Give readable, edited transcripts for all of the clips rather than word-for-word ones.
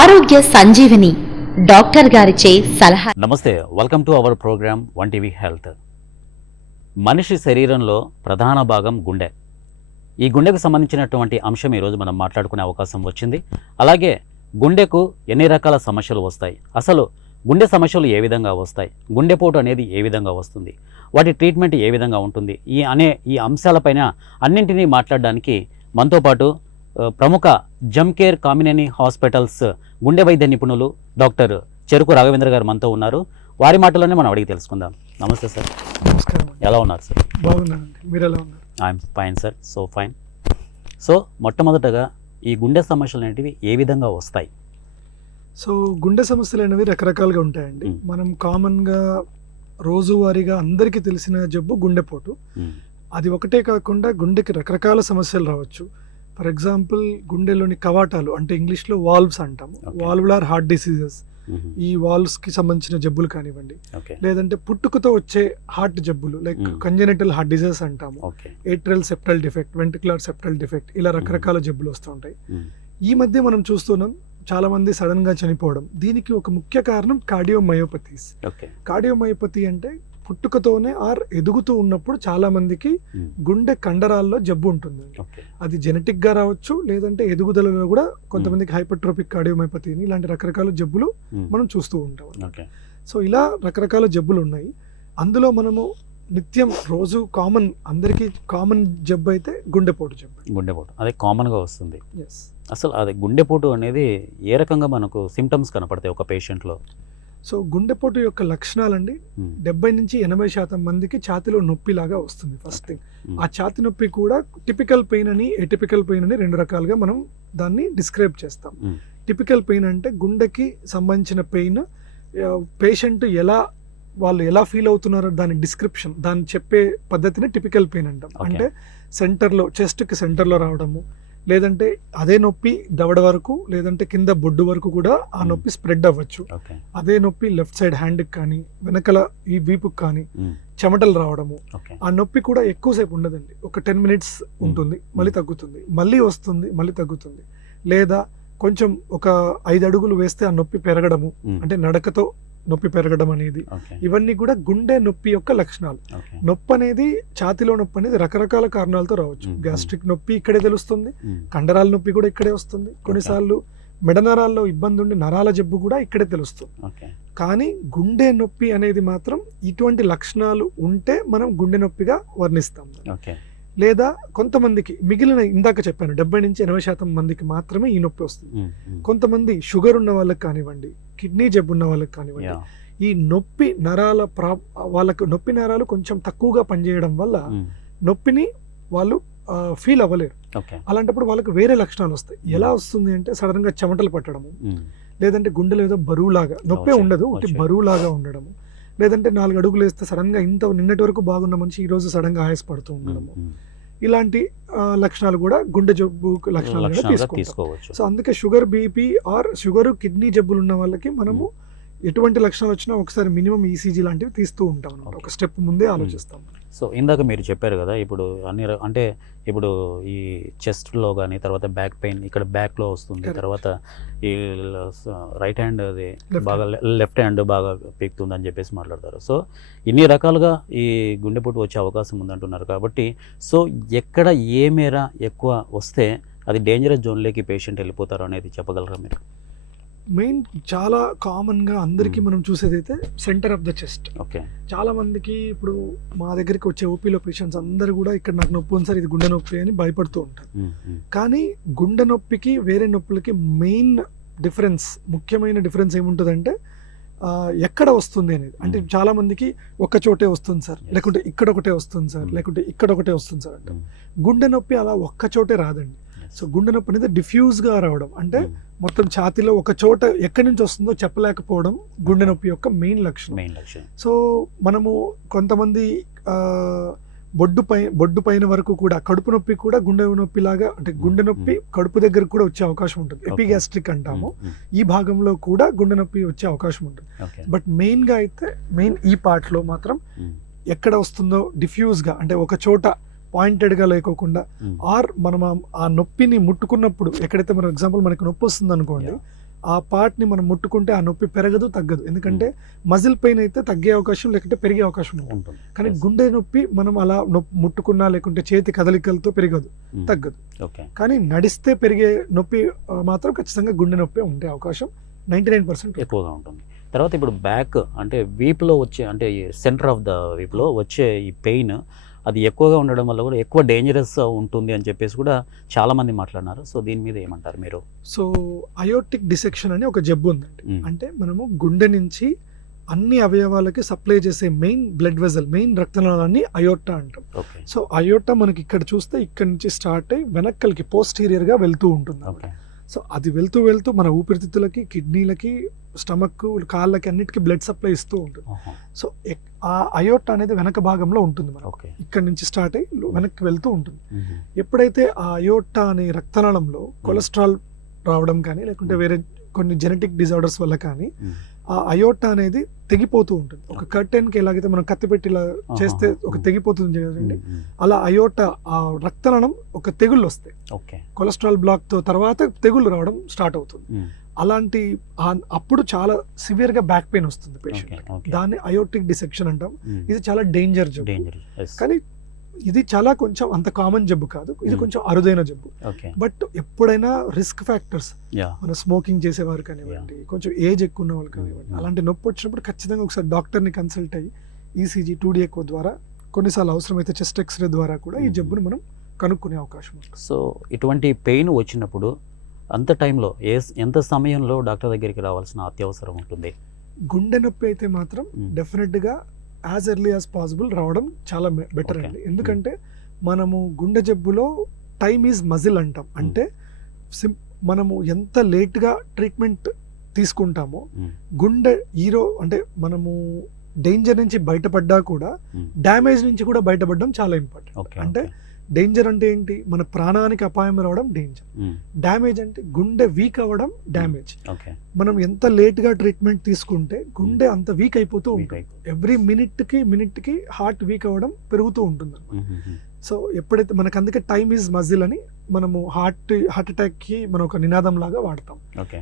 ఆరోగ్య సంజీవని డాక్టర్ గారిచే సలహా. నమస్తే, welcome to our program one TV health. మనిషి శరీరంలో ప్రధాన భాగం గుండె. ఈ గుండెకు సంబంధించినటువంటి అంశం ఈరోజు మనం మాట్లాడుకునే అవకాశం వచ్చింది. అలాగే గుండెకు ఎన్ని రకాల సమస్యలు వస్తాయి, అసలు గుండె సమస్యలు ఏ విధంగా వస్తాయి, గుండెపోటు అనేది ఏ విధంగా వస్తుంది, వాటి ట్రీట్మెంట్ ఏ విధంగా ఉంటుంది, ఈ అంశాలపైన అన్నింటినీ మాట్లాడడానికి మనతో పాటు ప్రముఖ జమ్కేర్ కామినేని హాస్పిటల్స్ గుండె వైద్య నిపుణులు డాక్టర్ చెరుకు రాఘవేంద్ర గారు మనతో ఉన్నారు. వారి మాటలోనే మనం అడిగి తెలుసుకుందాం. నమస్తే సార్. నమస్కారం. ఎలా ఉన్నారు సార్? బాగున్నానండి, మీరు ఎలా ఉన్నారు? I'm fine sir, so fine. So మొట్టమొదటగా ఈ గుండె సమస్యలు అనేటివి ఏ విధంగా వస్తాయి? సో గుండె సమస్యలు అనేవి రకరకాలుగా ఉంటాయండి. మనం కామన్గా రోజువారీగా అందరికీ తెలిసిన జబ్బు గుండెపోటు. అది ఒకటే కాకుండా గుండెకి రకరకాల సమస్యలు రావచ్చు. ఫర్ ఎగ్జాంపుల్ గుండెలోని కవాటాలు అంటే ఇంగ్లీష్లో వాల్వ్స్ అంటాము, వాల్వులార్ హార్ట్ డిసీజెస్, ఈ వాల్వ్స్కి సంబంధించిన జబ్బులు కానివ్వండి, లేదంటే పుట్టుకతో వచ్చే హార్ట్ జబ్బులు లైక్ కంజెనిటల్ హార్ట్ డిసీజెస్ అంటాము, atrial septal defect, ventricular septal defect, ఇలా రకరకాల జబ్బులు వస్తూ ఉంటాయి. ఈ మధ్య మనం చూస్తున్నాం చాలా మంది సడన్ గా చనిపోవడం. దీనికి ఒక ముఖ్య కారణం కార్డియోమయోపతీస్. కార్డియోమయోపతి అంటే పుట్టుకతోనే ఆర్ ఎదుగుతూ ఉన్నప్పుడు చాలా మందికి గుండె కండరాల్లో జబ్బు ఉంటుంది. అది జెనెటిక్ గా రావచ్చు, లేదంటే ఎదుగుదలలో కూడా కొంతమందికి హైపర్ట్రోపిక్ కార్డియోమయోపతిని ఇలాంటి రకరకాల జబ్బులు మనం చూస్తూ ఉంటాం. సో ఇలా రకరకాల జబ్బులు ఉన్నాయి. అందులో మనము నిత్యం రోజు అందరికీ కామన్ జబ్బు అయితే గుండెపోటు జబ్బు. గుండెపోటు అదే కామన్గా వస్తుంది. అసలు అదే గుండెపోటు అనేది ఏ రకంగా మనకు సిమ్టమ్స్ కనపడతాయి ఒక పేషెంట్లో? సో గుండెపోటు యొక్క లక్షణాలండి 70 నుంచి 80% మందికి ఛాతిలో నొప్పి లాగా వస్తుంది. ఫస్ట్ థింగ్, ఆ ఛాతి నొప్పి కూడా టిపికల్ పెయిన్ అని ఎటిపికల్ పెయిన్ అని రెండు రకాలుగా మనం దాన్ని డిస్క్రైబ్ చేస్తాం. టిపికల్ పెయిన్ అంటే గుండెకి సంబంధించిన పెయిన్, పేషెంట్ వాళ్ళు ఎలా ఫీల్ అవుతున్నారో దాని డిస్క్రిప్షన్, దాన్ని చెప్పే పద్ధతిని టిపికల్ పెయిన్ అంటాం. అంటే సెంటర్లో, చెస్ట్కి సెంటర్లో రావడము, లేదంటే అదే నొప్పి దవడ వరకు, లేదంటే కింద బొడ్డు వరకు కూడా ఆ నొప్పి స్ప్రెడ్ అవ్వచ్చు. అదే నొప్పి లెఫ్ట్ సైడ్ హ్యాండ్కి కానీ, వెనకల ఈ వీపుకి కానీ చెమటలు రావడము. ఆ నొప్పి కూడా ఎక్కువసేపు ఉండదండి, ఒక 10 minutes ఉంటుంది, మళ్ళీ తగ్గుతుంది, మళ్ళీ వస్తుంది, మళ్ళీ తగ్గుతుంది. లేదా కొంచెం ఒక 5 అడుగులు వేస్తే ఆ నొప్పి పెరగడము, అంటే నడకతో నొప్పి పెరగడం అనేది, ఇవన్నీ కూడా గుండె నొప్పి యొక్క లక్షణాలు. నొప్పి అనేది, ఛాతిలో నొప్పి అనేది రకరకాల కారణాలతో రావచ్చు. గ్యాస్ట్రిక్ నొప్పి ఇక్కడే తెలుస్తుంది, కండరాల నొప్పి కూడా ఇక్కడే వస్తుంది, కొన్నిసార్లు మెడనరాల్లో ఇబ్బంది ఉండి నరాల జబ్బు కూడా ఇక్కడే తెలుస్తుంది. కానీ గుండె నొప్పి అనేది మాత్రం ఇటువంటి లక్షణాలు ఉంటే మనం గుండె నొప్పిగా వర్ణిస్తాం. లేదా కొంతమందికి మిగిలిన, ఇందాక చెప్పాను 70 నుంచి 80% మందికి మాత్రమే ఈ నొప్పి వస్తుంది. కొంతమంది షుగర్ ఉన్న వాళ్ళకి కానివ్వండి, కిడ్నీ జబ్బు ఉన్న వాళ్ళకి కానివ్వండి, ఈ నొప్పి నరాల వాళ్ళకు నొప్పి నరాలు కొంచెం తక్కువగా పనిచేయడం వల్ల నొప్పిని వాళ్ళు ఫీల్ అవ్వలేరు. అలాంటప్పుడు వాళ్ళకి వేరే లక్షణాలు వస్తాయి. ఎలా వస్తుంది అంటే సడన్ గా చెమటలు పట్టడము, లేదంటే గుండెలో ఏదో బరువులాగా, నొప్పే ఉండదు, బరువులాగా ఉండడము, లేదంటే 4 అడుగులు వేస్తే సడన్ గా నిన్నటి వరకు బాగున్న మనిషి ఈ రోజు సడన్ గా ఆయాసపడుతూ ఉండడము, ఇలాంటి లక్షణాలు కూడా గుండె జబ్బు లక్షణాలు తీసుకోవచ్చు. సో అందుకే sugar, BP or sugar, kidney జబ్బులు ఉన్న వాళ్ళకి మనము ఎటువంటి లక్షణాలు వచ్చినా ఒకసారి మినిమం ఈసీజీ లాంటివి తీస్తూ ఉంటాం అన్నమాట. ఒక స్టెప్ ముందే ఆలోచిస్తాం. సో ఇందాక మీరు చెప్పారు కదా, ఇప్పుడు అంటే ఇప్పుడు ఈ చెస్ట్లో కానీ, తర్వాత బ్యాక్ పెయిన్ ఇక్కడ బ్యాక్లో వస్తుంది, తర్వాత ఈ రైట్ హ్యాండ్ అది బాగా, లెఫ్ట్ హ్యాండ్ బాగా పీకుతుంది అని చెప్పేసి మాట్లాడతారు. సో ఇన్ని రకాలుగా ఈ గుండెపోటు వచ్చే అవకాశం ఉందంటున్నారు. కాబట్టి సో ఎక్కడ ఏ మేర ఎక్కువ వస్తే అది డేంజరస్ జోన్లోకి పేషెంట్ వెళ్ళిపోతారు అనేది చెప్పగలరా మీరు? మెయిన్ చాలా కామన్ గా అందరికీ మనం చూసేదైతే సెంటర్ ఆఫ్ ద చెస్ట్. చాలా మందికి ఇప్పుడు మా దగ్గరికి వచ్చే ఓపీలో పేషెంట్స్ అందరూ కూడా ఇక్కడ నాకు నొప్పి ఉంది సార్, ఇది గుండె నొప్పి అని భయపడుతూ ఉంటారు. కానీ గుండె నొప్పికి వేరే నొప్పులకి మెయిన్ డిఫరెన్స్, ముఖ్యమైన డిఫరెన్స్ ఏముంటుందంటే ఎక్కడ వస్తుంది అనేది. అంటే చాలా మందికి ఒక చోటే వస్తుంది సార్, లేకుంటే ఇక్కడ ఒకటే వస్తుంది సార్, లేకుంటే ఇక్కడ ఒకటే వస్తుంది సార్ అంటారు. గుండె నొప్పి అలా ఒక్క చోటే రాదండి. సో గుండె నొప్పి అనేది డిఫ్యూజ్ గా రావడం, అంటే మొత్తం ఛాతీలో ఒక చోట ఎక్కడి నుంచి వస్తుందో చెప్పలేకపోవడం గుండె నొప్పి యొక్క మెయిన్ లక్షణం. సో మనము కొంతమంది బొడ్డు పైన వరకు కూడా కడుపు నొప్పి కూడా గుండె నొప్పి లాగా, అంటే గుండె నొప్పి కడుపు దగ్గర కూడా వచ్చే అవకాశం ఉంటుంది. ఎపిగ్యాస్ట్రిక్ అంటాము, ఈ భాగంలో కూడా గుండె నొప్పి వచ్చే అవకాశం ఉంటుంది. బట్ మెయిన్ గా అయితే ఈ పార్ట్ లో మాత్రం ఎక్కడ వస్తుందో డిఫ్యూజ్ గా, అంటే ఒక చోట పాయింటెడ్ గా లేకోకుండా, ఆర్ మనం ఆ నొప్పిని ముట్టుకున్నప్పుడు ఎక్కడైతే మనం ఎగ్జాంపుల్ మనకి నొప్పి వస్తుంది అనుకోండి, ఆ పార్ట్ని మనం ముట్టుకుంటే ఆ నొప్పి పెరగదు, తగ్గదు. ఎందుకంటే మజిల్ పెయిన్ అయితే తగ్గే అవకాశం లేకుంటే పెరిగే అవకాశం ఉంటుంది. కానీ గుండె నొప్పి మనం అలా ముట్టుకున్నా లేకుంటే చేతి కదలికలతో పెరగదు, తగ్గదు. కానీ నడిస్తే పెరిగే నొప్పి మాత్రం ఖచ్చితంగా గుండె నొప్పి ఉండే అవకాశం 99% ఎక్కువగా ఉంటుంది. తర్వాత ఇప్పుడు బ్యాక్ అంటే వీపులో వచ్చే అంటే సెంటర్ ఆఫ్ ద వీపులో వచ్చే ఈ పెయిన్ అది ఎక్కువగా ఉండడం వల్ల కూడా ఎక్కువ డేంజరస్ ఉంటుంది అని చెప్పేసి కూడా చాలామంది మాట్లాడినారు. సో దీని మీద ఏమంటారు మీరు? సో అయోర్టిక్ డిసెక్షన్ అని ఒక జబ్బు ఉందండి. అంటే మనము గుండె నుంచి అన్ని అవయవాలకి సప్లై చేసే మెయిన్ బ్లడ్ వెజల్, మెయిన్ రక్తనాళాన్ని అయోర్టా అంటాం. సో అయోర్టా మనకి ఇక్కడ చూస్తే ఇక్కడ నుంచి స్టార్ట్ అయ్యి వెనక్కలకి పోస్టీరియర్గా వెళ్తూ ఉంటుంది. సో అది వెళ్తూ వెళ్తూ మన ఊపిరితిత్తులకి, కిడ్నీలకి, స్టమక్, కాళ్ళకి అన్నిటికీ బ్లడ్ సప్లై ఇస్తూ ఉంటుంది. సో ఆ అయోర్టా అనేది వెనక భాగంలో ఉంటుంది. మనకి ఇక్కడ నుంచి స్టార్ట్ అయ్యి వెనక్కి వెళ్తూ ఉంటుంది. ఎప్పుడైతే ఆ అయోర్టా అనే రక్తనాళంలో కొలెస్ట్రాల్ రావడం కానీ లేకుంటే వేరే కొన్ని జెనెటిక్ డిజార్డర్స్ వల్ల కానీ ఆ అయోర్టా అనేది తెగిపోతూ ఉంటుంది. ఒక కర్టెన్కి ఎలాగైతే మనం కత్తిపెట్టి ఇలా చేస్తే ఒక తెగిపోతుంది కదండి, అలా అయోర్టా ఆ రక్తనాళం ఒక తెగుళ్ళు వస్తాయి. కొలెస్ట్రాల్ బ్లాక్తో తర్వాత తెగుళ్ళు రావడం స్టార్ట్ అవుతుంది. అలాంటి అప్పుడు చాలా సివియర్గా బ్యాక్ పెయిన్ వస్తుంది పేషెంట్. దాన్ని అయోర్టిక్ డిసెక్షన్ అంటాం. ఇది చాలా డేంజర్ జబ్బు. కానీ ఇది చాలా కొంచెం అంత కామన్ జబ్బు కాదు, ఇది కొంచెం అరుదైన జబ్బు. బట్ ఎప్పుడైనా రిస్క్ ఫ్యాక్టర్స్, మన స్మోకింగ్ చేసేవారు కానివ్వండి, కొంచెం ఏజ్ ఎక్కువ ఉన్న వాళ్ళు కానివ్వండి, అలాంటి నొప్పి వచ్చినప్పుడు ఖచ్చితంగా ఒకసారి డాక్టర్ని కన్సల్ట్ అయ్యి ఈసీజీ, 2D ఎకో ద్వారా, కొన్నిసార్లు అవసరమైతే చెస్ట్ ఎక్స్రే ద్వారా కూడా ఈ జబ్బును మనం కనుక్కునే అవకాశం ఉంటుంది. సో ఇటువంటి పెయిన్ వచ్చినప్పుడు అంత టైంలో ఎంత సమయంలో డాక్టర్ దగ్గరికి రావాల్సిన అత్యవసరం ఉంటుంది? గుండె నొప్పి అయితే మాత్రం డెఫినెట్గా యాజ్ ఎర్లీ యాజ్ పాసిబుల్ రావడం చాలా బెటర్ అండి. ఎందుకంటే మనము గుండె జబ్బులో టైమ్ ఈజ్ మజిల్ అంటాం. అంటే మనము ఎంత లేట్గా ట్రీట్మెంట్ తీసుకుంటామో గుండె అంటే మనము డేంజర్ నుంచి బయటపడ్డా కూడా డ్యామేజ్ నుంచి కూడా బయటపడడం చాలా ఇంపార్టెంట్. అంటే డేంజర్ అంటే ఏంటి? మన ప్రాణానికి అపాయం రావడం డేంజర్. డ్యామేజ్ అంటే గుండె వీక్ అవ్వడం డ్యామేజ్. మనం ఎంత లేట్గా ట్రీట్మెంట్ తీసుకుంటే గుండె అంత వీక్ అయిపోతూ ఉంటుంది. ఎవ్రీ మినిట్కి హార్ట్ వీక్ అవ్వడం పెరుగుతూ ఉంటుంది. సో ఎప్పుడైతే మనకు అందుకే టైమ్ ఈజ్ మజిల్ అని మనము హార్ట్ అటాక్కి మనం ఒక నినాదం లాగా వాడతాం.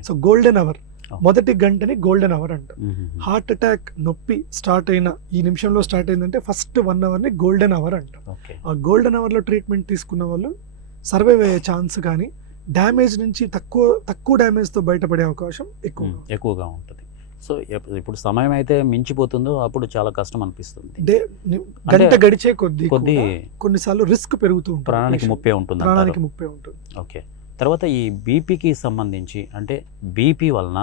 సో గోల్డెన్ అవర్, మొదటి గంటని గోల్డెన్ అవర్ అంటాం. హార్ట్ అటాక్ నొప్పి స్టార్ట్ అయిన ఈ నిమిషంలో స్టార్ట్ అయిందంటే ఫస్ట్ 1 అవర్ని గోల్డెన్ అవర్ అంటాం. ఆ గోల్డెన్ అవర్లో ట్రీట్మెంట్ తీసుకున్న వాళ్ళు సర్వైవ్ అయ్యే ఛాన్స్ కానీ డ్యామేజ్ నుంచి తక్కువ డ్యామేజ్తో బయటపడే అవకాశం ఎక్కువగా ఉంటుంది. సో ఇప్పుడు సమయం అయితే మించిపోతుందో అప్పుడు చాలా కష్టం అనిపిస్తుంది. గంట గడిచే కొద్ది కొన్నిసార్లు రిస్క్ పెరుగుతూ ఉంటుంది, ప్రాణానికి ముప్పే ఉంటుంది. ఓకే. తర్వాత ఈ బీపీకి సంబంధించి అంటే బీపీ వలన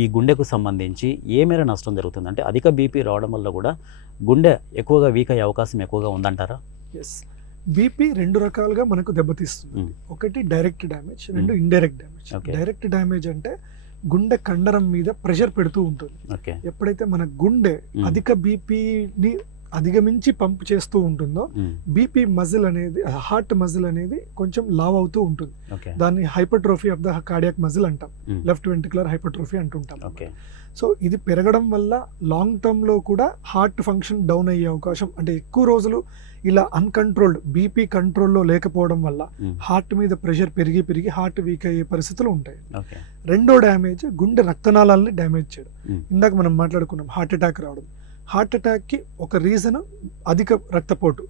ఈ గుండెకు సంబంధించి ఏ మేర నష్టం జరుగుతుంది? అంటే అధిక బీపీ రావడం వల్ల కూడా గుండె ఎక్కువగా వీక్ అయ్యే అవకాశం ఎక్కువగా ఉందంటారా? ఎస్, బీపీ 2 రకాలుగా మనకు దెబ్బతీస్తుంది. ఒకటి direct damage, 2 indirect damage. Direct damage అంటే గుండె కండరం మీద ప్రెషర్ పెడుతూ ఉంటుంది. ఎప్పుడైతే మన గుండె అధిక బీపీని అధిగమించి పంప్ చేస్తూ ఉంటుందో బీపీ మజిల్ అనేది, హార్ట్ మజిల్ అనేది కొంచెం లావ్ అవుతూ ఉంటుంది. దాన్ని hypertrophy of the cardiac muscle అంటాం, లెఫ్ట్ వెంట్రికులర్ హైపర్ట్రోఫీ అంటుంటాం. సో ఇది పెరగడం వల్ల లాంగ్ టర్మ్ లో కూడా హార్ట్ ఫంక్షన్ డౌన్ అయ్యే అవకాశం, అంటే ఎక్కువ రోజులు ఇలా అన్కంట్రోల్డ్ బీపీ కంట్రోల్లో లేకపోవడం వల్ల హార్ట్ మీద ప్రెషర్ పెరిగి హార్ట్ వీక్ అయ్యే పరిస్థితులు ఉంటాయి. రెండో డ్యామేజ్ గుండె రక్తనాళాలని డ్యామేజ్ చేయడం. ఇందాక మనం మాట్లాడుకున్నాం హార్ట్ అటాక్ రావడం. హార్ట్ అటాక్కి ఒక రీజన్ అధిక రక్తపోటు.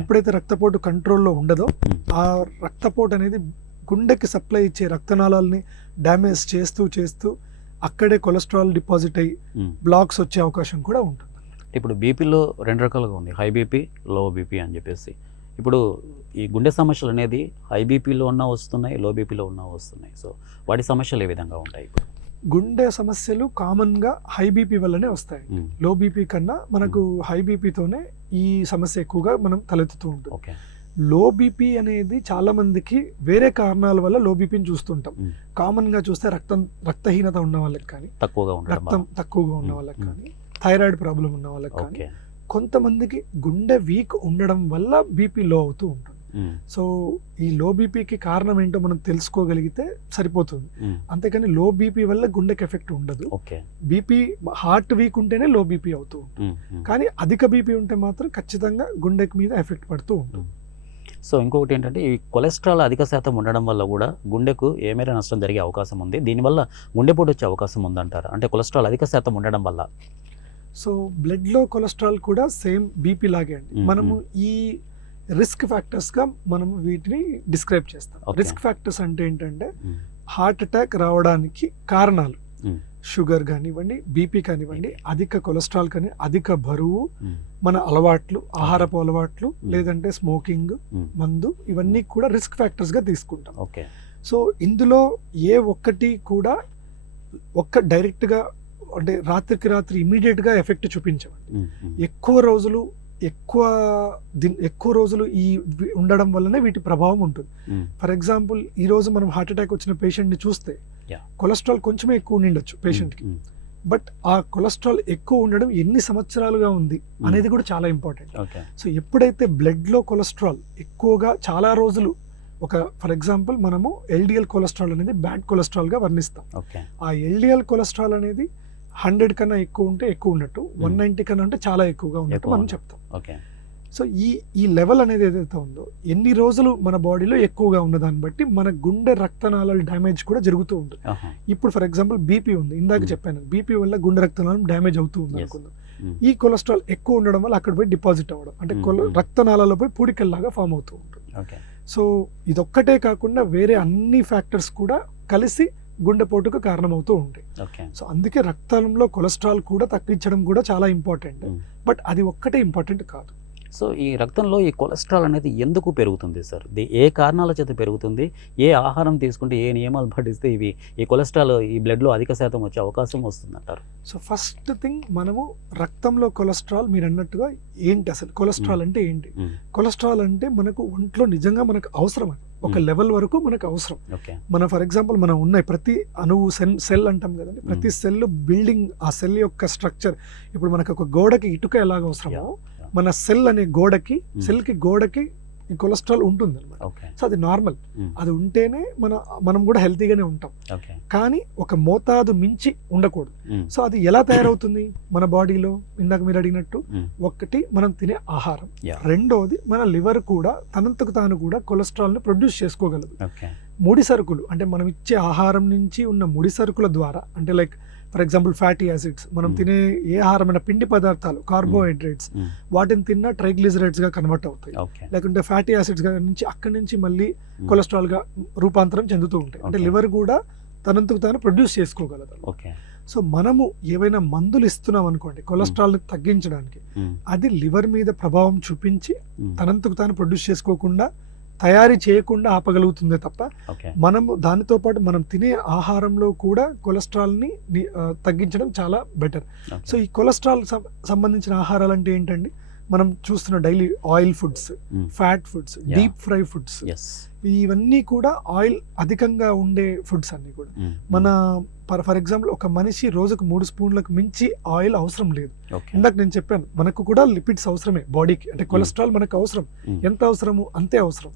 ఎప్పుడైతే రక్తపోటు కంట్రోల్లో ఉండదో ఆ రక్తపోటు అనేది గుండెకి సప్లై ఇచ్చే రక్తనాళాలని డ్యామేజ్ చేస్తూ అక్కడే కొలెస్ట్రాల్ డిపాజిట్ అయ్యి బ్లాక్స్ వచ్చే అవకాశం కూడా ఉంటుంది. ఇప్పుడు బీపీలో 2 రకాలుగా ఉంది, హై బీపీ, లో బీపీ అని చెప్పేసి. ఇప్పుడు ఈ గుండె సమస్యలు అనేది హై బీపీలో ఉన్న వస్తున్నాయి, లో బీపీలో ఉన్న వస్తున్నాయి. సో వాటి సమస్యలు ఏ విధంగా ఉంటాయి? ఇప్పుడు గుండె సమస్యలు కామన్గా హై బీపీ వల్లనే వస్తాయి. లో బీపీ కన్నా మనకు హై బీపీతోనే ఈ సమస్య ఎక్కువగా మనం తలెత్తుతూ ఉంటుంది. లో బీపీ అనేది చాలా మందికి వేరే కారణాల వల్ల లో బీపీని చూస్తుంటాం. కామన్గా చూస్తే రక్తహీనత ఉన్న వాళ్ళకి కానీ, రక్తం తక్కువగా ఉన్న వాళ్ళకి కానీ, థైరాయిడ్ ప్రాబ్లం ఉన్న వాళ్ళకి కానీ, కొంతమందికి గుండె వీక్ ఉండడం వల్ల బీపీ లో అవుతూ ఉంటుంది. సో ఈ లో బీపీకి కారణం ఏంటో మనం తెలుసుకోగలిగితే సరిపోతుంది. అంతేకాని లో బీపీ వల్ల గుండెకి ఎఫెక్ట్ ఉండదు. బీపీ హార్ట్ వీక్ ఉంటేనే లో బీపీ అవుతూ ఉంటుంది. కానీ అధిక బీపీ ఉంటే మాత్రం ఖచ్చితంగా గుండెకి మీద ఎఫెక్ట్ పడుతూ ఉంటుంది. సో ఇంకొకటి ఏంటంటే ఈ కొలెస్ట్రాల్ అధిక శాతం ఉండడం వల్ల కూడా గుండెకు ఏ మేర నష్టం జరిగే అవకాశం ఉంది, దీనివల్ల గుండెపోటు వచ్చే అవకాశం ఉందంటారు, అంటే కొలెస్ట్రాల్ అధిక శాతం ఉండడం వల్ల? సో బ్లడ్లో కొలెస్ట్రాల్ కూడా సేమ్ బీపీ లాగే అండి. మనము ఈ రిస్క్ ఫ్యాక్టర్స్గా మనం వీటిని డిస్క్రైబ్ చేస్తాం. రిస్క్ ఫ్యాక్టర్స్ అంటే ఏంటంటే హార్ట్ అటాక్ రావడానికి కారణాలు షుగర్ కానివ్వండి, బీపీ కానివ్వండి, అధిక కొలెస్ట్రాల్ కానీ, అధిక బరువు, మన అలవాట్లు, ఆహారపు అలవాట్లు, లేదంటే స్మోకింగ్, మందు, ఇవన్నీ కూడా రిస్క్ ఫ్యాక్టర్స్గా తీసుకుంటాం. సో ఇందులో ఏ ఒక్కటి కూడా డైరెక్ట్గా అంటే రాత్రికి రాత్రి ఇమీడియట్గా ఎఫెక్ట్ చూపించమండి. ఎక్కువ రోజులు ఈ ఉండడం వల్లనే వీటి ప్రభావం ఉంటుంది. ఫర్ ఎగ్జాంపుల్ ఈ రోజు మనం హార్ట్ అటాక్ వచ్చిన పేషెంట్ని చూస్తే కొలెస్ట్రాల్ కొంచెమే ఎక్కువ ఉండిండొచ్చు పేషెంట్కి, బట్ ఆ కొలెస్ట్రాల్ ఎక్కువ ఉండడం ఎన్ని సంవత్సరాలుగా ఉంది అనేది కూడా చాలా ఇంపార్టెంట్. సో ఎప్పుడైతే బ్లడ్లో కొలెస్ట్రాల్ ఎక్కువగా చాలా రోజులు, ఫర్ ఎగ్జాంపుల్ మనము ఎల్డిఎల్ కొలెస్ట్రాల్ అనేది బ్యాడ్ కొలెస్ట్రాల్గా వర్ణిస్తాం. ఆ ఎల్డిఎల్ కొలెస్ట్రాల్ అనేది 100 కన్నా ఎక్కువ ఉంటే ఎక్కువ ఉన్నట్టు, 190 కన్నా ఉంటే చాలా ఎక్కువగా ఉన్నట్టు మనం చెప్తాం. సో ఈ లెవెల్ అనేది ఏదైతే ఉందో ఎన్ని రోజులు మన బాడీలో ఎక్కువగా ఉన్నదాన్ని బట్టి మన గుండె రక్తనాళాల డ్యామేజ్ కూడా జరుగుతూ ఉంటుంది. ఇప్పుడు ఫర్ ఎగ్జాంపుల్ బీపీ ఉంది, ఇందాక చెప్పాను, బీపీ వల్ల గుండె రక్తనాళం డ్యామేజ్ అవుతూ ఉంది అనుకుందాం. ఈ కొలెస్ట్రాల్ ఎక్కువ ఉండడం వల్ల అక్కడ పోయి డిపాజిట్ అవ్వడం, అంటే రక్తనాళాలలో పోయి పూడికల్లాగా ఫామ్ అవుతూ ఉంటుంది. సో ఇదొక్కటే కాకుండా వేరే అన్ని ఫ్యాక్టర్స్ కూడా కలిసి గుండెపోటుకు కారణమవుతూ ఉంటాయి. సో అందుకే రక్తంలో కొలెస్ట్రాల్ కూడా తగ్గించడం కూడా చాలా ఇంపార్టెంట్, బట్ అది ఒక్కటే ఇంపార్టెంట్ కాదు. సో ఈ రక్తంలో ఈ కొలెస్ట్రాల్ అనేది ఎందుకు పెరుగుతుంది సార్? ఏ కారణాల చేత పెరుగుతుంది? ఏ ఆహారం తీసుకుంటే, ఏ నియమాలు పాటిస్తే ఈ కొలెస్ట్రాల్ ఈ బ్లడ్లో అధిక శాతం వచ్చే అవకాశం వస్తుందంటారు? సో ఫస్ట్ థింగ్, మనము రక్తంలో కొలెస్ట్రాల్, మీరు అన్నట్టుగా ఏంటి అసలు కొలెస్ట్రాల్ అంటే ఏంటి? కొలెస్ట్రాల్ అంటే మనకు ఒంట్లో నిజంగా మనకు అవసరం, ఒక లెవెల్ వరకు మనకు అవసరం. మన ఫర్ ఎగ్జాంపుల్ మనం ఉన్నాయి ప్రతి అణువు సెల్ అంటాం కదండి, ప్రతి సెల్ బిల్డింగ్, ఆ సెల్ యొక్క స్ట్రక్చర్, ఇప్పుడు మనకు ఒక గోడకి ఇటుక ఎలాగ అవసరమో మన సెల్ అనే గోడకి ఈ కొలెస్ట్రాల్ ఉంటుంది అనమాట. సో అది నార్మల్, అది ఉంటేనే మనం కూడా హెల్తీగానే ఉంటాం. కానీ ఒక మోతాదు మించి ఉండకూడదు. సో అది ఎలా తయారవుతుంది మన బాడీలో? ఇందాక మీరు అడిగినట్టు, ఒకటి మనం తినే ఆహారం, రెండోది మన లివర్ కూడా తనంతకు తాను కూడా కొలెస్ట్రాల్ ని ప్రొడ్యూస్ చేసుకోగలదు. ముడి సరుకులు అంటే మనం ఇచ్చే ఆహారం నుంచి ఉన్న ముడి సరుకుల ద్వారా, అంటే like for example fatty acids, మనం తినే ఏ ఆహారమైన పిండి పదార్థాలు, కార్బోహైడ్రేట్స్, వాటిని తిన్న ట్రైగ్లిజరైడ్స్ గా కన్వర్ట్ అవుతాయి, లేకుంటే ఫ్యాటీ యాసిడ్స్ నుంచి అక్కడి నుంచి మళ్ళీ కొలెస్ట్రాల్ గా రూపాంతరం చెందుతూ ఉంటాయి. అంటే లివర్ కూడా తనంతకు తాను ప్రొడ్యూస్ చేసుకోగలదు. సో మనము ఏవైనా మందులు ఇస్తున్నాం అనుకోండి కొలెస్ట్రాల్ ని తగ్గించడానికి, అది లివర్ మీద ప్రభావం చూపించి తనంతకు తాను ప్రొడ్యూస్ చేసుకోకుండా, తయారీ చేయకుండా ఆపగలుగుతుందే తప్ప, మనము దానితో పాటు మనం తినే ఆహారంలో కూడా కొలెస్ట్రాల్ ని తగ్గించడం చాలా బెటర్. సో ఈ కొలెస్ట్రాల్ సంబంధించిన ఆహారాలు అంటే ఏంటండి? మనం చూస్తున్న daily oil foods, fat foods, deep fry foods, ఇవన్నీ కూడా ఆయిల్ అధికంగా ఉండే ఫుడ్స్ అన్ని కూడా. మన ఫర్ ఎగ్జాంపుల్ ఒక మనిషి రోజుకు 3 స్పూన్లకు మించి ఆయిల్ అవసరం లేదు. ఇందాక నేను చెప్పాను, మనకు కూడా లిపిడ్స్ అవసరమే బాడీకి, అంటే కొలెస్ట్రాల్ మనకు అవసరం, ఎంత అవసరము అంతే అవసరం.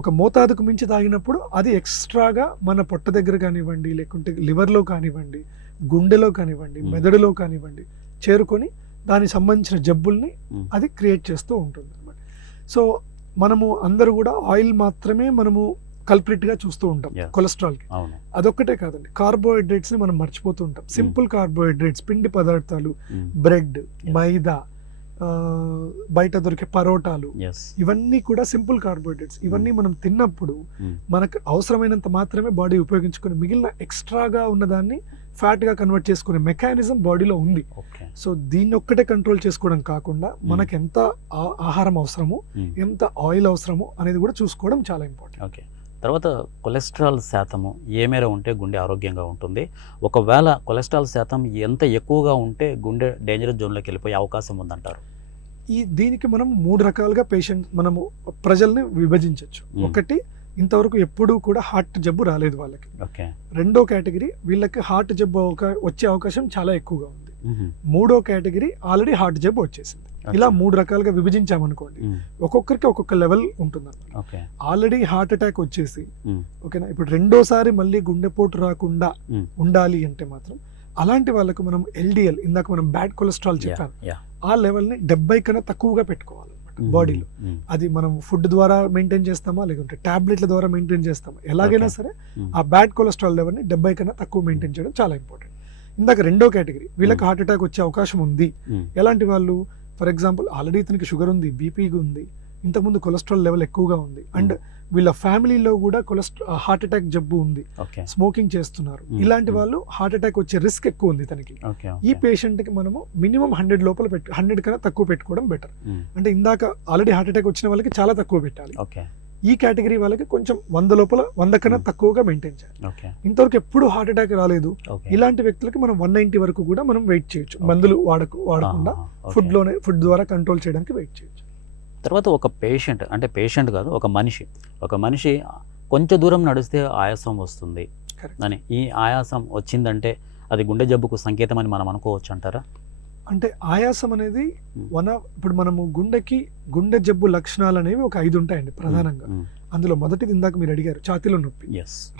ఒక మోతాదుకు మించి తాగినప్పుడు అది ఎక్స్ట్రాగా మన పొట్ట దగ్గర కానివ్వండి, లేకుంటే లివర్లో కానివ్వండి, గుండెలో కానివ్వండి, మెదడులో కానివ్వండి చేరుకొని దానికి సంబంధించిన జబ్బుల్ని అది క్రియేట్ చేస్తూ ఉంటుంది అన్నమాట. సో మనము అందరూ కూడా ఆయిల్ మాత్రమే మనము కల్ప్రిట్ గా చూస్తూ ఉంటాం కొలెస్ట్రాల్ కి. అదొక్కటే కాదండి, కార్బోహైడ్రేట్స్ ని మనం మర్చిపోతూ ఉంటాం. సింపుల్ కార్బోహైడ్రేట్స్, పిండి పదార్థాలు, బ్రెడ్, మైదా, బయట దొరికే పరోటాలు, ఇవన్నీ కూడా సింపుల్ కార్బోహైడ్రేట్స్. ఇవన్నీ మనం తిన్నప్పుడు మనకు అవసరమైనంత మాత్రమే బాడీ ఉపయోగించుకుని మిగిలిన ఎక్స్ట్రాగా ఉన్నదాన్ని ఫ్యాట్ గా కన్వర్ట్ చేసుకునే మెకానిజం బాడీలో ఉంది. సో దీన్ని ఒక్కటే కంట్రోల్ చేసుకోవడం కాకుండా మనకు ఎంత ఆహారం అవసరమో, ఎంత ఆయిల్ అవసరమో అనేది కూడా చూసుకోవడం చాలా ఇంపార్టెంట్. తర్వాత కొలెస్ట్రాల్ శాతము ఏ మేర ఉంటే గుండె ఆరోగ్యంగా ఉంటుంది? ఒకవేళ కొలెస్ట్రాల్ శాతం ఎంత ఎక్కువగా ఉంటే గుండె డేంజరస్ జోన్లోకి వెళ్ళిపోయే అవకాశం ఉందంటారు? దీనికి మనం 3 రకాలుగా మనము ప్రజల్ని విభజించవచ్చు. ఒకటి, ఇంతవరకు ఎప్పుడూ కూడా హార్ట్ జబ్బు రాలేదు వాళ్ళకి. రెండో కేటగిరీ, వీళ్ళకి హార్ట్ జబ్బు వచ్చే అవకాశం చాలా ఎక్కువగా ఉంది. మూడో కేటగిరీ, ఆల్రెడీ హార్ట్ జబ్బు వచ్చేసింది. ఇలా 3 రకాలుగా విభజించామనుకోండి, ఒక్కొక్కరికి ఒక్కొక్క లెవెల్ ఉంటుంది. ఆల్రెడీ హార్ట్ అటాక్ వచ్చేసి ఓకేనా, ఇప్పుడు రెండోసారి మళ్ళీ గుండెపోటు రాకుండా ఉండాలి అంటే మాత్రం అలాంటి వాళ్ళకు మనం ఎల్డిఎల్, ఇందాక మనం బ్యాడ్ కొలెస్ట్రాల్ చెప్పాం, ఆ లెవెల్ ని 70 కన్నా తక్కువగా పెట్టుకోవాలన్నమాట. బాడీలో. అది మనం ఫుడ్ ద్వారా మెయింటైన్ చేస్తామా లేకుంటే టాబ్లెట్ల ద్వారా మెయింటైన్ చేస్తామా, ఎలాగైనా సరే ఆ బ్యాడ్ కొలెస్ట్రాల్ లెవెల్ని 70 కన్నా తక్కువ మెయింటైన్ చేయడం చాలా ఇంపార్టెంట్. ఇందాక రెండో కేటగిరీ, వీళ్ళకి హార్ట్ అటాక్ వచ్చే అవకాశం ఉంది. ఎలాంటి వాళ్ళు, ఫర్ ఎగ్జాంపుల్ ఆల్రెడీ ఇతనికి షుగర్ ఉంది, బీపీ ఉంది, ఇంతకుముందు కొలెస్ట్రాల్ లెవెల్ ఎక్కువగా ఉంది, అండ్ వీళ్ళ ఫ్యామిలీలో కూడా హార్ట్ అటాక్ జబ్బు ఉంది, స్మోకింగ్ చేస్తున్నారు. ఇలాంటి వాళ్ళు హార్ట్ అటాక్ వచ్చే రిస్క్ ఎక్కువ ఉంది తనకి. ఈ పేషెంట్ కి మనము మినిమం 100 లోపల 100 కన్నా తక్కువ పెట్టుకోవడం బెటర్. అంటే ఇందాక ఆల్రెడీ హార్ట్ అటాక్ వచ్చిన వాళ్ళకి చాలా తక్కువ పెట్టాలి. ఈ కేటగిరీ వాళ్ళకి కొంచెం 100 లోపల 100 కన్నా తక్కువగా మెయింటైన్ చేయాలి. ఇంతవరకు ఎప్పుడు హార్ట్ అటాక్ రాలేదు ఇలాంటి వ్యక్తులకి మనం 190 వరకు కూడా మనం వెయిట్ చేయొచ్చు. మందులు వాడకుండా ఫుడ్ ద్వారా కంట్రోల్ చేయడానికి వెయిట్ చేయొచ్చు. తర్వాత ఒక పేషెంట్ కాదు, ఒక మనిషి కొంచెం దూరం నడిస్తే ఆయాసం వస్తుంది అని, ఈ ఆయాసం వచ్చిందంటే అది గుండె జబ్బుకు సంకేతం అని మనం అనుకోవచ్చు అంటారా? అంటే ఆయాసం అనేది ఇప్పుడు మనము గుండె జబ్బు లక్షణాలు అనేవి ఒక 5 ఉంటాయండి ప్రధానంగా. అందులో మొదటిది ఇందాక మీరు అడిగారు, ఛాతీలో నొప్పి.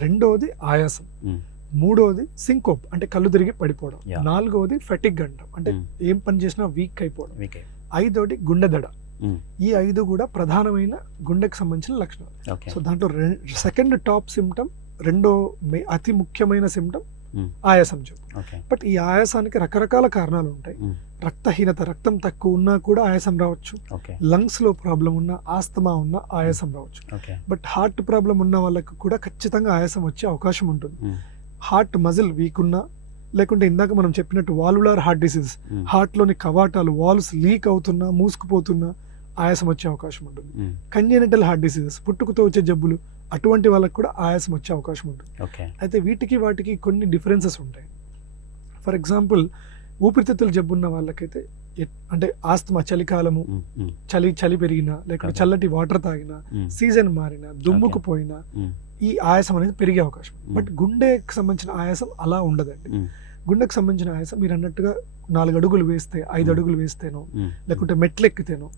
రెండోది ఆయాసం. మూడోది సింకోప్ అంటే కళ్ళు తిరిగి పడిపోవడం. నాలుగోది ఫెటిగ్ అంటాం, అంటే ఏం పని చేసినా వీక్ అయిపోవడం. ఐదోది గుండె దడ. ఈ 5 కూడా ప్రధానమైన గుండెకి సంబంధించిన లక్షణాలు. సో దాంట్లో సెకండ్ టాప్ సిమ్టమ్, రెండో అతి ముఖ్యమైన సిమ్టమ్ ఆయాసం జబ్బు. బట్ ఈ ఆయాసానికి రకరకాల కారణాలు ఉంటాయి. రక్తహీనత, రక్తం తక్కువ ఉన్నా కూడా ఆయాసం రావచ్చు. లంగ్స్ లో ప్రాబ్లం ఉన్నా, ఆస్తమా ఉన్నా ఆయాసం రావచ్చు. బట్ హార్ట్ ప్రాబ్లం ఉన్న వాళ్ళకి కూడా ఖచ్చితంగా ఆయాసం వచ్చే అవకాశం ఉంటుంది. హార్ట్ మజిల్ వీక్ ఉన్నా, లేకుంటే ఇందాక మనం చెప్పినట్టు వాల్వులార్ హార్ట్ డిసీజ్, హార్ట్ లోని కవాటాలు వాల్వ్స్ లీక్ అవుతున్నా, మూసుకుపోతున్నా ఆయాసం వచ్చే అవకాశం ఉంటుంది. కంజెనిటల్ హార్ట్ డిసీజెస్, పుట్టుకతో వచ్చే జబ్బులు, అటువంటి వాళ్ళకి కూడా ఆయాసం వచ్చే అవకాశం ఉంటుంది. అయితే వాటికి కొన్ని డిఫరెన్సెస్ ఉంటాయి. ఫర్ ఎగ్జాంపుల్ ఊపిరితిత్తుల జబ్బు ఉన్న వాళ్ళకైతే, అంటే ఆస్తమా, చలికాలము, చలి పెరిగినా, లేకుంటే చల్లటి వాటర్ తాగినా, సీజన్ మారినా, దుమ్ముకు పోయినా ఈ ఆయాసం అనేది పెరిగే అవకాశం. బట్ గుండెకి సంబంధించిన ఆయాసం అలా ఉండదండి. గుండెకి సంబంధించిన ఆయాసం మీరు అన్నట్టుగా 4 అడుగులు వేస్తే, 5 అడుగులు వేస్తేనో, లేకుంటే మెట్లు ఎక్కితేనో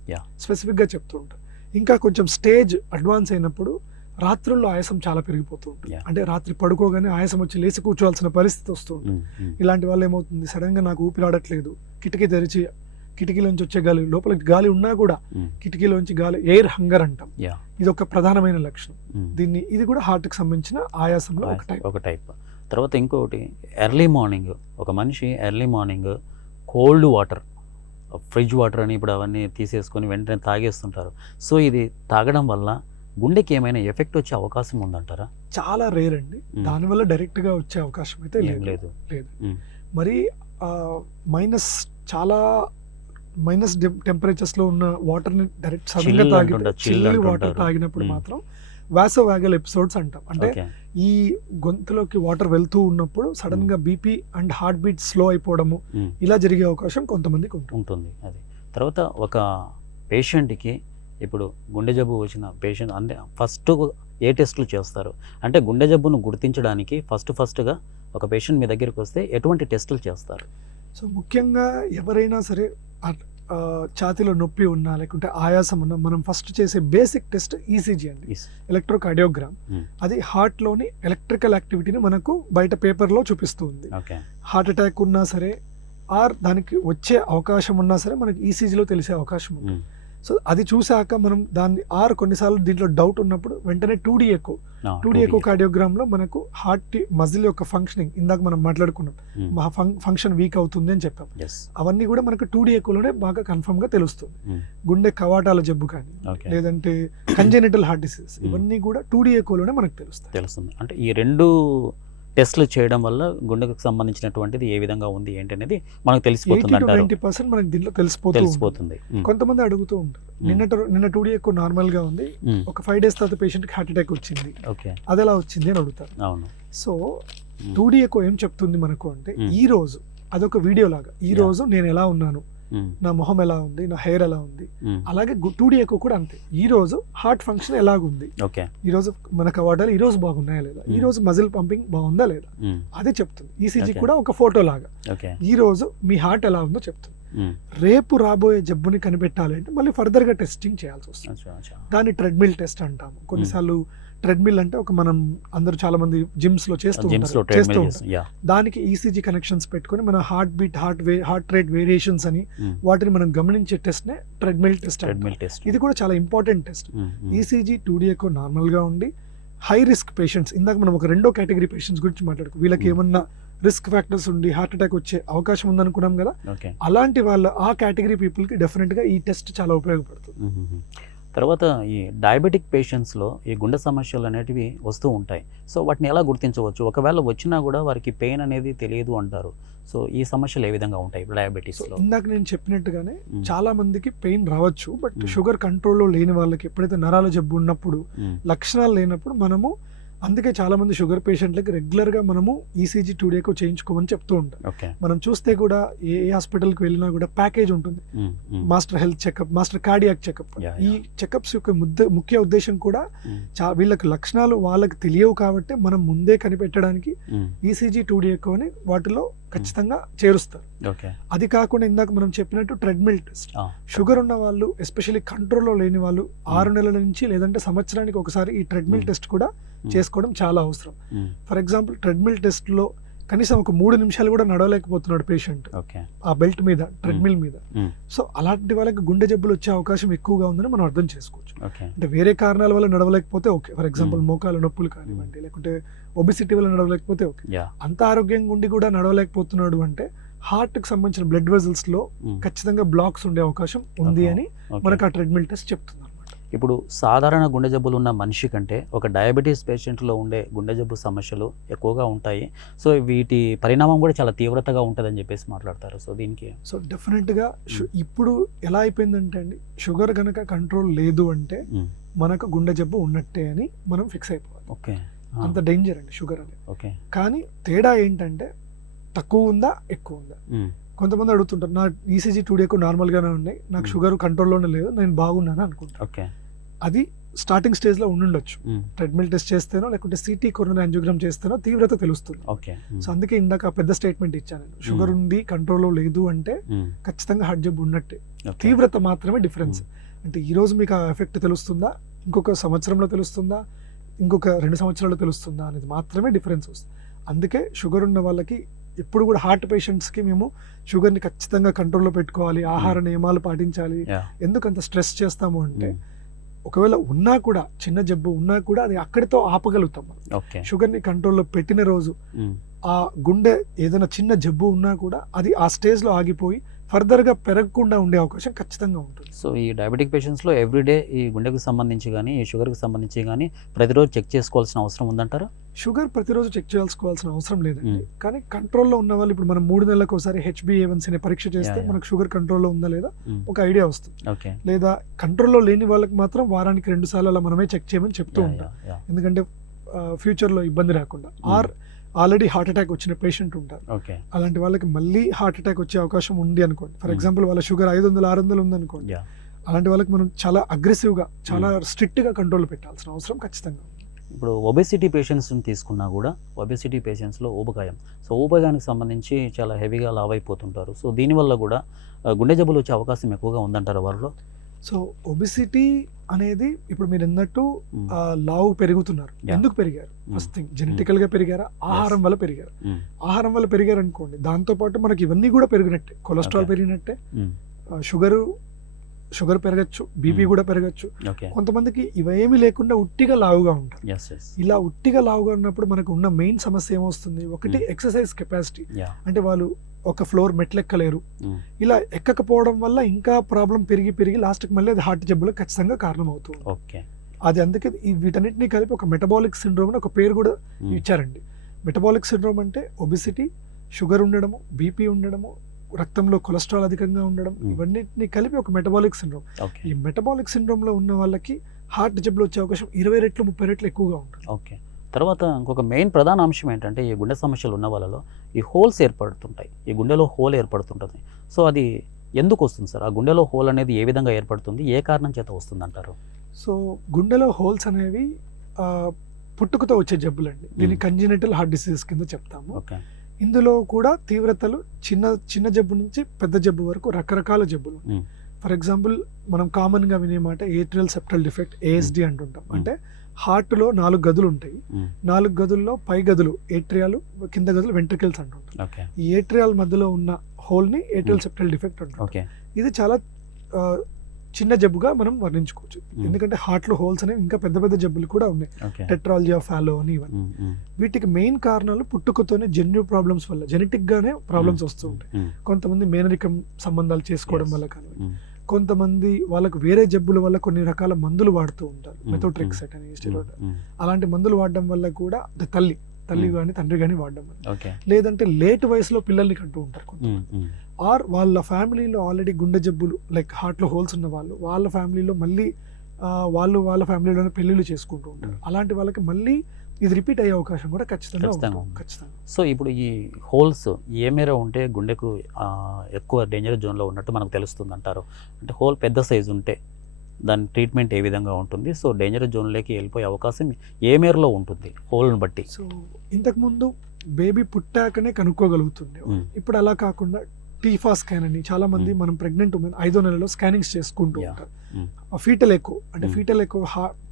స్పెసిఫిక్ గా చెప్తూ ఉంటారు. ఇంకా కొంచెం స్టేజ్ అడ్వాన్స్ అయినప్పుడు రాత్రుల్లో ఆయాసం చాలా పెరిగిపోతూ ఉంటుంది. అంటే రాత్రి పడుకోగానే ఆయాసం వచ్చి లేచి కూర్చోవాల్సిన పరిస్థితి వస్తూ ఉంటుంది. ఇలాంటి వాళ్ళు ఏమవుతుంది, సడన్ గా నాకు ఊపిరాడట్లేదు, కిటికీ తెరిచి కిటికీలోంచి వచ్చే గాలి, లోపలికి గాలి ఉన్నా కూడా కిటికీలోంచి గాలి, ఎయిర్ హంగర్ అంటాం, ఇది ఒక ప్రధానమైన లక్షణం. ఇది కూడా హార్ట్ కి సంబంధించిన ఆయాసంలో ఒక టైప్. తర్వాత ఇంకొకటి, ఒక మనిషి early morning cold water, fridge water అని ఇప్పుడు అవన్నీ తీసేసుకొని వెంటనే తాగేస్తుంటారు. సో ఇది తాగడం వల్ల గుండెకి ఏమైనా ఎఫెక్ట్ వచ్చే అవకాశం ఉందంటారా? చాలా రేర్ అండి. దానివల్ల డైరెక్ట్ గా వచ్చే అవకాశం అయితే లేదు. మరి మైనస్ టెంపరేచర్స్ లో ఉన్న వాటర్ ని డైరెక్ట్ సడన్ గా చిల్లి వాటర్ తాగినప్పుడు మాత్రం వాసోవాగల్ ఎపిసోడ్స్ అంటాం. అంటే ఈ గొంతులోకి వాటర్ వెళ్తూ ఉన్నప్పుడు సడన్ గా BP and heart beat slow అయిపోవడము, ఇలా జరిగే అవకాశం కొంతమందికి ఉంటుంది. అది తర్వాత ఒక పేషెంట్కి, ఇప్పుడు గుండె జబ్బు వచ్చిన పేషెంట్ అంటే ఫస్ట్ ఏ టెస్టులు చేస్తారు? అంటే గుండె జబ్బును గుర్తించడానికి ఫస్ట్గా ఒక పేషెంట్ మీ దగ్గరికి వస్తే ఎటువంటి టెస్టులు చేస్తారు? సో ముఖ్యంగా ఎవరైనా సరే ఛాతీలో నొప్పి ఉన్నా, లేకుంటే ఆయాసం ఉన్నా, మనం ఫస్ట్ చేసే బేసిక్ టెస్ట్ ఈసీజీ అండి, ఎలక్ట్రోకార్డియోగ్రామ్. అది హార్ట్ లోని ఎలక్ట్రికల్ యాక్టివిటీని మనకు బయట పేపర్లో చూపిస్తుంది. హార్ట్ అటాక్ ఉన్నా సరే, దానికి వచ్చే అవకాశం ఉన్నా సరే మనకి ఈసీజీలో తెలిసే అవకాశం ఉంది. సో అది చూసాక మనం దాన్ని కొన్నిసార్లు దీంట్లో డౌట్ ఉన్నప్పుడు వెంటనే 2D ఎకో కార్డియోగ్రామ్ లో మనకు హార్ట్ మజిల్ యొక్క ఫంక్షనింగ్, ఇందాక మనం మాట్లాడుకున్నాం, ఫంక్షన్ వీక్ అవుతుంది అని చెప్పాం. అవన్నీ కూడా మనకు 2D ఎకోలోనే బాగా కన్ఫర్మ్ గా తెలుస్తుంది. గుండె కవాటాల జబ్బు కానీ, లేదంటే కంజెనిటల్ హార్ట్ డిసీజ్, ఇవన్నీ కూడా 2D ఎకోలోనే మనకు తెలుస్తుంది. అంటే ఈ 2 టెస్ట్లు చేయడం వల్ల గుండెకు సంబంధించినటువంటిది ఏ విధంగా ఉంది ఏంటి అనేది మనకు తెలిసిపోతుంది. 80% మనకి దీంట్లో తెలిసిపోతుంది. కొంతమంది అడుగుతూ ఉంటారు, నిన్న 2D ఎక్కువ నార్మల్ గా ఉంది, ఒక 5 days తర్వాత పేషెంట్ కి హార్ట్ అటాక్ వచ్చింది, అది ఎలా వచ్చింది అని అడుగుతారు. సో 2D ఎక్కువ ఏం చెప్తుంది మనకు అంటే, ఈ రోజు అదొక వీడియో లాగా, ఈ రోజు నేను ఎలా ఉన్నాను, నా మొహం ఎలా ఉంది, నా హెయిర్ ఎలా ఉంది, అలాగే 2D ఎక్కువ కూడా అంతే, ఈ రోజు హార్ట్ ఫంక్షన్ ఎలాగుంది, ఈ రోజు మన కవాటాలు ఈ రోజు బాగున్నాయా లేదా, ఈ రోజు మజిల్ పంపింగ్ బాగుందా లేదా, అది చెప్తుంది. ఈసీజీ కూడా ఒక ఫోటో లాగా ఈ రోజు మీ హార్ట్ ఎలా ఉందో చెప్తుంది. రేపు రాబోయే జబ్బుని కనిపెట్టాలి అంటే మళ్ళీ ఫర్దర్ గా టెస్టింగ్ చేయాల్సి వస్తుంది. దాన్ని ట్రెడ్మిల్ టెస్ట్ అంటాము. కొన్నిసార్లు ట్రెడ్మిల్ అంటే ఒక మనం అందరూ చాలా మంది జిమ్స్ లో చేస్తూ ఉంటారు. దానికి ఈసీజీ కనెక్షన్స్ పెట్టుకొని మన heart beat, heart rate variations అని వాటిని మనం గమనించే టెస్ట్ నే ట్రెడ్మిల్ టెస్ట్. ఇది కూడా చాలా important test. ECG 2D echo normal గా ఉండి హై రిస్క్ పేషెంట్స్, ఇందాక మనం ఒక రెండో కేటగిరీ పేషెంట్స్ గురించి మాట్లాడుకో, వీళ్ళకి ఏమన్నా రిస్క్ ఫ్యాక్టర్స్ ఉండి హార్ట్ అటాక్ వచ్చే అవకాశం ఉందనుకున్నాం కదా, అలాంటి వాళ్ళ ఆ కేటగిరీ పీపుల్ కి డెఫినెట్ గా ఈ టెస్ట్ చాలా ఉపయోగపడుతుంది. తర్వాత ఈ డయాబెటిక్ పేషెంట్స్లో ఈ గుండె సమస్యలు అనేటివి వస్తూ ఉంటాయి. సో వాటిని ఎలా గుర్తించవచ్చు? ఒకవేళ వచ్చినా కూడా వారికి పెయిన్ అనేది తెలియదు అంటారు. సో ఈ సమస్యలు ఏ విధంగా ఉంటాయి డయాబెటీస్లో? ఇందాక నేను చెప్పినట్టుగానే చాలా మందికి పెయిన్ రావచ్చు, బట్ షుగర్ కంట్రోల్లో లేని వాళ్ళకి ఎప్పుడైతే నరాల జబ్బు ఉన్నప్పుడు, లక్షణాలు లేనప్పుడు మనము, అందుకే చాలా మంది షుగర్ పేషెంట్లకి రెగ్యులర్ గా మనము ఈసీజీ 2D ఎకో చేయించుకోమని చెప్తూ ఉంటాం. మనం చూస్తే కూడా ఏ హాస్పిటల్కి వెళ్ళినా కూడా ప్యాకేజ్ ఉంటుంది, master health checkup, master cardiac checkup. ఈ చెకప్స్ యొక్క ముఖ్య ఉద్దేశం కూడా వీళ్ళకి లక్షణాలు వాళ్ళకి తెలియవు కాబట్టి మనం ముందే కనిపెట్టడానికి ఈసీజీ 2D ఎకో అని వాటిలో ఖచ్చితంగా చేరుస్తారు. అది కాకుండా ఇందాక మనం చెప్పినట్టు ట్రెడ్మిల్ టెస్ట్, షుగర్ ఉన్న వాళ్ళు ఎస్పెషల్లీ కంట్రోల్లో లేని వాళ్ళు 6 నెలల నుంచి లేదంటే సంవత్సరానికి ఒకసారి ఈ ట్రెడ్మిల్ టెస్ట్ కూడా చేసుకోవడం చాలా అవసరం. ఫర్ ఎగ్జాంపుల్ ట్రెడ్మిల్ టెస్ట్ లో కనీసం ఒక 3 నిమిషాలు కూడా నడవలేకపోతున్నాడు పేషెంట్ ఆ బెల్ట్ మీద, ట్రెడ్మిల్ మీద. సో అలాంటి వాళ్ళకి గుండె జబ్బులు వచ్చే అవకాశం ఎక్కువగా ఉందని మనం అర్థం చేసుకోవచ్చు. అంటే వేరే కారణాల వల్ల నడవలేకపోతే ఓకే, ఫర్ ఎగ్జాంపుల్ మోకాల నొప్పులు కానివ్వండి, లేకుంటే ఒబిసిటీ వల్ల నడవలేకపోతే ఓకే. అంత ఆరోగ్యంగా ఉండి కూడా నడవలేకపోతున్నాడు అంటే హార్ట్ కి సంబంధించిన బ్లడ్ వెజల్స్ లో ఖచ్చితంగా బ్లాక్స్ ఉండే అవకాశం ఉంది అని మనకు ఆ ట్రెడ్మిల్ టెస్ట్ చెప్తుంది. ఇప్పుడు సాధారణ గుండె జబ్బులు ఉన్న మనిషి కంటే ఒక డయాబెటీస్ పేషెంట్లో ఉండే గుండె జబ్బు సమస్యలు ఎక్కువగా ఉంటాయి. సో వీటి పరిణామం కూడా చాలా తీవ్రతగా ఉంటుందని చెప్పేసి మాట్లాడతారు. సో దీనికి డెఫినెట్గా ఇప్పుడు ఎలా అయిపోయిందంటే అండి, షుగర్ కనుక కంట్రోల్ లేదు అంటే మనకు గుండె జబ్బు ఉన్నట్టే అని మనం ఫిక్స్ అయిపోవాలి. అంత డేంజర్ అండి షుగర్ అనేది. కానీ తేడా ఏంటంటే తక్కువ ఉందా ఎక్కువ ఉందా. కొంతమంది అడుగుతుంటారు, నా ఈసీజీ 2D ఎకో నార్మల్ గానే ఉన్నాయి, నాకు షుగర్ కంట్రోల్లోనే లేదు, నేను బాగున్నాను అనుకుంటా. అది స్టార్టింగ్ స్టేజ్ లో ఉండుండొచ్చు. ట్రెడ్మిల్ టెస్ట్ చేస్తేనో లేకుంటే సిటీ కొరోనా యాంజియోగ్రామ్ చేస్తేనో తీవ్రత తెలుస్తుంది. సో అందుకే ఇందాక పెద్ద స్టేట్మెంట్ ఇచ్చాను, షుగర్ ఉంది కంట్రోల్లో లేదు అంటే ఖచ్చితంగా హార్ట్ జబ్బు ఉన్నట్టే. తీవ్రత మాత్రమే డిఫరెన్స్. అంటే ఈ రోజు మీకు ఆ ఎఫెక్ట్ తెలుస్తుందా, ఇంకొక సంవత్సరంలో తెలుస్తుందా, ఇంకొక 2 సంవత్సరాలు తెలుస్తుందా అనేది మాత్రమే డిఫరెన్స్ వస్తుంది. అందుకే షుగర్ ఉన్న వాళ్ళకి ఎప్పుడు కూడా, హార్ట్ పేషెంట్స్కి మేము షుగర్ని ఖచ్చితంగా కంట్రోల్లో పెట్టుకోవాలి, ఆహార నియమాలు పాటించాలి. ఎందుకంత స్ట్రెస్ చేస్తాము అంటే ఒకవేళ ఉన్నా కూడా, చిన్న జబ్బు ఉన్నా కూడా అది అక్కడితో ఆపగలుగుతాం. షుగర్ని కంట్రోల్లో పెట్టిన రోజు ఆ గుండె ఏదైనా చిన్న జబ్బు ఉన్నా కూడా అది ఆ స్టేజ్లో ఆగిపోయి ఫర్దర్గా పెరగకుండా ఉండే అవకాశం ఖచ్చితంగా ఉంటుంది. సో ఈ డయాబెటిక్ పేషెంట్స్లో ఎవ్రీడే ఈ గుండెకు సంబంధించి కానీ ఈ షుగర్కి సంబంధించి కానీ ప్రతిరోజు చెక్ చేసుకోవాల్సిన అవసరం ఉందంటారా? షుగర్ ప్రతిరోజు చెక్ చేసుకోవాల్సిన అవసరం లేదండి. కానీ కంట్రోల్లో ఉన్న వాళ్ళు, ఇప్పుడు మనం 3 నెలలకు ఒకసారి HbA1c అనే పరీక్ష చేస్తే మనకు షుగర్ కంట్రోల్లో ఉందా లేదా ఒక ఐడియా వస్తుంది. లేదా కంట్రోల్లో లేని వాళ్ళకి మాత్రం వారానికి 2 సార్లు అలా మనమే చెక్ చేయమని చెప్తూ ఉంటాం. ఎందుకంటే ఫ్యూచర్లో ఇబ్బంది రాకుండా. ఆల్రెడీ హార్ట్ అటాక్ వచ్చిన పేషెంట్ ఉంటారు, అలాంటి వాళ్ళకి మళ్ళీ హార్ట్ అటాక్ వచ్చే అవకాశం ఉంది అనుకోండి. ఫర్ ఎగ్జాంపుల్ వాళ్ళ షుగర్ 500-600 ఉంది అనుకోండి, అలాంటి వాళ్ళకి మనం చాలా అగ్రెసివ్గా, చాలా స్ట్రిక్ట్గా కంట్రోల్ పెట్టాల్సిన అవసరం ఖచ్చితంగా ఉంది. ఇప్పుడు ఒబెసిటీ పేషెంట్స్ని తీసుకున్నా కూడా, ఒబెసిటీ పేషెంట్స్లో ఊబకాయం, సో ఊబకాయానికి సంబంధించి చాలా హెవీగా లావ్ అయిపోతుంటారు. సో దీనివల్ల కూడా గుండె జబ్బులు వచ్చే అవకాశం ఎక్కువగా ఉందంటారు వారిలో. సో ఒబిసిటీ అనేది ఇప్పుడు మీరు అన్నట్టు లావు పెరుగుతున్నారు, ఎందుకు పెరిగారు? ఫస్ట్ థింగ్ జెనెటికల్ గా పెరిగారా, ఆహారం వల్ల పెరిగారు. ఆహారం వల్ల పెరిగారు అనుకోండి, దాంతో పాటు మనకి ఇవన్నీ కూడా పెరిగినట్టే, కొలెస్ట్రాల్ పెరిగినట్టే, షుగర్ పెరగచ్చు, బీపీ కూడా పెరగచ్చు. కొంతమందికి ఇవేమీ లేకుండా ఉట్టిగా లావుగా ఉంటారు. ఇలా ఉట్టిగా లావుగా ఉన్నప్పుడు మనకు ఉన్న మెయిన్ సమస్య ఏమొస్తుంది, ఒకటి ఎక్సర్సైజ్ కెపాసిటీ, అంటే వాళ్ళు ఒక ఫ్లోర్ మెట్లు ఎక్కలేరు. ఇలా ఎక్కకపోవడం వల్ల ఇంకా ప్రాబ్లం పెరిగి లాస్ట్కి మళ్ళీ అది హార్ట్ జబ్బులకు ఖచ్చితంగా కారణం అవుతుంది. అది అందుకే వీటన్నిటిని కలిపి ఒక మెటబాలిక్ సిండ్రోమ్ అని ఒక పేరు కూడా ఇచ్చారండి. మెటబాలిక్ సిండ్రోమ్ అంటే ఒబిసిటీ, షుగర్ ఉండడము, బీపీ ఉండడము, రక్తంలో కొలెస్ట్రాల్ అధికంగా ఉండడం, ఇవన్నిటిని కలిపి ఒక మెటబాలిక్ సిండ్రోమ్. ఈ మెటబాలిక్ సిండ్రోమ్ లో ఉన్న వాళ్ళకి హార్ట్ జబ్బులు వచ్చే అవకాశం 20 రెట్లు 30 రెట్లు ఎక్కువగా ఉంటుంది. తర్వాత ఇంకొక మెయిన్ ప్రధాన అంశం ఏంటంటే, ఈ గుండె సమస్యలు ఉన్న వాళ్ళలో ఈ హోల్స్ ఏర్పడుతుంటాయి, ఈ గుండెలో హోల్ ఏర్పడుతుంటుంది. సో అది ఎందుకు వస్తుంది సార్? ఆ గుండెలో హోల్ అనేది ఏ విధంగా ఏర్పడుతుంది, ఏ కారణం చేత వస్తుంది అంటారు? సో గుండెలో హోల్స్ అనేవి పుట్టుకతో వచ్చే జబ్బులండి. దీన్ని కంజెనిటల్ హార్ట్ డిసీజ్ కింద చెప్తాము. ఇందులో కూడా తీవ్రతలు చిన్న జబ్బు నుంచి పెద్ద జబ్బు వరకు రకరకాల జబ్బులు. ఫర్ ఎగ్జాంపుల్ మనం కామన్ గా వినే మాట ఏట్రియల్ సెప్టల్ డిఫెక్ట్, ASD అంటుంటాం. అంటే హార్ట్లో 4 గదులు ఉంటాయి. మ్మ్. 4 గదుల్లో పై గదులు ఏట్రియాలు, కింద గదులు వెంట్రికల్స్ అంటుంటారు. ఓకే. ఈ ఏట్రియాల మధ్యలో ఉన్న హోల్ని ఏట్రియల్ సెప్టల్ డిఫెక్ట్ అంటారు. ఓకే. ఇది చాలా చిన్న జబ్బుగా మనం వర్ణించుకోవచ్చు. ఎందుకంటే హార్ట్లో హోల్స్ అనేవి ఇంకా పెద్ద పెద్ద జబ్బులు కూడా ఉన్నాయి. ఓకే. టెట్రాలజీ ఆఫ్ ఫాలో అని ఇవన్నీ. వీటికి మెయిన్ కారణాలు పుట్టుకతోనే జన్యు ప్రాబ్లమ్స్ వల్ల, జెనెటిక్ గానే ప్రాబ్లమ్స్ వస్తూ ఉంటాయి. కొంతమంది మేనరికం సంబంధాలు చేసుకోవడం వల్ల కానీ, కొంతమంది వాళ్ళకు వేరే జబ్బుల వల్ల కొన్ని రకాల మందులు వాడుతూ ఉంటారు, మెథోట్రెక్సెట్ అని, స్టెరాయిడ్, అలాంటి మందులు వాడడం వల్ల కూడా తల్లి కానీ తండ్రి కానీ వాడడం వల్ల, లేదంటే లేట్ వయసులో పిల్లల్ని కంటూ ఉంటారు కొంతమంది. ఆర్ వాళ్ళ ఫ్యామిలీలో ఆల్రెడీ గుండె జబ్బులు లైక్ హార్ట్లో హోల్స్ ఉన్న వాళ్ళ ఫ్యామిలీలో మళ్ళీ వాళ్ళ ఫ్యామిలీలోనే పెళ్ళిళ్ళు చేసుకుంటూ ఉంటారు. అలాంటి వాళ్ళకి మళ్ళీ ఇది రిపీట్ అయ్యే అవకాశం కూడా ఖచ్చితంగా ఉంటుంది. సో ఇప్పుడు ఈ హోల్స్ ఏ మేర ఉంటే గుండెకు ఎక్కువ డేంజర్ జోన్లో ఉన్నట్టు మనకు తెలుస్తుంది అంటారు? అంటే హోల్ పెద్ద సైజు ఉంటే దాని ట్రీట్మెంట్ ఏ విధంగా ఉంటుంది? సో డేంజర్ జోన్లోకి వెళ్ళిపోయే అవకాశం ఏ మేరలో ఉంటుంది హోల్ని బట్టి? సో ఇంతకుముందు బేబీ పుట్టాకనే కనుక్కోగలుగుతుండే, ఇప్పుడు అలా కాకుండా టీఫా స్కాన్ అని చాలా మంది మనం ప్రెగ్నెంట్ ఉమెన్ 5వ నెలలో స్కానింగ్స్ చేసుకుంటూ ఉంటారు. ఫీటల్ ఎకో అంటే ఫీటల్ ఎకో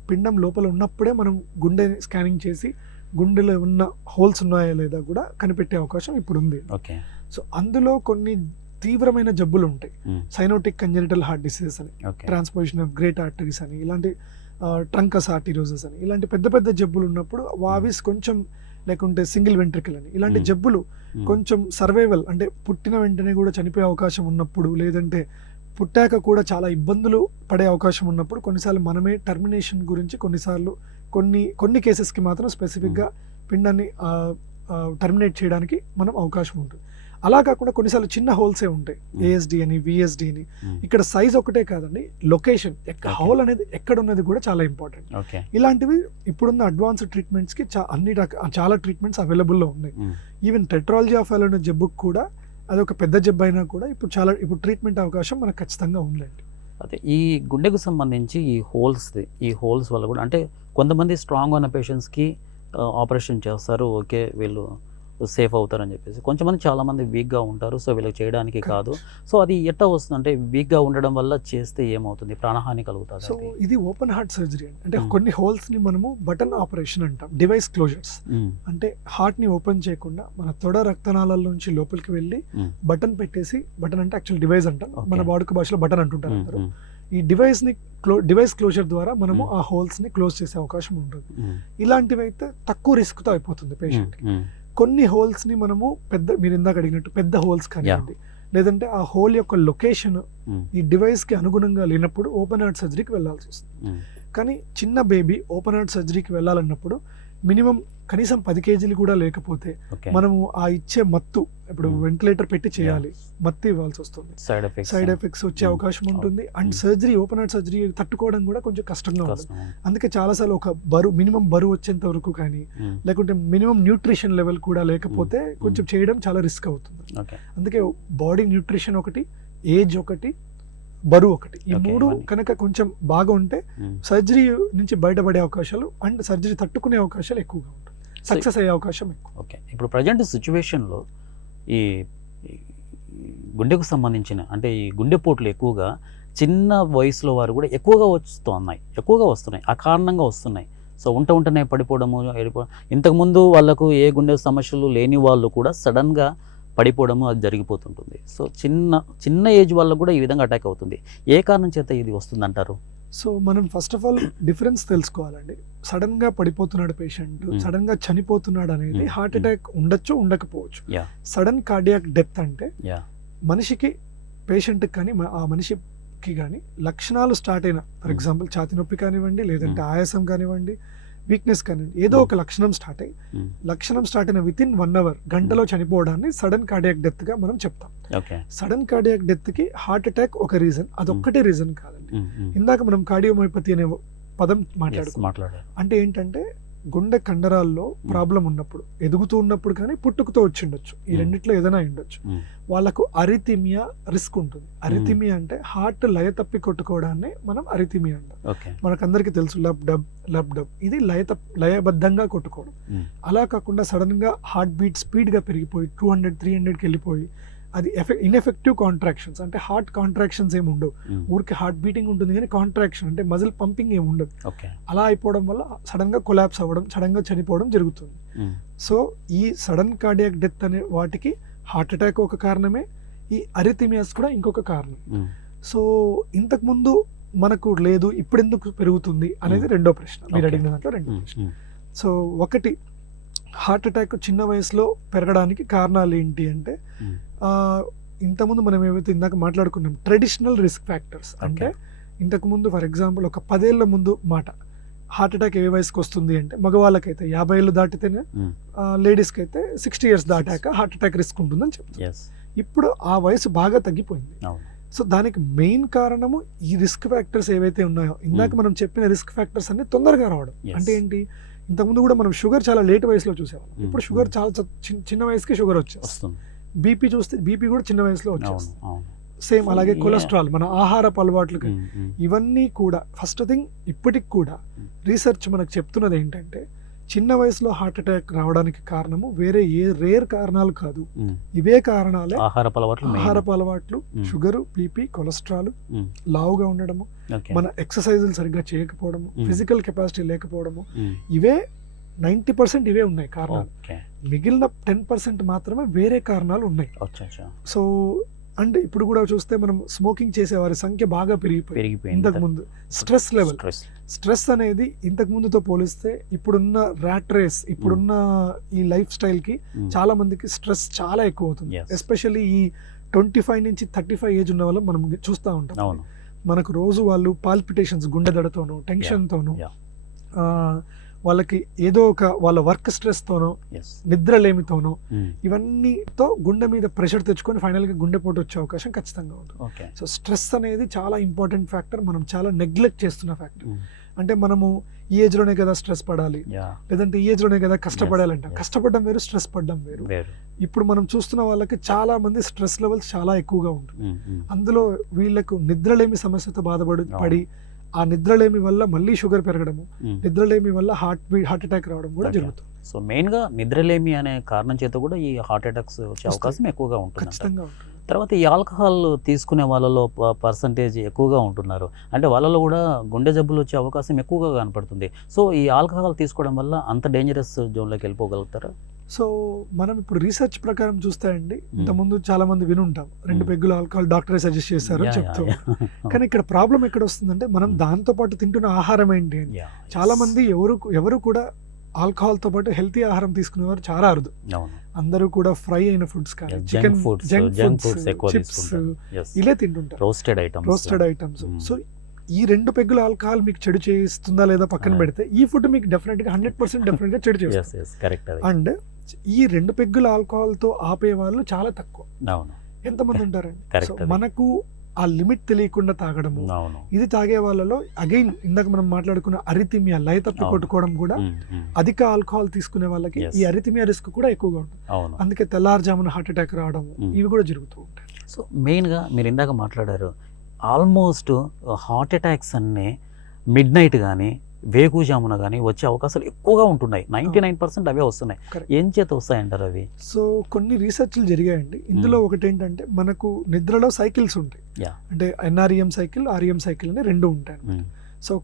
పిండం లోపల ఉన్నప్పుడే మనం గుండె స్కానింగ్ చేసి గుండెలో ఉన్న హోల్స్ ఉన్నాయా లేదా కూడా కనిపెట్టే అవకాశం ఇప్పుడు ఉంది. ఓకే. సో అందులో కొన్ని తీవ్రమైన జబ్బులు ఉంటాయి, సైనోటిక్ కంజెనిటల్ హార్ట్ డిసీజెస్ అని, ట్రాన్స్పోజిషన్ ఆఫ్ గ్రేట్ ఆర్టరీస్ అని, ఇలాంటి ట్రంకస్ ఆర్టిరోజెస్ అని, ఇలాంటి పెద్ద పెద్ద జబ్బులు ఉన్నప్పుడు వావిస్ కొంచెం, లేకుంటే సింగిల్ వెంట్రికల్ అని, ఇలాంటి జబ్బులు కొంచెం సర్వైవల్ అంటే పుట్టిన వెంటనే కూడా చనిపోయే అవకాశం ఉన్నప్పుడు, లేదంటే పుట్టాక కూడా చాలా ఇబ్బందులు పడే అవకాశం ఉన్నప్పుడు కొన్నిసార్లు మనమే టర్మినేషన్ గురించి కొన్ని కేసెస్కి మాత్రం స్పెసిఫిక్గా పిండాన్ని టర్మినేట్ చేయడానికి మనం అవకాశం ఉంటుంది. అలా కాకుండా కొన్నిసార్లు చిన్న హోల్సే ఉంటాయి, ఏఎస్డి అని, విఎస్డి అని. ఇక్కడ సైజ్ ఒకటే కాదండి, లొకేషన్, హోల్ అనేది ఎక్కడ ఉన్నది కూడా చాలా ఇంపార్టెంట్. ఇలాంటివి ఇప్పుడున్న అడ్వాన్స్డ్ ట్రీట్మెంట్స్కి చాలా ట్రీట్మెంట్స్ అవైలబుల్లో ఉన్నాయి. ఈవెన్ టెట్రాలజీ ఆఫ్ ఫాలో అనే జబ్బుకు కూడా, అది ఒక పెద్ద జబ్బు అయినా కూడా ఇప్పుడు ట్రీట్మెంట్ అవకాశం మనకు ఖచ్చితంగా ఉందండి. అదే ఈ గుండెకు సంబంధించి ఈ హోల్స్ వల్ల కూడా, అంటే కొంతమంది స్ట్రాంగ్ ఉన్న పేషెంట్స్కి ఆపరేషన్ చేస్తారు, ఓకే వీళ్ళు సేఫ్ అవుతారని చెప్పేసి. కొంతమంది చాలామంది వీక్గా ఉంటారు, సో వీళ్ళకి చేయడానికి కాదు. సో అది ఎట్లా వస్తుంది అంటే వీక్గా ఉండడం వల్ల చేస్తే ఏమవుతుంది, ప్రాణహాని కలుగుతుంది? సో ఇది ఓపెన్ హార్ట్ సర్జరీ అంటే కొన్ని హోల్స్ని మనము బటన్ ఆపరేషన్ అంటాం, డివైస్ క్లోజర్స్. అంటే హార్ట్ని ఓపెన్ చేయకుండా మన తొడ రక్తనాళాల నుంచి లోపలికి వెళ్ళి బటన్ పెట్టేసి, బటన్ అంటే యాక్చువల్ డివైస్ అంటాం, మన వాడుక భాషలో బటన్ అంటుంటారు అందరూ. ఈ డివైస్ క్లోజర్ ద్వారా మనము ఆ హోల్స్ని క్లోజ్ చేసే అవకాశం ఉంటుంది. ఇలాంటివి అయితే తక్కువ రిస్క్తో అయిపోతుంది పేషెంట్కి. కొన్ని హోల్స్ని మనము మీరు ఇందాక అడిగినట్టు పెద్ద హోల్స్ కానివ్వండి, లేదంటే ఆ హోల్ యొక్క లొకేషన్ ఈ డివైస్కి అనుగుణంగా లేనప్పుడు ఓపెన్ హార్ట్ సర్జరీకి వెళ్ళాల్సి వస్తుంది. కానీ చిన్న బేబీ ఓపెన్ హార్ట్ సర్జరీకి వెళ్ళాలన్నప్పుడు మినిమం కనీసం 10 కేజీలు కూడా లేకపోతే మనము ఆ ఇచ్చే మత్తు, ఇప్పుడు వెంటిలేటర్ పెట్టి చేయాలి, మత్తు ఇవ్వాల్సి వస్తుంది, సైడ్ ఎఫెక్ట్స్ వచ్చే అవకాశం ఉంటుంది. And surgery, open heart surgery తట్టుకోవడం కూడా కొంచెం కష్టంగా ఉంటుంది. అందుకే చాలాసార్లు ఒక మినిమం బరువు వచ్చేంత వరకు కానీ, లేకుంటే మినిమం న్యూట్రిషన్ లెవెల్ కూడా లేకపోతే కొంచెం చేయడం చాలా రిస్క్ అవుతుంది. అందుకే బాడీ న్యూట్రిషన్ ఒకటి, ఏజ్ ఒకటి, బరువు ఒకటి, ఈ 3 కనుక కొంచెం బాగా ఉంటే సర్జరీ నుంచి బయటపడే అవకాశాలు అండ్ సర్జరీ తట్టుకునే అవకాశాలు ఎక్కువగా ఉంటాయి, సక్సెస్ అయ్యే అవకాశం ఎక్కువ. ఓకే. ఇప్పుడు ప్రజెంట్ సిచ్యువేషన్లో ఈ గుండెకు సంబంధించిన, అంటే ఈ గుండెపోట్లు ఎక్కువగా చిన్న వయసులో వారు కూడా ఎక్కువగా వస్తున్నాయి, అకారణంగా వస్తున్నాయి. సో ఉంటనే పడిపోవడము, ఇంతకుముందు వాళ్ళకు ఏ గుండె సమస్యలు లేని వాళ్ళు కూడా సడన్గా పడిపోవడము అది జరిగిపోతుంటుంది. సో చిన్న ఏజ్ వల్ల కూడా ఈ విధంగా అటాక్ అవుతుంది. ఏ కారణం చేత ఇది వస్తుందంటారు? సో మనం ఫస్ట్ ఆఫ్ ఆల్ డిఫరెన్స్ తెలుసుకోవాలండి. సడన్ గా పడిపోతున్నాడు పేషెంట్, సడన్ గా చనిపోతున్నాడు అనేది హార్ట్ అటాక్ ఉండొచ్చు, ఉండకపోవచ్చు. సడన్ కార్డియాక్ డెత్ అంటే మనిషికి, పేషెంట్కి కానీ ఆ మనిషికి కానీ లక్షణాలు స్టార్ట్ అయిన, ఫర్ ఎగ్జాంపుల్ ఛాతీ నొప్పి కానివ్వండి, లేదంటే ఆయాసం కానివ్వండి, వీక్నెస్ కానివ్వండి, ఏదో ఒక లక్షణం స్టార్ట్ అయిన వితిన్ 1 hour, గంటలో చనిపోవడాన్ని సడన్ కార్డియాక్ డెత్ గా మనం చెప్తాం. సడన్ కార్డియాక్ డెత్ కి హార్ట్ అటాక్ ఒక రీజన్, అదొక్కటే రీజన్ కాదండి. ఇందాక మనం కార్డియోమయోపతి అనే పదం మాట్లాడారు. అంటే ఏంటంటే గుండె కండరాల్లో ప్రాబ్లం ఉన్నప్పుడు, ఎదుగుతూ ఉన్నప్పుడు కానీ పుట్టుకతో వచ్చిండొచ్చు, ఈ రెండిట్లో ఏదైనా ఉండొచ్చు, వాళ్ళకు అరిథిమియా రిస్క్ ఉంటుంది. అరిథిమియా అంటే హార్ట్ లయ తప్పి కొట్టుకోవడాన్ని మనం అరిథిమియా అంటాం. మనకందరికి తెలుసు లబ్ డబ్, ఇది లయబద్ధంగా కొట్టుకోవడం. అలా కాకుండా సడన్ గా హార్ట్ బీట్ స్పీడ్ గా పెరిగిపోయి 200-300కి వెళ్ళిపోయి అది ఇన్ఎఫెక్టివ్ కాంట్రాక్షన్స్, అంటే హార్ట్ కాంట్రాక్షన్స్ ఏమి ఉండవు, ఊరికి హార్ట్ బీటింగ్ ఉంటుంది కానీ కాంట్రాక్షన్ అంటే మజిల్ పంపింగ్ ఏమి ఉండదు. అలా అయిపోవడం వల్ల సడన్ గా కొలాప్స్ అవ్వడం, సడన్ గా చనిపోవడం జరుగుతుంది. సో ఈ సడన్ కార్డియాక్ డెత్ అనే వాటికి హార్ట్ అటాక్ ఒక కారణమే, ఈ అరిథిమియాస్ కూడా ఇంకొక కారణం. సో ఇంతకు ముందు మనకు లేదు, ఇప్పుడు ఎందుకు పెరుగుతుంది అనేది రెండో ప్రశ్న, మీరు అడిగిన దాంట్లో రెండో ప్రశ్న. సో ఒకటి, హార్ట్ అటాక్ చిన్న వయసులో పెరగడానికి కారణాలు ఏంటి అంటే, ఇంతకుముందు మనం ఏమైతే ఇందాక మాట్లాడుకున్నాం ట్రెడిషనల్ రిస్క్ ఫ్యాక్టర్స్, అంటే ఇంతకుముందు ఫర్ ఎగ్జాంపుల్ ఒక 10 ఏళ్ల ముందు మాట హార్ట్ అటాక్ ఏ వయసుకి వస్తుంది అంటే, మగవాళ్ళకైతే 50 ఏళ్ళు దాటితేనే, లేడీస్కి అయితే 60 ఇయర్స్ దాటాక హార్ట్ అటాక్ రిస్క్ ఉంటుందని చెప్తారు. ఇప్పుడు ఆ వయసు బాగా తగ్గిపోయింది. సో దానికి మెయిన్ కారణము ఈ రిస్క్ ఫ్యాక్టర్స్ ఏవైతే ఉన్నాయో, ఇందాక మనం చెప్పిన రిస్క్ ఫ్యాక్టర్స్ అన్ని తొందరగా రావడం. అంటే ఏంటి, ఇంతకుముందు కూడా మనం షుగర్ చాలా లేట్ వయసులో చూసేవాళ్ళం, ఇప్పుడు షుగర్ చాలా చిన్న వయసుకి షుగర్ వచ్చేస్తుంది. బీపీ చూస్తే బీపీ కూడా చిన్న వయసులో వచ్చేస్తుంది. సేమ్ అలాగే కొలెస్ట్రాల్, మన ఆహారపు అలవాట్లకి, ఇవన్నీ కూడా ఫస్ట్ థింగ్ ఇప్పటికి కూడా రీసెర్చ్ మనకు చెప్తున్నది ఏంటంటే, చిన్న వయసులో హార్ట్ అటాక్ రావడానికి కారణము వేరే ఏ రేర్ కారణాలు కాదు, ఇవే కారణాలే. ఆహారపు అలవాట్లు, షుగరు, బీపీ, కొలెస్ట్రాల్, లావుగా ఉండడము, మన ఎక్సర్సైజులు సరిగ్గా చేయకపోవడము, ఫిజికల్ కెపాసిటీ లేకపోవడము, ఇవే 90% ఇవే ఉన్నాయి కారణాలు. మిగిలిన 10% మాత్రమే వేరే కారణాలు ఉన్నాయి. సో అండ్ ఇప్పుడు కూడా చూస్తే మనం స్మోకింగ్ చేసే వారి సంఖ్య బాగా పెరిగిపోయింది. ఇంతకు ముందు స్ట్రెస్ లెవెల్, స్ట్రెస్ అనేది ఇంతకు ముందుతో పోలిస్తే ఇప్పుడున్న ర్యాట్ రేస్, ఇప్పుడున్న ఈ లైఫ్ స్టైల్ కి చాలా మందికి స్ట్రెస్ చాలా ఎక్కువ అవుతుంది. ఎస్పెషల్లీ ఈ 25 నుంచి 35 ఏజ్ ఉన్న వాళ్ళు మనం చూస్తూ ఉంటాం. మనకు రోజు వాళ్ళు పాల్పిటేషన్స్, గుండె దడతోనూ, టెన్షన్తోనూ, వాళ్ళకి ఏదో ఒక వాళ్ళ వర్క్ స్ట్రెస్తోనో, నిద్రలేమితోనో, ఇవన్నీతో గుండె మీద ప్రెషర్ తెచ్చుకొని ఫైనల్గా గుండెపోటు వచ్చే అవకాశం ఖచ్చితంగా ఉంటుంది. సో స్ట్రెస్ అనేది చాలా ఇంపార్టెంట్ ఫ్యాక్టర్, మనం చాలా నెగ్లెక్ట్ చేస్తున్న ఫ్యాక్టర్. అంటే మనము ఈ ఏజ్లోనే కదా స్ట్రెస్ పడాలి, లేదంటే ఈ ఏజ్లోనే కదా కష్టపడాలంట. కష్టపడడం వేరు, స్ట్రెస్ పడడం వేరు. ఇప్పుడు మనం చూస్తున్న వాళ్ళకి చాలా మంది స్ట్రెస్ లెవెల్స్ చాలా ఎక్కువగా ఉంటుంది. అందులో వీళ్ళకు నిద్రలేమి సమస్యతో పడి ఆ నిద్రలేమి వల్ల మళ్ళీ షుగర్ పెరగడము, నిద్రలేమి వల్ల హార్ట్ అటాక్ రావడం కూడా జరుగుతుంది. సో మెయిన్గా నిద్రలేమి అనే కారణం చేత కూడా ఈ హార్ట్ అటాక్స్ వచ్చే అవకాశం ఎక్కువగా ఉంటుంది. ఖచ్చితంగా ఉంటుంది. తర్వాత ఈ ఆల్కహాల్ తీసుకునే వాళ్ళలో పర్సంటేజ్ ఎక్కువగా ఉంటున్నారు, అంటే వాళ్ళలో కూడా గుండె జబ్బులు వచ్చే అవకాశం ఎక్కువగా కనపడుతుంది. సో ఈ ఆల్కహాల్ తీసుకోవడం వల్ల అంత డేంజరస్ జోన్లోకి వెళ్ళిపోగలుగుతారా? సో మనం ఇప్పుడు రీసెర్చ్ ప్రకారం చూస్తే అండి, ఇంతకుముందు చాలా మంది వినుంటాం 2 పెగ్గులు ఆల్కహాల్ డాక్టరే సజెస్ట్ చేశారు చెప్తూ. కానీ ఇక్కడ ప్రాబ్లం ఎక్కడ వస్తుందంటే, మనం దాంతో పాటు తింటున్న ఆహారం ఏంటి అని. చాలా మంది ఎవరు కూడా ఆల్కహాల్ తో పాటు హెల్తీ ఆహారం తీసుకునేవారు చాలా అరుదు. అందరూ కూడా ఫ్రై అయిన ఫుడ్స్ కానీ, చికెన్, జంక్ ఫుడ్స్, చిప్స్ ఇలా తింటుంటారు, రోస్టెడ్ ఐటమ్స్. సో ఈ 2 పెగ్గుల ఆల్కహాల్ మీకు చెడు చేస్తుందా లేదా పక్కన పెడితే, ఈ ఫుడ్ మీకు డెఫినెట్ గా 100% డెఫినెట్ గా చెడు చేస్తుంది. అండ్ ఈ 2 పెగ్గుల ఆల్కహాల్ తో ఆపే వాళ్ళు చాలా తక్కువ, ఎంతమంది ఉంటారండి. సో మనకు ఆ లిమిట్ తెలియకుండా తాగడము, ఇది తాగే వాళ్ళలో అగైన్ ఇందాక మనం మాట్లాడుకున్న అరిథిమియా, లయ తప్పి కొట్టుకోవడం కూడా, అధిక ఆల్కహాల్ తీసుకునే వాళ్ళకి ఈ అరిథిమియా రిస్క్ కూడా ఎక్కువగా ఉంటుంది. అందుకే తెల్లారుజామున హార్ట్ అటాక్ రావడం ఇవి కూడా జరుగుతూ ఉంటాయి. సో మెయిన్గా మీరు ఇందాక మాట్లాడారు, ఆల్మోస్ట్ హార్ట్ అటాక్స్ అన్నీ మిడ్ నైట్ కానీ వేకుజామున కానీ వచ్చే అవకాశాలు ఎక్కువగా ఉంటున్నాయి. 99% అవే వస్తున్నాయి. ఏం చేత వస్తాయంటారు అవి? సో కొన్ని రీసెర్చ్లు జరిగాయండి. ఇందులో ఒకటి ఏంటంటే, మనకు నిద్రలో సైకిల్స్ ఉంటాయి, అంటే NREM సైకిల్, REM సైకిల్ అని 2 ఉంటాయి అన్నమాట. సో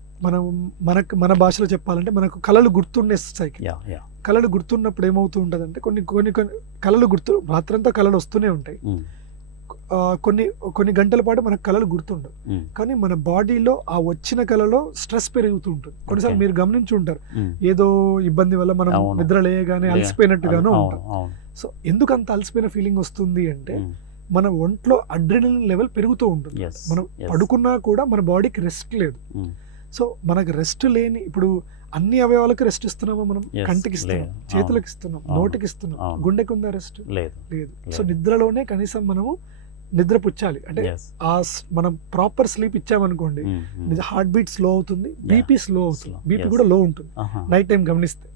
మన భాషలో చెప్పాలంటే మనకు కళలు గుర్తుండే సైకిల్. కళలు గుర్తున్నప్పుడు ఏమవుతూ ఉంటుంది అంటే, కొన్ని కళలు రాత్రంతా కళలు వస్తూనే ఉంటాయి. కొన్ని గంటల పాటు మనకు కళలు గుర్తుండవు, కానీ మన బాడీలో ఆ వచ్చిన కళలో స్ట్రెస్ పెరుగుతూ ఉంటుంది. కొన్నిసార్లు మీరు గమనించి ఉంటారు, ఏదో ఇబ్బంది వల్ల మనం నిద్ర లేయగానే అలసిపోయినట్టుగాను ఉంటాం. సో ఎందుకు అంత అలసిపోయిన ఫీలింగ్ వస్తుంది అంటే, మన ఒంట్లో అడ్రినలిన్ లెవెల్ పెరుగుతూ ఉంటుంది. మనం పడుకున్నా కూడా మన బాడీకి రెస్ట్ లేదు. సో మనకు రెస్ట్ లేని, ఇప్పుడు అన్ని అవయవాలకు రెస్ట్ ఇస్తున్నామా? మనం కంటికి ఇస్తున్నాం, చేతులకు ఇస్తున్నాం, నోటికి ఇస్తున్నాం, గుండెకి ఉందా రెస్ట్? లేదు. సో నిద్రలోనే కనీసం మనము నిద్ర పుచ్చాలి. అంటే మనం ప్రాపర్ స్లీప్ ఇచ్చామనుకోండి, హార్ట్ బీట్ స్లో అవుతుంది, బీపీ స్లో అవుతుంది, బీపీ కూడా లో ఉంటుంది నైట్ టైం గమనిస్తే.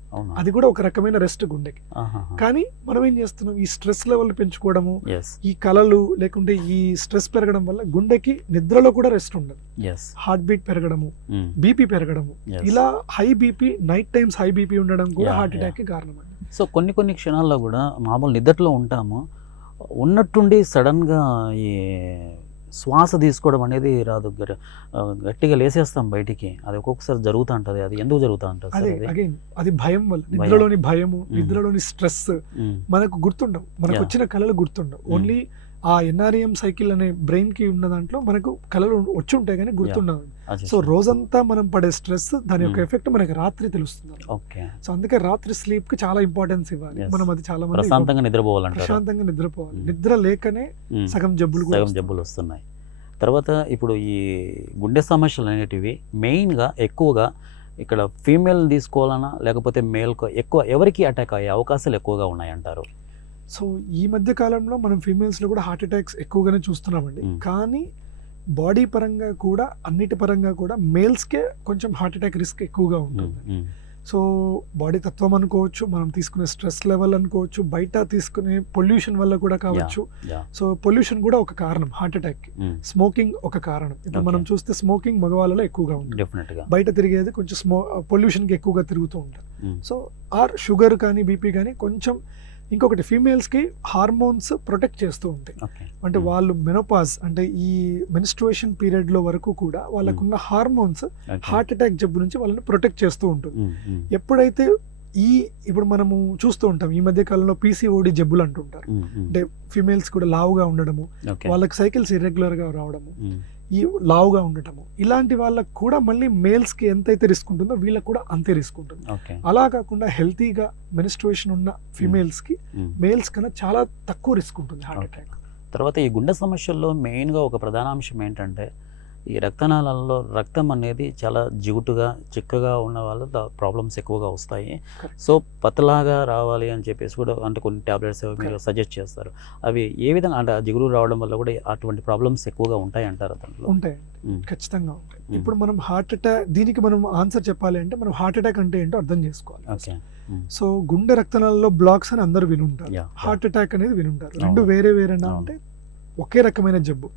అది కూడా ఒక రకమైన రెస్ట్ గుండెకి. కానీ మనం ఏం చేస్తున్నాం, ఈ స్ట్రెస్ లెవెల్ పెంచుకోవడము, ఈ కలలు లేకుంటే ఈ స్ట్రెస్ పెరగడం వల్ల గుండెకి నిద్రలో కూడా రెస్ట్ ఉండదు, హార్ట్ బీట్ పెరగడము, బీపీ పెరగడము, ఇలా high BP, night times high BP ఉండడం కూడా హార్ట్ అటాక్ కి కారణం అండి. సో కొన్ని క్షణాల్లో కూడా మామూలు నిద్రలో ఉంటాము, ఉన్నట్టుండి సడన్గా ఈ శ్వాస తీసుకోవడం అనేది రాదు, గట్టిగా లేసేస్తాం బయటికి, అది ఒక్కొక్కసారి జరుగుతూ ఉంటుంది. అది ఎందుకు జరుగుతూ ఉంటుంది అదే సార్ అది? అగైన్ అది భయం వల్ల, నిద్రలోని భయము, నిద్రలోని స్ట్రెస్ మనకు గుర్తుండవు, మనకు Yeah. వచ్చిన కళలు గుర్తుండవు. ఓన్లీ ఆ ఎన్ఆర్ఎం సైకిల్ అనే బ్రెయిన్ కి ఉన్న దాంట్లో మనకు కళలు వచ్చి ఉంటాయి కానీ గుర్తుండవు. అది సో రోజంతా మనం పడే స్ట్రెస్ దాని యొక్క ఎఫెక్ట్ మనకి రాత్రి తెలుస్తుంది. ఓకే, సో అందుకే రాత్రి స్లీప్ కి చాలా ఇంపార్టెన్స్ ఇవ్వాలి. Yes. మనం అది చాలా మంది ప్రశాంతంగా నిద్రపోవాలంటారు. ప్రశాంతంగా నిద్రపోవాలి. నిద్ర లేకనే సగం జబ్బులు కూడా సగం వస్తాయి. జబ్బులు వస్తున్నాయి. తర్వాత ఇప్పుడు ఈ గుండె సమస్యలు అనేటివి మెయిన్గా ఎక్కువగా ఇక్కడ ఫీమేల్ తీసుకోవాలన్నా లేకపోతే మేల్కు ఎక్కువ ఎవరికి అటాక్ అయ్యే అవకాశాలు ఎక్కువగా ఉన్నాయంటారు? సో ఈ మధ్య కాలంలో మనం ఫీమేల్స్ లో కూడా హార్ట్ అటాక్స్ ఎక్కువగానే చూస్తున్నామండి. కానీ బాడీ పరంగా కూడా అన్నిటి పరంగా కూడా మేల్స్ కే కొంచెం హార్ట్ అటాక్ రిస్క్ ఎక్కువగా ఉంటుంది. సో బాడీ తత్వం అనుకోవచ్చు, మనం తీసుకునే స్ట్రెస్ లెవెల్ అనుకోవచ్చు, బయట తీసుకునే పొల్యూషన్ వల్ల కూడా కావచ్చు. సో పొల్యూషన్ కూడా ఒక కారణం హార్ట్ అటాక్ కి. స్మోకింగ్ ఒక కారణం. ఇప్పుడు మనం చూస్తే స్మోకింగ్ మగవాళ్ళలో ఎక్కువగా ఉంటుంది. డెఫినెట్గా బయట తిరిగేది కొంచెం పొల్యూషన్ కి ఎక్కువగా తిరుగుతూ ఉంటారు. సో ఆర్ షుగర్ కానీ బీపీ కానీ కొంచెం. ఇంకొకటి ఫీమేల్స్ కి హార్మోన్స్ ప్రొటెక్ట్ చేస్తూ ఉంటాయి. అంటే వాళ్ళు మెనోపాజ్ అంటే ఈ మెన్స్ట్రుయేషన్ పీరియడ్ లో వరకు కూడా వాళ్ళకున్న హార్మోన్స్ హార్ట్ అటాక్ జబ్బు నుంచి వాళ్ళని ప్రొటెక్ట్ చేస్తూ ఉంటుంది. ఎప్పుడైతే ఇప్పుడు మనము చూస్తూ ఉంటాం ఈ మధ్య కాలంలో పీసీఓడి జబ్బులు అంటుంటారు. అంటే ఫీమేల్స్ కూడా లావుగా ఉండడము, వాళ్ళకి సైకిల్స్ ఇర్రెగ్యులర్ గా రావడము, ఈ లావుగా ఉండటము, ఇలాంటి వాళ్ళకు కూడా మళ్ళీ మేల్స్ కి ఎంతైతే రిస్క్ ఉంటుందో వీళ్ళకి కూడా అంతే రిస్క్ ఉంటుంది. అలా కాకుండా హెల్తీగా మెన్స్ట్రుయేషన్ ఉన్న ఫీమేల్స్ కి మేల్స్ కన్నా చాలా తక్కువ రిస్క్ ఉంటుంది హార్ట్ అటాక్. తర్వాత ఈ గుండె సమస్యల్లో మెయిన్గా ఒక ప్రధాన అంశం ఏంటంటే ఈ రక్తనాళాలలో రక్తం అనేది చాలా జిగుటుగా చిక్కగా ఉన్న వాళ్ళ ప్రాబ్లమ్స్ ఎక్కువగా వస్తాయి. సో పతలాగా రావాలి అని చెప్పేసి కూడా అంటే కొన్ని ట్యాబ్లెట్స్ మీరు సజెస్ట్ చేస్తారు. అవి ఏ విధంగా అంటే జిగురు రావడం వల్ల కూడా అటువంటి ప్రాబ్లమ్స్ ఎక్కువగా ఉంటాయి అంటారు దాంట్లో? ఉంటాయండి, ఖచ్చితంగా ఉంటాయి. ఇప్పుడు మనం హార్ట్ అటాక్ దీనికి మనం ఆన్సర్ చెప్పాలి అంటే మనం హార్ట్ అటాక్ అంటే ఏంటో అర్థం చేసుకోవాలి. ఓకే, సో గుండె రక్తనాళాల్లో బ్లాక్స్ అని అందరూ వినుంటారు. హార్ట్ అటాక్ అనేది వినుంటారు. రెండు వేరే వేరేనా అంటే ఒకే రకమైన జబ్బు.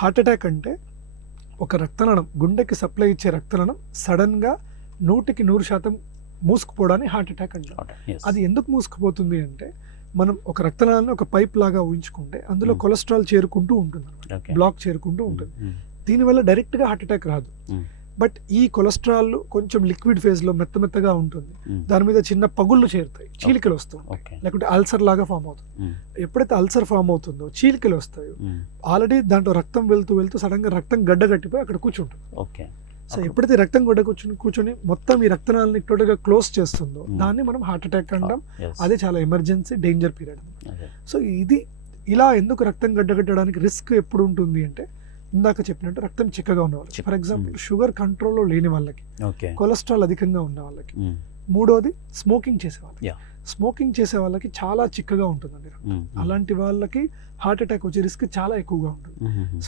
హార్ట్ అటాక్ అంటే ఒక రక్తనాళం, గుండెకి సప్లై ఇచ్చే రక్తనాళం సడన్ గా 100% మూసుకుపోవడాన్ని హార్ట్ అటాక్ అంటారు. అది ఎందుకు మూసుకుపోతుంది అంటే మనం ఒక రక్తనాళాన్ని ఒక పైప్ లాగా ఊహించుకుంటే అందులో కొలెస్ట్రాల్ చేరుకుంటూ ఉంటుంది, బ్లాక్ చేరుకుంటూ ఉంటుంది. దీనివల్ల డైరెక్ట్ గా హార్ట్ అటాక్ రాదు. బట్ ఈ కొలెస్ట్రాల్ కొంచెం లిక్విడ్ ఫేజ్ లో మెత్తగా ఉంటుంది. దాని మీద చిన్న పగుళ్ళు చేరుతాయి, చీలికలు వస్తాయి, లేకుంటే అల్సర్ లాగా ఫామ్ అవుతుంది. ఎప్పుడైతే అల్సర్ ఫామ్ అవుతుందో చీలికలు వస్తాయో ఆల్రెడీ దాంట్లో రక్తం వెళ్తూ సడన్ గా రక్తం గడ్డ కట్టిపోయి అక్కడ కూర్చుంటుంది. సో ఎప్పుడైతే రక్తం గడ్డ కూర్చొని మొత్తం ఈ రక్తనాళాన్ని టోటల్ గా క్లోజ్ చేస్తుందో దాన్ని మనం హార్ట్ అటాక్ అంటాం. అదే చాలా ఎమర్జెన్సీ డేంజర్ పీరియడ్. సో ఇది ఇలా ఎందుకు రక్తం గడ్డగట్టడానికి రిస్క్ ఎప్పుడు ఉంటుంది అంటే ఇందాక చెప్పినట్టు రక్తం చిక్కగా ఉన్న వాళ్ళకి, ఫర్ ఎగ్జాంపుల్ షుగర్ కంట్రోల్లో లేని వాళ్ళకి, కొలెస్ట్రాల్ అధికంగా ఉన్న వాళ్ళకి, మూడోది స్మోకింగ్ చేసే వాళ్ళకి. స్మోకింగ్ చేసే వాళ్ళకి చాలా చిక్కగా ఉంటుందండి రక్తం. అలాంటి వాళ్ళకి హార్ట్ అటాక్ వచ్చే రిస్క్ చాలా ఎక్కువగా ఉంటుంది.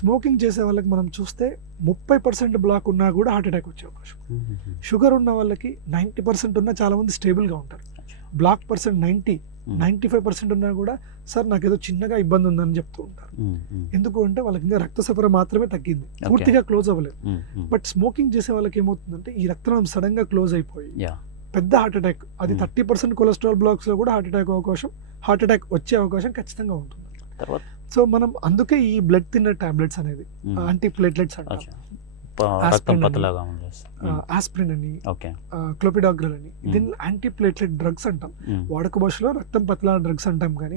స్మోకింగ్ చేసే వాళ్ళకి మనం చూస్తే 30% బ్లాక్ ఉన్నా కూడా హార్ట్ అటాక్ వచ్చే అవకాశం. షుగర్ ఉన్న వాళ్ళకి 90% ఉన్నా చాలా మంది స్టేబుల్ గా ఉంటారు. బ్లాక్ పర్సెంట్ 95% ఉన్నా కూడా సార్ నాకు ఏదో చిన్నగా ఇబ్బంది ఉందని చెప్తూ ఉంటారు. ఎందుకు అంటే వాళ్ళకి ఇంకా రక్త సరఫరా మాత్రమే తగ్గింది, పూర్తిగా క్లోజ్ అవ్వలేదు. బట్ స్మోకింగ్ చేసే వాళ్ళకి ఏమవుతుందంటే ఈ రక్తనాళం సడన్ గా క్లోజ్ అయిపోయి పెద్ద హార్ట్ అటాక్, అది 30% కొలెస్ట్రాల్ బ్లాక్స్ లో కూడా హార్ట్ అటాక్ వచ్చే అవకాశం ఖచ్చితంగా ఉంటుంది. సో మనం అందుకే ఈ బ్లడ్ థిన్నర్ టాబ్లెట్స్ అనేది యాంటీ ప్లేట్లెట్స్ అంటాం, ఆస్పిరిన్ అని, క్లోపిడాగ్రల్ అని, దీన్ని యాంటీ ప్లేట్లెట్ డ్రగ్స్ అంటాం. వాడుక భాషలో రక్తం పతలా డ్రగ్స్ అంటాం. కానీ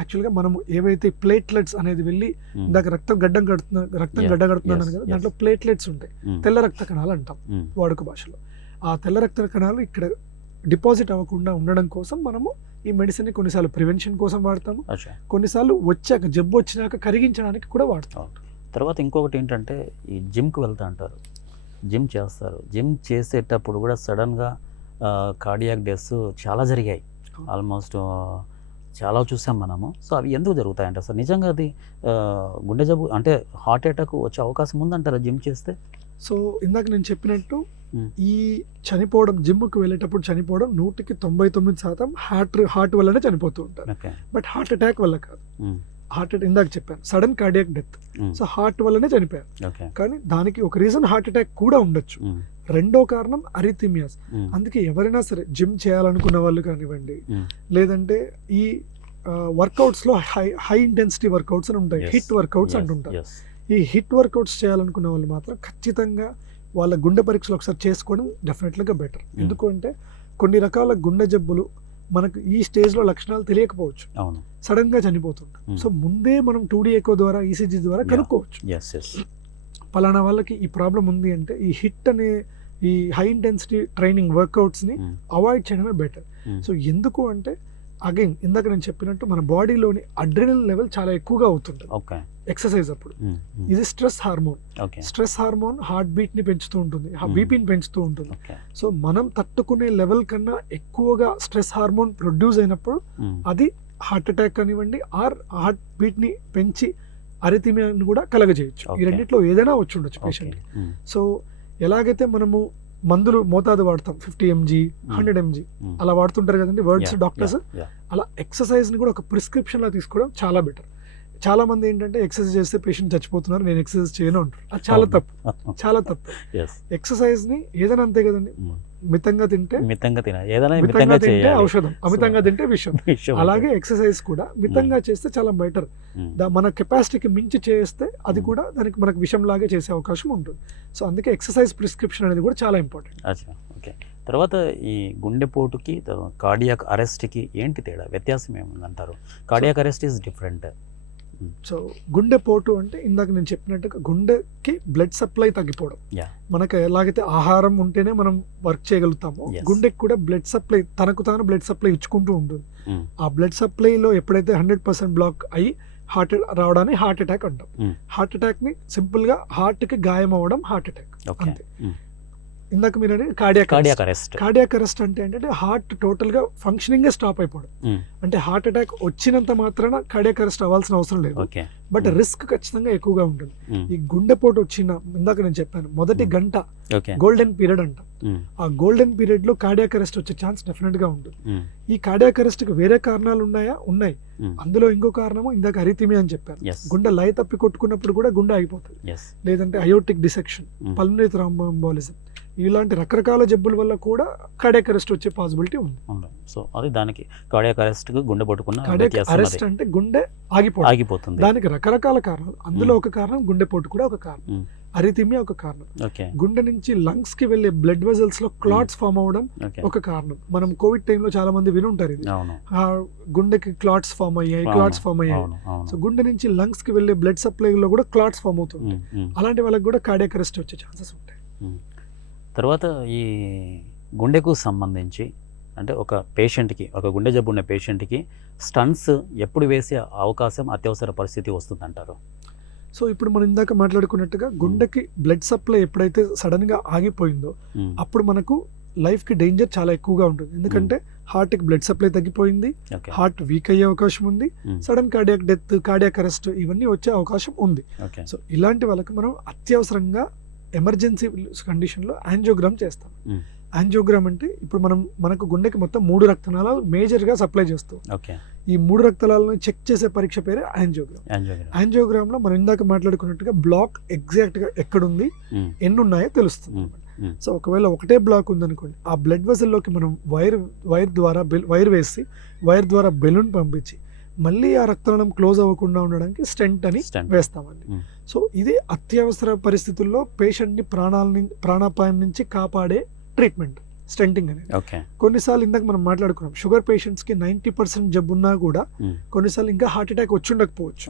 యాక్చువల్ గా మనం ఏవైతే ప్లేట్లెట్స్ అనేది వెళ్ళి ఇందాక రక్తం గడ్డ కడుతున్నాను కదా, దాంట్లో ప్లేట్లెట్స్ ఉంటాయి, తెల్ల రక్త కణాలు అంటాం వాడుక భాషలో. ఆ తెల్ల రక్త కణాలు ఇక్కడ డిపాజిట్ అవ్వకుండా ఉండడం కోసం మనము ఈ మెడిసిన్ ని కొన్నిసార్లు ప్రివెన్షన్ కోసం వాడతాము, కొన్నిసార్లు జబ్బు వచ్చినాక కరిగించడానికి కూడా వాడతాం. తర్వాత ఇంకొకటి ఏంటంటే ఈ జిమ్కి వెళ్తా అంటారు, జిమ్ చేస్తారు. జిమ్ చేసేటప్పుడు కూడా సడన్గా కార్డియాక్ డెత్స్ చాలా జరిగాయి, ఆల్మోస్ట్ చాలా చూసాం మనము. సో అవి ఎందుకు జరుగుతాయంట సార్? నిజంగా అది గుండె జబ్బు అంటే హార్ట్ అటాక్ వచ్చే అవకాశం ఉందంటారా జిమ్ చేస్తే? సో ఇందాక నేను చెప్పినట్టు ఈ చనిపోవడం, జిమ్కి వెళ్ళేటప్పుడు చనిపోవడం 99% హార్ట్ వల్లనే చనిపోతూ ఉంటారు. బట్ హార్ట్ అటాక్ వల్ల కాదు. ఇందాక చెప్పాను sudden cardiac death, so heart వల్లనే చనిపోయారు. కానీ దానికి ఒక రీజన్ హార్ట్ అటాక్ కూడా ఉండొచ్చు. రెండో కారణం అరిథిమియాస్. అందుకే ఎవరైనా సరే జిమ్ చేయాలనుకున్న వాళ్ళు కానివ్వండి, లేదంటే ఈ వర్కౌట్స్లో హై ఇంటెన్సిటీ వర్కౌట్స్ అని ఉంటాయి, Yes. హిట్ వర్కౌట్స్ Yes, అంటుంటారు. yes. ఈ హిట్ వర్కౌట్స్ చేయాలనుకున్న వాళ్ళు మాత్రం ఖచ్చితంగా వాళ్ళ గుండె పరీక్షలు ఒకసారి చేసుకోవడం డెఫినెట్లీగా బెటర్. ఎందుకంటే కొన్ని రకాల గుండె జబ్బులు మనకు ఈ స్టేజ్లో లక్షణాలు తెలియకపోవచ్చు, అవును. సడన్గా చనిపోతుంటాం. సో ముందే మనం 2D ఎకో ద్వారా ఈసీజీ ద్వారా కనుక్కోవచ్చు. Yes, yes. పలానా వాళ్ళకి ఈ ప్రాబ్లం ఉంది అంటే ఈ హిట్ అనే ఈ హై ఇంటెన్సిటీ ట్రైనింగ్ వర్కౌట్స్ని అవాయిడ్ చేయడమే బెటర్. సో ఎందుకు అంటే అగైన్ ఇందాక నేను చెప్పినట్టు మన బాడీలోని అడ్రినల్ లెవెల్ చాలా ఎక్కువగా అవుతుంది ఓకే. ఎక్సర్సైజ్ అప్పుడు. ఇది stress hormone. Okay. Stress hormone heart beat ని పెంచుతూ ఉంటుంది, బీపీని పెంచుతూ ఉంటుంది. ఓకే. సో మనం తట్టుకునే లెవెల్ కన్నా ఎక్కువగా స్ట్రెస్ హార్మోన్ ప్రొడ్యూస్ అయినప్పుడు అది హార్ట్ అటాక్ కానివ్వండి ఆర్ హార్ట్ బీట్ ని పెంచి అరిథిమియాని కూడా కలగజేయచ్చు. ఈ Okay. రెండిట్లో ఏదైనా వచ్చి ఉండొచ్చు పేషెంట్. సో ఎలాగైతే మనము మందులు మోతాదు వాడతాం 50 mg 100 mg అలా వాడుతుంటారు కదండి వర్డ్స్ డాక్టర్స్, అలా ఎక్సర్సైజ్ ని కూడా ఒక ప్రిస్క్రిప్షన్ లా తీసుకోవడం చాలా బెటర్. చాలా మంది ఏంటంటే ఎక్సర్సైజ్ చేస్తే పేషెంట్ చచ్చిపోతున్నారు, నేను ఎక్సర్సైజ్ చేయను అంటారు. అది చాలా తప్పు, చాలా తప్పు. ఎక్సర్సైజ్ ని ఏదైనా అంతే కదండి, మితంగా తింటే మితంగా తింటే ఔషధం, అమితంగా తింటే విషం. అలాగే ఎక్సర్సైజ్ కూడా మితంగా చేస్తే చాలా బెటర్. మన కెపాసిటీకి మించి చేస్తే అది కూడా దానికి మనకు విషం లాగే చేసే అవకాశం ఉంటుంది. సో అందుకే ఎక్సర్సైజ్ ప్రిస్క్రిప్షన్ అనేది కూడా చాలా ఇంపార్టెంట్. ఓకే. తర్వాత ఈ గుండెపోటుకి కార్డియాక్ అరెస్ట్కి ఏంటి తేడా, వ్యత్యాసం ఏముందంటారు? Cardiac arrest is different. So గుండెపోటు అంటే ఇందాక నేను చెప్పినట్టుగా గుండెకి బ్లడ్ సప్లై తగ్గిపోవడం. మనకు ఎలాగైతే ఆహారం ఉంటేనే మనం వర్క్ చేయగలుగుతామో గుండెకి కూడా బ్లడ్ సప్లై తనకు తాను బ్లడ్ సప్లై ఇచ్చుకుంటూ ఉంటుంది. ఆ బ్లడ్ సప్లైలో ఎప్పుడైతే 100% బ్లాక్ అయ్యి హార్ట్ రావడాన్ని హార్ట్ అటాక్ అంటాం. హార్ట్ అటాక్ ని సింపుల్ గా హార్ట్ కి గాయం అవ్వడం హార్ట్ అటాక్ అంతే. ఇందాక మీరు అనేది కార్డియాక్ అరెస్ట్. కార్డియాక్ అరెస్ట్ అంటే ఏంటంటే హార్ట్ టోటల్ గా ఫంక్షనింగ్ స్టాప్ అయిపోవడం. అంటే హార్ట్ అటాక్ వచ్చినంత మాత్రాన కార్డియాక్ అరెస్ట్ అవ్వాల్సిన అవసరం లేదు, బట్ రిస్క్ ఖచ్చితంగా ఎక్కువగా ఉంటుంది. ఈ గుండెపోటు వచ్చిన ఇందాక నేను చెప్పాను మొదటి గంట గోల్డెన్ పీరియడ్ అంటాం. ఆ గోల్డెన్ పీరియడ్ లో కార్డియాక్ అరెస్ట్ వచ్చే ఛాన్స్ డెఫినెట్ గా ఉంటుంది. ఈ కార్డియాక్ అరెస్ట్ కి వేరే కారణాలు ఉన్నాయా? ఉన్నాయి. అందులో ఇంకో కారణము ఇందాక అరిథిమియా అని చెప్పాను. గుండె లయ తప్పి కొట్టుకున్నప్పుడు కూడా గుండె ఆగిపోతుంది, లేదంటే అయోటిక్ డిసెక్షన్, పల్మనరీ థ్రాంబోఎంబాలిజం, ఇలాంటి రకరకాల జబ్బుల వల్ల కూడా కార్డియాక్ అరెస్ట్ వచ్చే పాసిబిలిటీ ఉంది. సో అది దానికి కార్డియాక్ అరెస్ట్ గుండె పట్టుకున్న కార్డియాక్ అరెస్ట్ అంటే గుండె ఆగిపోతుంది. దానికి రకరకాల కారణాలు, అందులో ఒక కారణం గుండెపోటు కూడా ఒక కారణం, అరిథిమియా ఒక కారణం. గుండె నుంచి లంగ్స్ కి వెళ్లే బ్లడ్ వెజల్స్ లో క్లాట్స్ ఫామ్ అవడం ఒక కారణం. మనం కోవిడ్ టైంలో చాలా మంది వినుంటారు ఇది, గుండెకి క్లాట్స్ ఫామ్ అయ్యాయి. సో గుండె నుంచి లంగ్స్ కి వెళ్లే బ్లడ్ సప్లై లో కూడా క్లాట్స్ ఫామ్ అవుతుంది. అలాంటి వాళ్ళకి కూడా కార్డియాక్ అరెస్ట్ వచ్చే ఛాన్సెస్ ఉంటాయి. తర్వాత ఈ గుండెకు సంబంధించి అంటే ఒక పేషెంట్కి, ఒక గుండె జబ్బు ఉన్న పేషెంట్కి స్టంట్స్ ఎప్పుడు వేసే అవకాశం, అత్యవసర పరిస్థితి వస్తుందంటారు? సో ఇప్పుడు మనం ఇందాక మాట్లాడుకున్నట్టుగా గుండెకి బ్లడ్ సప్లై ఎప్పుడైతే సడన్ గా ఆగిపోయిందో అప్పుడు మనకు లైఫ్ కి డేంజర్ చాలా ఎక్కువగా ఉంటుంది. ఎందుకంటే హార్ట్ కి బ్లడ్ సప్లై తగ్గిపోయింది, హార్ట్ వీక్ అయ్యే అవకాశం ఉంది, sudden cardiac death, cardiac arrest ఇవన్నీ వచ్చే అవకాశం ఉంది. సో ఇలాంటి వాళ్ళకి మనం అత్యవసరంగా ఎమర్జెన్సీ కండిషన్ లో యాంజియోగ్రామ్ చేస్తాం. యాంజియోగ్రామ్ అంటే ఇప్పుడు మనకు గుండెకి మొత్తం 3 రక్తనాళాలు మేజర్ గా సప్లై చేస్తాం. ఈ 3 రక్తనాళాలను చెక్ చేసే పరీక్ష పేరే యాంజియోగ్రామ్. యాంజియోగ్రామ్ లో మనం ఇందాక మాట్లాడుకున్నట్టుగా బ్లాక్ ఎగ్జాక్ట్ గా ఎక్కడుంది, ఎన్ని ఉన్నాయో తెలుస్తుంది. సో ఒకవేళ ఒకటే బ్లాక్ ఉందనుకోండి, ఆ బ్లడ్ వెసల్ లోకి మనం వైర్ ద్వారా బెలూన్ పంపించి మళ్ళీ ఆ రక్తనాళం క్లోజ్ అవ్వకుండా ఉండడానికి స్టెంట్ అని వేస్తామండి. సో ఇది అత్యవసర పరిస్థితుల్లో పేషెంట్ ని ప్రాణాపాయం నుంచి కాపాడే ట్రీట్మెంట్ స్టెంటింగ్ అనేది. కొన్నిసార్లు ఇందాక మనం మాట్లాడుకున్నాం, షుగర్ పేషెంట్స్ కి 90% జబ్బున్నా కూడా కొన్నిసార్లు ఇంకా హార్ట్ అటాక్ వచ్చి ఉండకపోవచ్చు,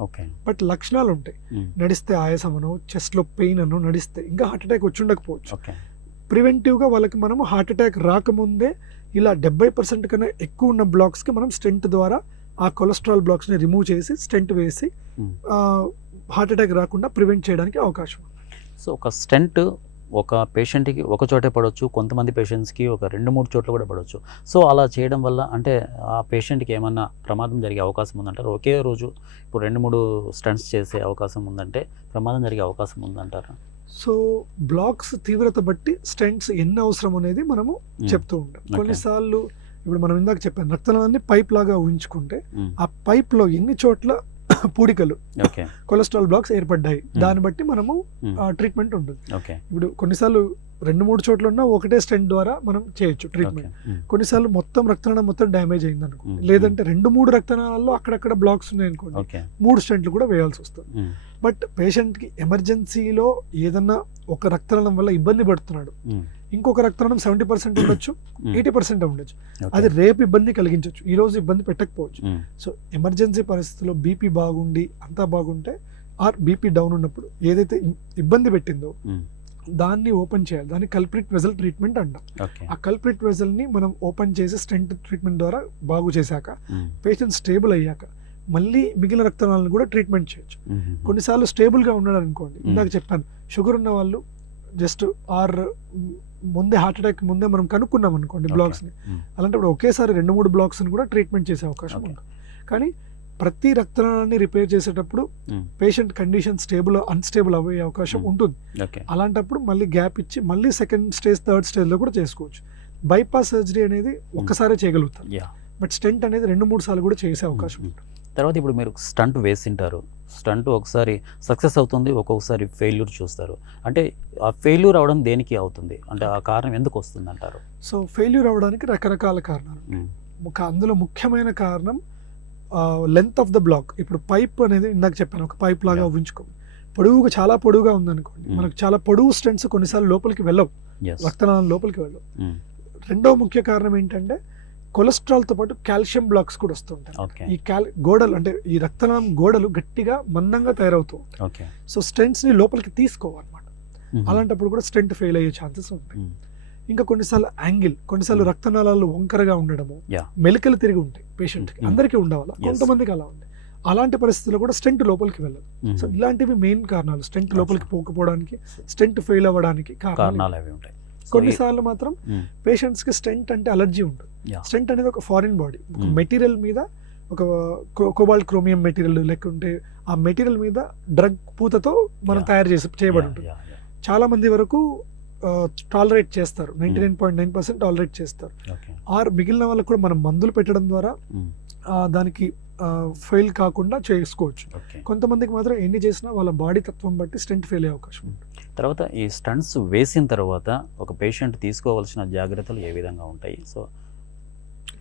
బట్ లక్షణాలు ఉంటాయి. నడిస్తే ఆయాసం అనో, చెస్ట్ లో పెయిన్ అనో, నడిస్తే ఇంకా హార్ట్ అటాక్ వచ్చి ఉండకపోవచ్చు. ప్రివెంటివ్ గా వాళ్ళకి మనము హార్ట్ అటాక్ రాకముందే ఇలా 70% కన్నా ఎక్కువ ఉన్న బ్లాక్స్ కి మనం స్టెంట్ ద్వారా ఆ కొలెస్ట్రాల్ బ్లాక్స్ ని రిమూవ్ చేసి స్టెంట్ వేసి హార్ట్ అటాక్ రాకుండా ప్రివెంట్ చేయడానికి అవకాశం ఉంది. సో ఒక స్టెంట్ ఒక పేషెంట్కి ఒక చోటే పడవచ్చు, కొంతమంది పేషెంట్స్కి ఒక 2-3 చోట్ల కూడా పడవచ్చు. సో అలా చేయడం వల్ల అంటే ఆ పేషెంట్కి ఏమన్నా ప్రమాదం జరిగే అవకాశం ఉందంటారు? ఒకే రోజు ఇప్పుడు 2-3 స్టంట్స్ చేసే అవకాశం ఉందంటే ప్రమాదం జరిగే అవకాశం ఉందంటారా? సో బ్లాక్స్ తీవ్రత బట్టి స్టెంట్స్ ఎన్ని అవసరం అనేది మనము చెప్తూ ఉంటాం. కొన్నిసార్లు ఇప్పుడు మనం ఇందాక చెప్పాను, రక్తనాళాన్ని పైప్ లాగా ఊహించుకుంటే ఆ పైప్ లో ఎన్ని చోట్ల పూడికలు, కొలెస్ట్రాల్ బ్లాక్స్ ఏర్పడ్డాయి, దాన్ని బట్టి మనము ట్రీట్మెంట్ ఉంటుంది. ఇప్పుడు కొన్నిసార్లు 2-3 చోట్ల ఉన్న ఒకటే స్టెంట్ ద్వారా మనం చేయొచ్చు ట్రీట్మెంట్. కొన్నిసార్లు మొత్తం రక్తనాళం మొత్తం డ్యామేజ్ అయింది అనుకోండి, లేదంటే 2-3 రక్తనాళాల్లో అక్కడక్కడ బ్లాక్స్ ఉన్నాయి అనుకోండి, 3 స్టెంట్లు కూడా వేయాల్సి వస్తుంది. బట్ పేషెంట్కి ఎమర్జెన్సీలో ఏదన్నా ఒక రక్తనాళం వల్ల ఇబ్బంది పడుతున్నాడు, ఇంకొక రక్తనాళం 70% ఉండొచ్చు, 80% ఉండొచ్చు, అది రేపు ఇబ్బంది కలిగించవచ్చు, ఈ రోజు ఇబ్బంది పెట్టకపోవచ్చు. సో ఎమర్జెన్సీ పరిస్థితుల్లో బీపీ బాగుండి అంతా బాగుంటే ఆర్ బీపీ డౌన్ ఉన్నప్పుడు ఏదైతే ఇబ్బంది పెట్టిందో దాన్ని ఓపెన్ చేయాలి. దాన్ని కల్ప్రిట్ వెజల్ ట్రీట్మెంట్ అంటాం. ఆ కల్ప్రిట్ వెజల్ ని మనం ఓపెన్ చేసి స్టెంట్ ట్రీట్మెంట్ ద్వారా బాగు చేశాక పేషెంట్ స్టేబుల్ అయ్యాక మళ్ళీ మిగిలిన రక్తనాళాలను కూడా ట్రీట్మెంట్ చేయొచ్చు. కొన్నిసార్లు స్టేబుల్ గా ఉన్నాడు అనుకోండి, ఇందాక చెప్పాను షుగర్ ఉన్న వాళ్ళు జస్ట్ ఆర్ ముందే హార్ట్ అటాక్ ముందే మనం కనుక్కున్నాం అనుకోండి బ్లాక్స్ ని, అలాంటప్పుడు ఒకేసారి 2-3 బ్లాక్స్ ని కూడా ట్రీట్మెంట్ చేసే అవకాశం ఉంది. కానీ ప్రతి రక్తనాళాన్ని రిపేర్ చేసేటప్పుడు పేషెంట్ కండిషన్ స్టేబుల్ అన్స్టేబుల్ అయ్యే అవకాశం ఉంటుంది. అలాంటప్పుడు మళ్ళీ గ్యాప్ ఇచ్చి మళ్ళీ సెకండ్ స్టేజ్ థర్డ్ స్టేజ్ లో కూడా చేసుకోవచ్చు. బైపాస్ సర్జరీ అనేది ఒక్కసారి చేయగలుగుతాం, బట్ స్టెంట్ అనేది 2-3 సార్లు కూడా చేసే అవకాశం ఉంటుంది. తర్వాత ఇప్పుడు మీరు స్టంట్ వేసింటారు, స్టంట్ ఒకసారి సక్సెస్ అవుతుంది, ఒక్కొక్కసారి ఫెయిల్యూర్ చూస్తారు. అంటే ఆ ఫెయిల్యూర్ అవడం దేనికి అవుతుంది, అంటే ఆ కారణం ఎందుకు వస్తుంది అంటారు? సో ఫెయిల్యూర్ అవడానికి రకరకాల కారణాలు. అందులో ముఖ్యమైన కారణం లెంత్ ఆఫ్ ద బ్లాక్. ఇప్పుడు పైప్ అనేది ఇందాక చెప్పాను, ఒక పైప్ లాగా ఊహించుకోండి, పొడవుగా చాలా పొడవుగా ఉందనుకోండి, మనకు చాలా పొడవు స్టెంట్స్ కొన్నిసార్లు లోపలికి వెళ్ళవు, రక్తనాళం లోపలికి వెళ్ళవు. రెండో ముఖ్య కారణం ఏంటంటే కొలెస్ట్రాల్ తో పాటు కాల్షియం బ్లాక్స్ కూడా వస్తుంటాయి. ఈ గోడలు అంటే ఈ రక్తనాళం గోడలు గట్టిగా మందంగా తయారవుతూ ఉంటాయి. సో స్టెంట్స్ ని లోపలికి తీసుకోవాలన్నమాట. అలాంటప్పుడు కూడా స్టెంట్ ఫెయిల్ అయ్యే ఛాన్సెస్ ఉంటాయి. ఇంకా కొన్నిసార్లు యాంగిల్, కొన్నిసార్లు రక్తనాళాలు వంకరగా ఉండడము, మెలికలు తిరిగి ఉంటాయి పేషెంట్ కి, అందరికీ ఉండవాలా, కొంతమందికి అలా ఉంటాయి. అలాంటి పరిస్థితుల్లో కూడా స్టెంట్ లోపలికి వెళ్ళదు. సో ఇలాంటివి మెయిన్ కారణాలు స్టెంట్ లోపలికి పోకపోవడానికి, స్టెంట్ ఫెయిల్ అవ్వడానికి కారణాలు అవి ఉంటాయి. కొన్నిసార్లు మాత్రం పేషెంట్స్ కి స్టెంట్ అంటే అలర్జీ ఉంటుంది. స్టెంట్ అనేది ఒక ఫారిన్ బాడీ, ఒక మెటీరియల్ మీద, ఒక కోబాల్ట్ క్రోమియం మెటీరియల్ లేకుంటే ఆ మెటీరియల్ మీద డ్రగ్ పూతతో మనం తయారు చేయబడి ఉంటుంది. చాలా మంది వరకు టాలరేట్ చేస్తారు, 99.9% టాలరేట్ చేస్తారు. ఆర్ మిగిలిన వాళ్ళకు కూడా మనం మందులు పెట్టడం ద్వారా దానికి ఫెయిల్ కాకుండా చేసుకోవచ్చు. కొంతమందికి మాత్రం ఎన్ని చేసినా వాళ్ళ బాడీ తత్వం బట్టి స్టెంట్ ఫెయిల్ అయ్యే అవకాశం ఉంటుంది. తర్వాత ఈ స్టంట్స్ వేసిన తర్వాత ఒక పేషెంట్ తీసుకోవాల్సిన జాగ్రత్తలు ఏ విధంగా ఉంటాయి, సో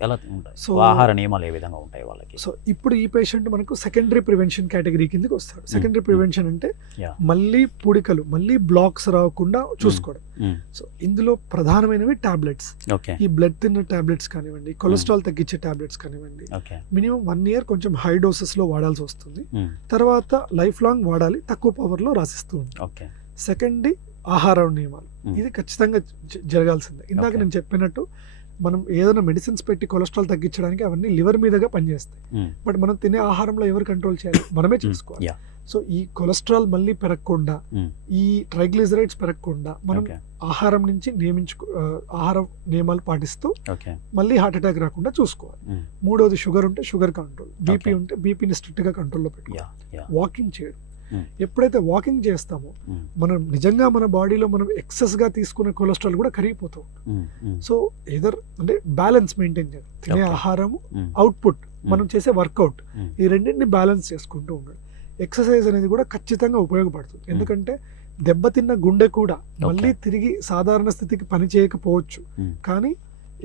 ఎలా ఉంటాయి, సో ఆహార నియమాలు ఏ విధంగా ఉంటాయి వాళ్ళకి? సో ఇప్పుడు ఈ పేషెంట్ మనకు సెకండరీ ప్రివెన్షన్ కేటగిరీ కిందకి వస్తాడు. సెకండరీ ప్రివెన్షన్ అంటే మళ్ళీ పుడికలు, మళ్ళీ బ్లాక్స్ రాకుండా చూసుకోవడం. సో ఇందులో ప్రధానమైనవి టాబ్లెట్స్. ఈ బ్లడ్ థిన్నర్ టాబ్లెట్స్ కానివ్వండి, కొలెస్ట్రాల్ తగ్గించే టాబ్లెట్స్ కానివ్వండి, మినిమం 1 year కొంచెం హై డోసెస్ లో వాడాల్సి వస్తుంది. తర్వాత లైఫ్ లాంగ్ వాడాలి, తక్కువ పవర్ లో రాసిస్తూ ఉంటాం. సెకండ్ ఆహార నియమాలు, ఇది ఖచ్చితంగా జరగాల్సిందే. ఇందాక నేను చెప్పినట్టు మనం ఏదైనా మెడిసిన్స్ పెట్టి కొలెస్ట్రాల్ తగ్గించడానికి అవన్నీ లివర్ మీదగా పనిచేస్తాయి. బట్ మనం తినే ఆహారంలో ఎవరు కంట్రోల్ చేయాలి, మనమే చేసుకోవాలి. సో ఈ కొలెస్ట్రాల్ మళ్ళీ పెరగకుండా, ఈ ట్రైగ్లిజరైడ్స్ పెరగకుండా మనం ఆహారం నుంచి ఆహార నియమాలు పాటిస్తూ మళ్ళీ హార్ట్ అటాక్ రాకుండా చూసుకోవాలి. మూడోది షుగర్ ఉంటే షుగర్ కంట్రోల్, బీపీ ఉంటే బీపీని స్ట్రిక్ట్ గా కంట్రోల్లో పెట్టుకోవాలి. వాకింగ్ చేయడం, ఎప్పుడైతే వాకింగ్ చేస్తామో మనం నిజంగా మన బాడీలో మనం ఎక్సెస్ గా తీసుకునే కొలెస్ట్రాల్ కూడా కరిగిపోతూ ఉంటుంది. సో ఎదర్ అంటే బ్యాలెన్స్ మెయింటైన్ చేయాలి, తినే ఆహారము, అవుట్పుట్, మనం చేసే వర్కౌట్, ఈ రెండింటిని బ్యాలెన్స్ చేసుకుంటూ ఉండాలి. ఎక్సర్సైజ్ అనేది కూడా ఖచ్చితంగా ఉపయోగపడుతుంది. ఎందుకంటే దెబ్బతిన్న గుండె కూడా మళ్ళీ తిరిగి సాధారణ స్థితికి పని చేయకపోవచ్చు, కానీ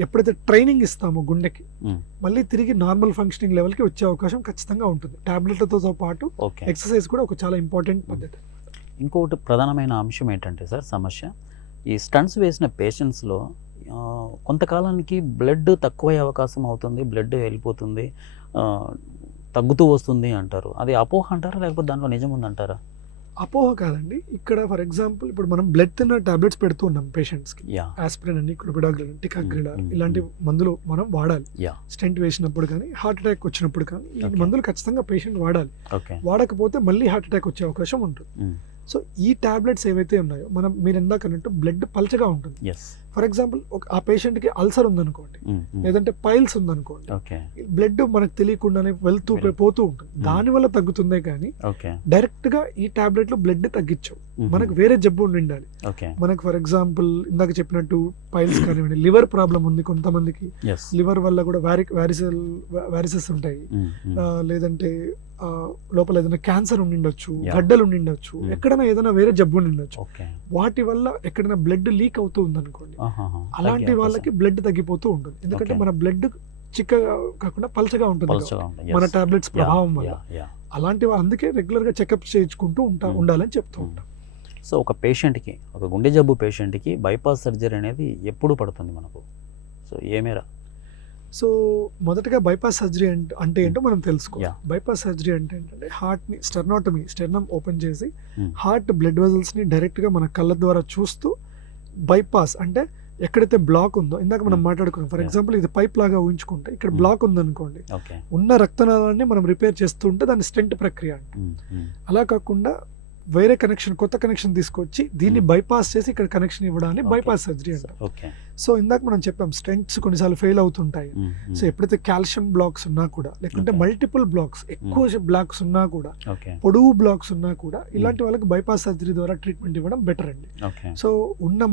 ఎప్పుడైతే ట్రైనింగ్ ఇస్తామో గుండెకి మళ్ళీ తిరిగి నార్మల్ ఫంక్షనింగ్ లెవెల్కి వచ్చే అవకాశం ఖచ్చితంగా ఉంటుంది. టాబ్లెట్లతో పాటు ఎక్సర్సైజ్ కూడా ఒక చాలా ఇంపార్టెంట్ పద్ధతి. ఇంకొకటి ప్రధానమైన అంశం ఏంటంటే సార్, సమస్య ఈ స్టంట్స్ వేసిన పేషెంట్స్లో కొంతకాలానికి బ్లడ్ తక్కువయ్యే అవకాశం అవుతుంది, బ్లడ్ వెళ్ళిపోతుంది, తగ్గుతూ వస్తుంది అంటారు. అది అపోహ అంటారా, లేకపోతే దాంట్లో నిజం ఉందంటారా? అపోహ కాదండి. ఇక్కడ ఫర్ ఎగ్జాంపుల్ ఇప్పుడు మనం బ్లడ్ థిన్నర్ టాబ్లెట్స్ పెడుతున్నాం పేషెంట్స్ కి, ఆస్పిరిన్ అని, క్లోపిడాగ్రిల్, టికాగ్రిడాల్ ఇలాంటి మందులు మనం వాడాలి. స్టెంట్ వేసినప్పుడు కానీ, హార్ట్ అటాక్ వచ్చినప్పుడు కానీ ఈ మందులు ఖచ్చితంగా పేషెంట్ వాడాలి. వాడకపోతే మళ్ళీ హార్ట్ అటాక్ వచ్చే అవకాశం ఉంటుంది. సో ఈ టాబ్లెట్స్ ఏవైతే ఉన్నాయో, మీరు ఇందాక అన్నట్టు బ్లడ్ పల్చగా ఉంటుంది. ఫర్ ఎగ్జాంపుల్ ఆ పేషెంట్ కి అల్సర్ ఉందనుకోండి, లేదంటే పైల్స్ ఉందనుకోండి, ఓకే బ్లడ్ మనకు తెలియకుండానే పోతూ ఉంటుంది, దాని వల్ల తగ్గుతుందే కానీ ఓకే డైరెక్ట్ గా ఈ టాబ్లెట్ లో బ్లడ్ తగ్గించవు. మనకు వేరే జబ్బు ఉండాలి. ఓకే మనకు ఫర్ ఎగ్జాంపుల్ ఇందాక చెప్పినట్టు పైల్స్ కానివ్వండి, లివర్ ప్రాబ్లం ఉంది కొంతమందికి, లివర్ వల్ల కూడా వ్యారిసెస్ ఉంటాయి, లేదంటే లోపల ఏదైనా క్యాన్సర్ ఉండిండొచ్చు, గడ్డలు ఉండిండొచ్చు, ఎక్కడైనా ఏదైనా వేరే జబ్బు ఉండిండొచ్చు. వాటి వల్ల ఎక్కడైనా బ్లడ్ లీక్ అవుతూ ఉందనుకోండి, అలాంటి వాళ్ళకి బ్లడ్ తగ్గిపోతూ ఉంటుంది. ఎందుకంటే మన బ్లడ్ చిక్కగా కాకుండా పల్చగా ఉంటుంది మన టాబ్లెట్స్ ప్రభావం వల్ల. అలాంటి అందుకే రెగ్యులర్ గా చెకప్ చేయించుకుంటూ ఉండాలని చెప్తూ ఉంటాం. సో ఒక పేషెంట్కి, ఒక గుండె జబ్బు పేషెంట్కి బైపాస్ సర్జరీ అనేది ఎప్పుడు పడుతుంది మనకు? సో ఏమేరా? సో మొదటగా బైపాస్ సర్జరీ అంటే ఏంటో మనం తెలుసుకోవాలి. బైపాస్ సర్జరీ అంటే ఏంటంటే హార్ట్ని స్టెర్నం ఓపెన్ చేసి హార్ట్ బ్లడ్ వెజల్స్ని డైరెక్ట్గా మన కళ్ళ ద్వారా చూస్తూ బైపాస్ అంటే ఎక్కడైతే బ్లాక్ ఉందో, ఇందాక మనం మాట్లాడుకున్నాం, ఫర్ ఎగ్జాంపుల్ ఇది పైప్ లాగా ఊహించుకుంటే ఇక్కడ బ్లాక్ ఉందనుకోండి, ఉన్న రక్తనాళాన్ని మనం రిపేర్ చేస్తూ ఉంటే దాన్ని స్టెంట్ ప్రక్రియ అంటే. అలా కాకుండా వేరే కొత్త కనెక్షన్ తీసుకొచ్చి దీన్ని బైపాస్ చేసి ఇక్కడ కనెక్షన్ ఇవ్వడాన్ని బైపాస్ సర్జరీ అంటారు. సో ఇందాక మనం చెప్పాం స్టెంట్స్ కొన్నిసార్లు ఫెయిల్ అవుతుంటాయి. సో ఎప్పుడైతే కాల్షియం బ్లాక్స్ ఉన్నా కూడా, లేకుంటే మల్టిపుల్ బ్లాక్స్, ఎక్కువ బ్లాక్స్ ఉన్నా కూడా, పొడవు బ్లాక్స్ ఉన్నా కూడా, ఇలాంటి వాళ్ళకి బైపాస్ సర్జరీ ద్వారా ట్రీట్మెంట్ ఇవ్వడం బెటర్ అండి. సో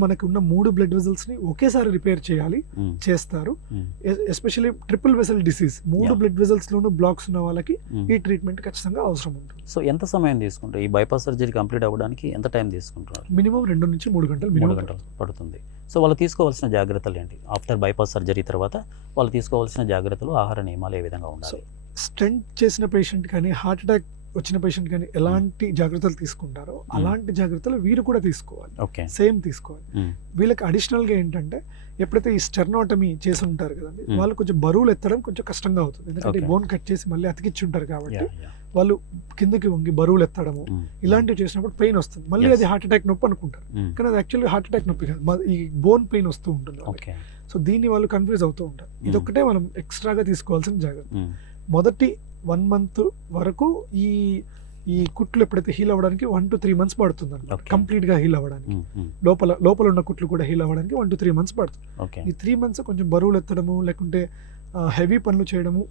మనకి ఉన్న 3 బ్లడ్ వెజల్స్ ని ఒకేసారి రిపేర్ చేస్తారు. Especially triple vessel disease, 3 blood vessels లోనూ బ్లాక్స్ ఉన్న వాళ్ళకి ఈ ట్రీట్మెంట్ ఖచ్చితంగా అవసరం ఉంటుంది. సో ఎంత సమయం తీసుకుంటారు ఈ బైపాస్ సర్జరీ కంప్లీట్ అవ్వడానికి? ఎంత టైం తీసుకుంటారు? మినిమం 2 నుంచి 3 గంటలు 3 గంటలు పడుతుంది. సో వాళ్ళు తీసుకోవాల్సిన జాగ్రత్తలు ఏంటి? ఆఫ్టర్ బైపాస్ సర్జరీ తర్వాత వాళ్ళు తీసుకోవాల్సిన జాగ్రత్తలు, ఆహార నియమాలు ఏ విధంగా ఉండాలి? స్టెంట్ చేసిన పేషెంట్ కానీ, హార్ట్ అటాక్ వచ్చిన పేషెంట్ కానీ ఎలాంటి జాగ్రత్తలు తీసుకుంటారో అలాంటి జాగ్రత్తలు వీరు కూడా తీసుకోవాలి. సేమ్ తీసుకోవాలి. వీళ్ళకి అడిషనల్ గా ఏంటంటే ఎప్పుడైతే ఈ స్టెర్నోటమీ చేసి ఉంటారు కదండి, వాళ్ళు కొంచెం బరువులు ఎత్తడం కొంచెం కష్టంగా అవుతుంది. ఎందుకంటే బోన్ కట్ చేసి మళ్ళీ అతికిచ్చి ఉంటారు కాబట్టి వాళ్ళు కిందకి వంగి బరువులు ఎత్తడము ఇలాంటివి చేసినప్పుడు పెయిన్ వస్తుంది. మళ్ళీ అది హార్ట్ అటాక్ నొప్పి అనుకుంటారు, కానీ అది యాక్చువల్లీ హార్ట్ అటాక్ నొప్పి కాదు, ఈ బోన్ పెయిన్ వస్తూ ఉంటుంది. సో దీన్ని వాళ్ళు కన్ఫ్యూజ్ అవుతూ ఉంటారు. ఇదొక్కటే మనం ఎక్స్ట్రాగా తీసుకోవాల్సిన జాగ్రత్త. మొదటి 1 month వరకు ఈ కుట్లు ఎప్పుడైతే హీల్ అవ్వడానికి 1 to 3 months పడుతుంది అన్నమాట, కంప్లీట్ గా హీల్ అవ్వడానికి. లోపల ఉన్న కుట్లు కూడా హీల్ అవ్వడానికి 1 to 3 months పడుతుంది. ఈ 3 months కొంచెం బరువులు ఎత్తడము లేకుంటే హెవీ పనులు చేయడము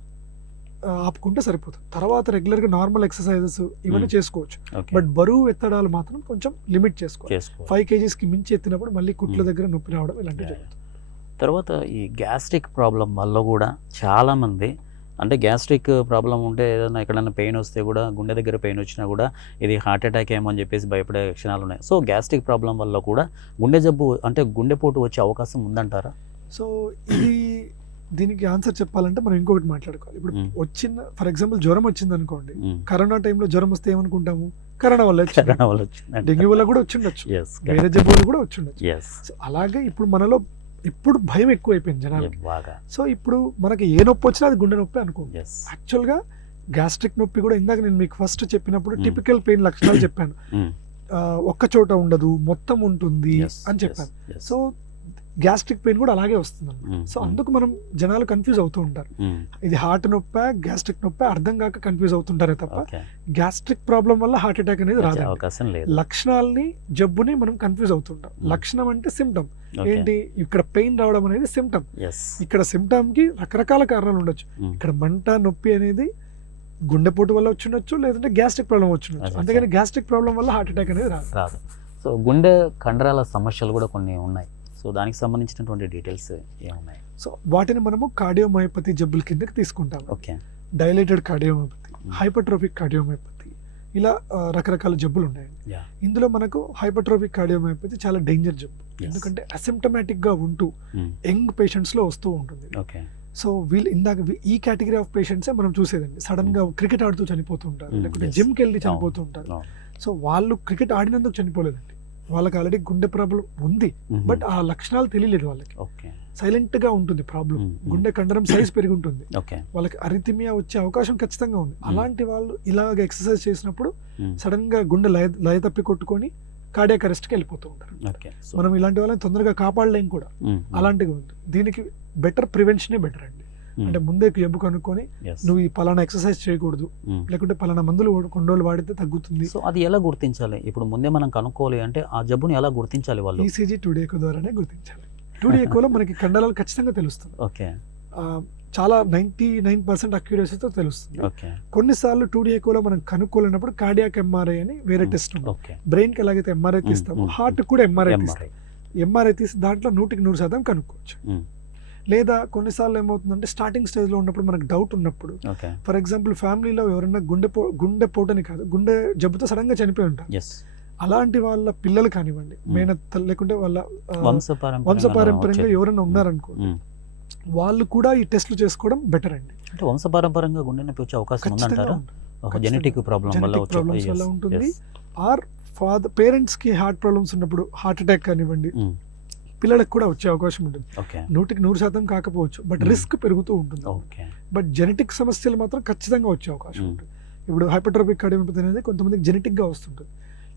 ఆపుకుంటే సరిపోతుంది. తర్వాత రెగ్యులర్ గా నార్మల్ ఎక్సర్సైజెస్ ఇవన్నీ చేసుకోవచ్చు, బట్ బరువు ఎత్తడాలు మాత్రం కొంచెం లిమిట్ చేసుకోవాలి. 5 kgs కి మించి ఎత్తినప్పుడు మళ్ళీ కుట్ల దగ్గర నొప్పి రావడం ఇలాంటివి జరుగుతుంది. తర్వాత ఈ గ్యాస్ట్రిక్ ప్రాబ్లం వల్ల కూడా చాలా మంది, అంటే గ్యాస్ట్రిక్ ప్రాబ్లం ఉంటే ఏదైనా ఎక్కడైనా పెయిన్ వస్తే కూడా, గుండె దగ్గర పెయిన్ వచ్చినా కూడా ఇది హార్ట్ అటాక్ ఏమో అని చెప్పేసి భయపడే లక్షణాలు ఉన్నాయి. సో గ్యాస్ట్రిక్ ప్రాబ్లం వల్ల కూడా గుండె జబ్బు అంటే గుండెపోటు వచ్చే అవకాశం ఉందంటారా? సో దీనికి ఆన్సర్ చెప్పాలంటే మనం ఇంకొకటి మాట్లాడుకోవాలి. ఇప్పుడు ఫర్ ఎగ్జాంపుల్ జ్వరం వచ్చింది అనుకోండి, కరోనా టైంలో జ్వరం వస్తే ఏమనుకుంటాము, కరోనా వల్ల డెంగ్యూ వల్ల కూడా వచ్చిండొచ్చు, వేరే జబ్బు వల్ల కూడా వచ్చిండొచ్చు. సో అలాగే ఇప్పుడు మనలో ఇప్పుడు భయం ఎక్కువ అయిపోయింది జనాలకి. సో ఇప్పుడు మనకి ఏ నొప్పి వచ్చినా అది గుండె నొప్పి అనుకోండి. యాక్చువల్ గా గ్యాస్ట్రిక్ నొప్పి కూడా ఇందాక నేను మీకు ఫస్ట్ చెప్పినప్పుడు టిపికల్ పెయిన్ లక్షణాలు చెప్పాను. ఒక్క చోట ఉండదు, మొత్తం ఉంటుంది అని చెప్పాను. సో గ్యాస్ట్రిక్ పెయిన్ కూడా అలాగే వస్తుంది. సో అందుకు మనం జనాలు కన్ఫ్యూజ్ అవుతూ ఉంటారు, ఇది హార్ట్ నొప్పి గ్యాస్ట్రిక్ నొప్పి అర్థం కాక కన్ఫ్యూజ్ అవుతుంటారే తప్ప గ్యాస్ట్రిక్ ప్రాబ్లం వల్ల హార్ట్ అటాక్ అనేది రాదు. లక్షణాలని జబ్బుని మనం కన్ఫ్యూజ్ అవుతుంటాం. లక్షణం అంటే సిమ్టమ్ ఏంటి, ఇక్కడ పెయిన్ రావడం అనేది సిమ్టమ్. ఇక్కడ సిమ్టమ్ కి రకరకాల కారణాలు ఉండొచ్చు. ఇక్కడ మంట నొప్పి అనేది గుండెపోటు వల్ల వచ్చిండొచ్చు, లేదంటే గ్యాస్ట్రిక్ ప్రాబ్లం వచ్చిండొచ్చు. అంతేగాని గ్యాస్ట్రిక్ ప్రాబ్లం వల్ల హార్ట్ అటాక్ అనేది రాదు. సో గుండె కండరాల సమస్యలు కూడా కొన్ని ఉన్నాయి. సో దానికి సంబంధించినటువంటి డీటెయిల్స్ ఏమున్నాయి? సో వాటిని మనము కార్డియోమయోపతి జబ్బుల కిందకి తీసుకుంటాం. డైలేటెడ్ కార్డియోమయోపతి, హైపర్ట్రోఫిక్ కార్డియోమయోపతి, ఇలా రకరకాల జబ్బులు ఉన్నాయండి. ఇందులో మనకు హైపర్ట్రోఫిక్ కార్డియోమయోపతి చాలా డేంజర్ జబ్బు, ఎందుకంటే అసిమ్టమాటిక్ గా ఉంటూ యంగ్ పేషెంట్స్ లో వస్తూ ఉంటుంది. సో ఈ కేటగిరీ ఆఫ్ పేషెంట్సే మనం చూసేదండి. సడన్ గా క్రికెట్ ఆడుతూ చనిపోతుంటారు, లేకుంటే జిమ్కి వెళ్ళి చనిపోతుంటారు. సో వాళ్ళు క్రికెట్ ఆడినందుకు చనిపోలేదండి, వాళ్ళకి ఆల్రెడీ గుండె ప్రాబ్లం ఉంది, బట్ ఆ లక్షణాలు తెలియలేదు వాళ్ళకి. సైలెంట్ గా ఉంటుంది ప్రాబ్లం, గుండె కండరం సైజ్ పెరిగి ఉంటుంది, వాళ్ళకి అరిథిమియా వచ్చే అవకాశం ఖచ్చితంగా ఉంది. అలాంటి వాళ్ళు ఇలాగ ఎక్సర్సైజ్ చేసినప్పుడు సడన్ గా గుండె లయ తప్పి కొట్టుకొని కార్డియాక్ అరెస్ట్ కి వెళ్ళిపోతూ ఉంటారు. మనం ఇలాంటి వాళ్ళని తొందరగా కాపాడలేం కూడా. అలాంటివి ఉంది. దీనికి బెటర్ ప్రివెన్షనే బెటర్ అండి. అంటే ముందే జబ్బు కనుక్కొని నువ్వు ఈ పలానా ఎక్సర్సైజ్ చేయకూడదు, లేకుంటే పలానా మందులు కొన్ని రోజులు వాడితే తగ్గుతుంది. సో అది ఎలా గుర్తించాలి? ఇప్పుడు ముందే మనం కనుక్కోవాలి అంటే ఆ జబ్బుని ఎలా గుర్తించాలి? వాళ్ళు ఈసీజీ 2D ద్వారానే గుర్తించాలి. 2D ఎకోలో మనకి కండరాలు ఖచ్చితంగా తెలుస్తుంది. ఓకే. చాలా 99% అక్యురసీతో తెలుస్తుంది. ఓకే. కొన్నిసార్లు 2D ఎకోలో మనం కనుక్కోలేనప్పుడు కార్డియాక్ ఎంఆర్ఐ అని వేరే టెస్ట్ ఉంటుంది. ఓకే. బ్రెయిన్ కి ఎలాగైతే ఎంఆర్ఐ తీస్తామో హార్ట్ కూడా ఎంఆర్ఐ తీస్తాం. ఎంఆర్ఐ తీసి దాంట్లో 100% కనుక్కోవచ్చు. లేదా కొన్నిసార్లు ఏమవుతుందంటే స్టార్టింగ్ స్టేజ్ లో ఉన్నప్పుడు మనకు డౌట్ ఉన్నప్పుడు, ఫర్ ఎగ్జాంపుల్ ఫ్యామిలీలో ఎవరైనా గుండెపోటని కాదు, గుండె జబ్బుతో సడన్ గా చనిపోయి ఉంటారు. అలాంటి వాళ్ళ పిల్లలు కానివ్వండి, మేనత్త లేకుంటే వాళ్ళ వంశపారంపర్యంగా ఎవరైనా ఉన్నారనుకోండి, వాళ్ళు కూడా ఈ టెస్ట్లు చేసుకోవడం బెటర్ అండి. అంటే వంశపారంపర్యంగా గుండె నొప్పి వచ్చే అవకాశం ఉందంటారా? జెనెటిక్ ప్రాబ్లం వల్ల ఉంటుంది. ఆర్ ఫాదర్ పేరెంట్స్ కి హార్ట్ ప్రాబ్లమ్స్ ఉన్నప్పుడు హార్ట్ అటాక్ కానివ్వండి, పిల్లలకు కూడా వచ్చే అవకాశం ఉంటుంది. 100% కాకపోవచ్చు, బట్ రిస్క్ పెరుగుతూ ఉంటుంది. బట్ జెనెటిక్ సమస్యలు మాత్రం ఖచ్చితంగా వచ్చే అవకాశం ఉంటుంది. ఇప్పుడు హైపర్ట్రోపిక్ కార్డియోమియోపతి అనేది కొంతమందికి జెనెటిక్ గా వస్తుంటుంది.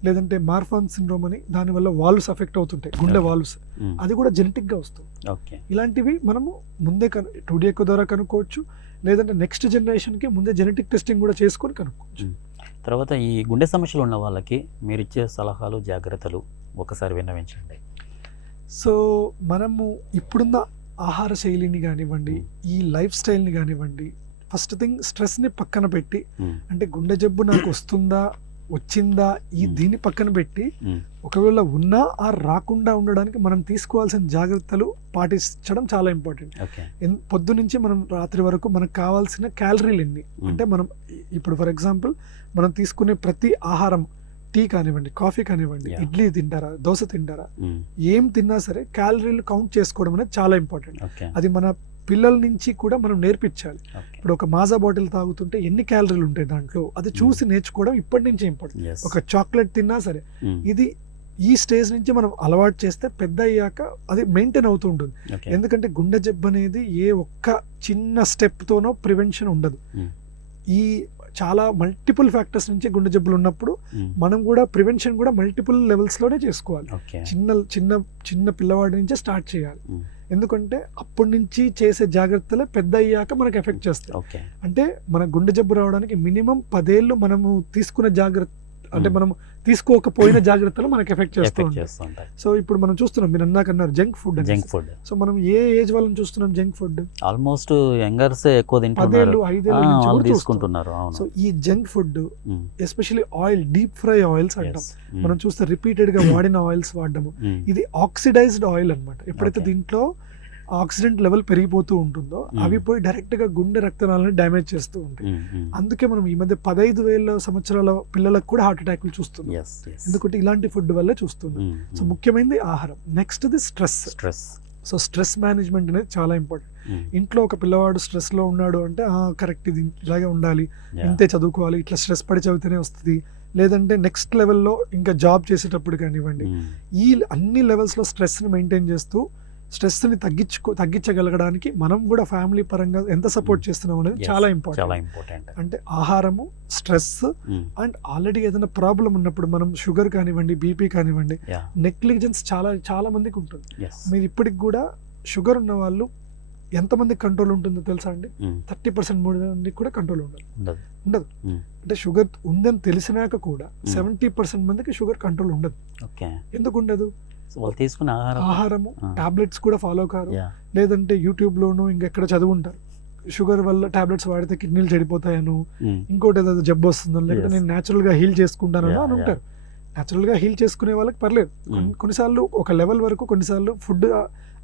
లేదంటే మార్ఫాన్ సిండ్రోమ్ అని, దానివల్ల వాల్వ్స్ అఫెక్ట్ అవుతుంటాయి, గుండె వాల్వ్స్, అది కూడా జెనెటిక్ గా వస్తుంది. ఇలాంటివి మనము ముందే 2D ఎకో ద్వారా కనుక్కోవచ్చు. లేదంటే నెక్స్ట్ జనరేషన్ కి ముందే జెనెటిక్ టెస్టింగ్ కూడా చేసుకొని కనుక్కోవచ్చు. తర్వాత ఈ గుండె సమస్యలు ఉన్న వాళ్ళకి మీరు ఇచ్చే సలహాలు, జాగ్రత్తలు ఒకసారి విన్నవించండి. సో మనము ఇప్పుడున్న ఆహార శైలిని కానివ్వండి, ఈ లైఫ్ స్టైల్ని కానివ్వండి, ఫస్ట్ థింగ్ స్ట్రెస్ని పక్కన పెట్టి, అంటే గుండె జబ్బు నాకు వస్తుందా వచ్చిందా దీన్ని పక్కన పెట్టి, ఒకవేళ ఉన్నా ఆ రాకుండా ఉండడానికి మనం తీసుకోవాల్సిన జాగ్రత్తలు పాటించడం చాలా ఇంపార్టెంట్. పొద్దు నుంచి మనం రాత్రి వరకు మనకు కావాల్సిన క్యాలరీలు ఎన్ని, అంటే మనం ఇప్పుడు ఫర్ ఎగ్జాంపుల్ మనం తీసుకునే ప్రతి ఆహారం, టీ కానివ్వండి, కాఫీ కానివ్వండి, ఇడ్లీ తింటారా, దోశ తింటారా, ఏం తిన్నా సరే క్యాలరీలు కౌంట్ చేసుకోవడం అనేది చాలా ఇంపార్టెంట్. అది మన పిల్లల నుంచి కూడా మనం నేర్పించాలి. ఇప్పుడు ఒక మాజా బాటిల్ తాగుతుంటే ఎన్ని క్యాలరీలు ఉంటాయి దాంట్లో, అది చూసి నేర్చుకోవడం ఇప్పటి నుంచే ఇంపార్టెంట్. ఒక చాక్లెట్ తిన్నా సరే, ఇది ఈ స్టేజ్ నుంచి మనం అలవాటు చేస్తే పెద్ద అయ్యాక అది మెయింటైన్ అవుతూ ఉంటుంది. ఎందుకంటే గుండె జబ్బు అనేది ఏ ఒక్క చిన్న స్టెప్ తోనో ప్రివెన్షన్ ఉండదు. ఈ చాలా మల్టిపుల్ ఫ్యాక్టర్స్ నుంచి గుండె జబ్బులు ఉన్నప్పుడు మనం కూడా ప్రివెన్షన్ కూడా మల్టిపుల్ లెవెల్స్ లోనే చేసుకోవాలి. చిన్న పిల్లవాడి నుంచే స్టార్ట్ చేయాలి. ఎందుకంటే అప్పటి నుంచి చేసే జాగ్రత్తలే పెద్ద అయ్యాక మనకు ఎఫెక్ట్ చేస్తాయి. అంటే మన గుండె జబ్బు రావడానికి మినిమం 10 ఏళ్ళు మనము తీసుకున్న జాగ్రత్త, అంటే మనం తీసుకోకపోయిన జాగ్రత్తలు మనకు ఎఫెక్ట్ చేస్తూ ఉంటాయి. సో ఇప్పుడు మనం చూస్తున్నాం, మీరు అన్నారు జంక్ ఫుడ్. సో మనం ఏ ఏజ్ వాళ్ళని చూస్తున్నాం జంక్ ఫుడ్? ఆల్మోస్ట్ యంగర్స్ ఎక్కువ తింటున్నారు, 5 ఏళ్ళ నుంచి తీసుకుంటున్నారు. సో ఈ junk food especially oil, deep fry oils అంటాం మనం చూస్తే, రిపీటెడ్ గా వాడిన ఆయిల్స్ వాడడము, ఇది ఆక్సిడైజ్డ్ ఆయిల్ అన్నమాట. ఎప్పుడైతే దీంట్లో ఆక్సిడెంట్ లెవెల్ పెరిగిపోతూ ఉంటుందో అవి పోయి డైరెక్ట్ గా గుండె రక్తనాళాలను డ్యామేజ్ చేస్తూ ఉంటాయి. అందుకే మనం ఈ మధ్య 15,000 సంవత్సరాల పిల్లలకు కూడా హార్ట్ అటాక్లు చూస్తున్నాం. ఎందుకంటే ఇలాంటి ఫుడ్ వల్లే చూస్తున్నాం. సో ముఖ్యమైనది ఆహారం. Next the stress. So stress management అనేది చాలా ఇంపార్టెంట్. ఇంట్లో ఒక పిల్లవాడు స్ట్రెస్ లో ఉన్నాడు అంటే కరెక్ట్, ఇది ఇలాగే ఉండాలి, ఇంతే చదువుకోవాలి, ఇట్లా స్ట్రెస్ పడి చదివితేనే వస్తుంది. లేదంటే నెక్స్ట్ లెవెల్లో ఇంకా జాబ్ చేసేటప్పుడు కానివ్వండి, ఈ అన్ని లెవెల్స్ లో స్ట్రెస్ ని మెయింటైన్ చేస్తూ స్ట్రెస్ని తగ్గించగలగడానికి మనం కూడా ఫ్యామిలీ పరంగా ఎంత సపోర్ట్ చేస్తున్నాం అనేది చాలా ఇంపార్టెంట్. అంటే ఆహారము, స్ట్రెస్, అండ్ ఆల్రెడీ ఏదైనా ప్రాబ్లం ఉన్నప్పుడు మనం షుగర్ కానివ్వండి, బీపీ కానివ్వండి, నెగ్లిజెన్స్ చాలా మందికి ఉంటుంది. మీరు ఇప్పటికి కూడా షుగర్ ఉన్న వాళ్ళు ఎంతమందికి కంట్రోల్ ఉంటుందో తెలుసా అండి? 30% మందికి కూడా కంట్రోల్ ఉండదు. అంటే షుగర్ ఉందని తెలిసినాక కూడా 70% మందికి షుగర్ కంట్రోల్ ఉండదు. ఎందుకు ఉండదు? తీసుకున్న ఆహారము, టాబ్లెట్స్ కూడా ఫాలో కారు, లేదంటే యూట్యూబ్ లోను ఇంకెక్కడ చదువుంటారు షుగర్ వల్ల టాబ్లెట్స్ వాడితే కిడ్నీలు చెడిపోతాయను, ఇంకోటి ఏదో జబ్బు వస్తుందని, లేకపోతే నేను న్యాచురల్ గా హీల్ చేసుకుంటాను అని ఉంటారు. న్యాచురల్ గా హీల్ చేసుకునే వాళ్ళకి పర్లేదు. కొన్నిసార్లు ఒక లెవెల్ వరకు, కొన్నిసార్లు ఫుడ్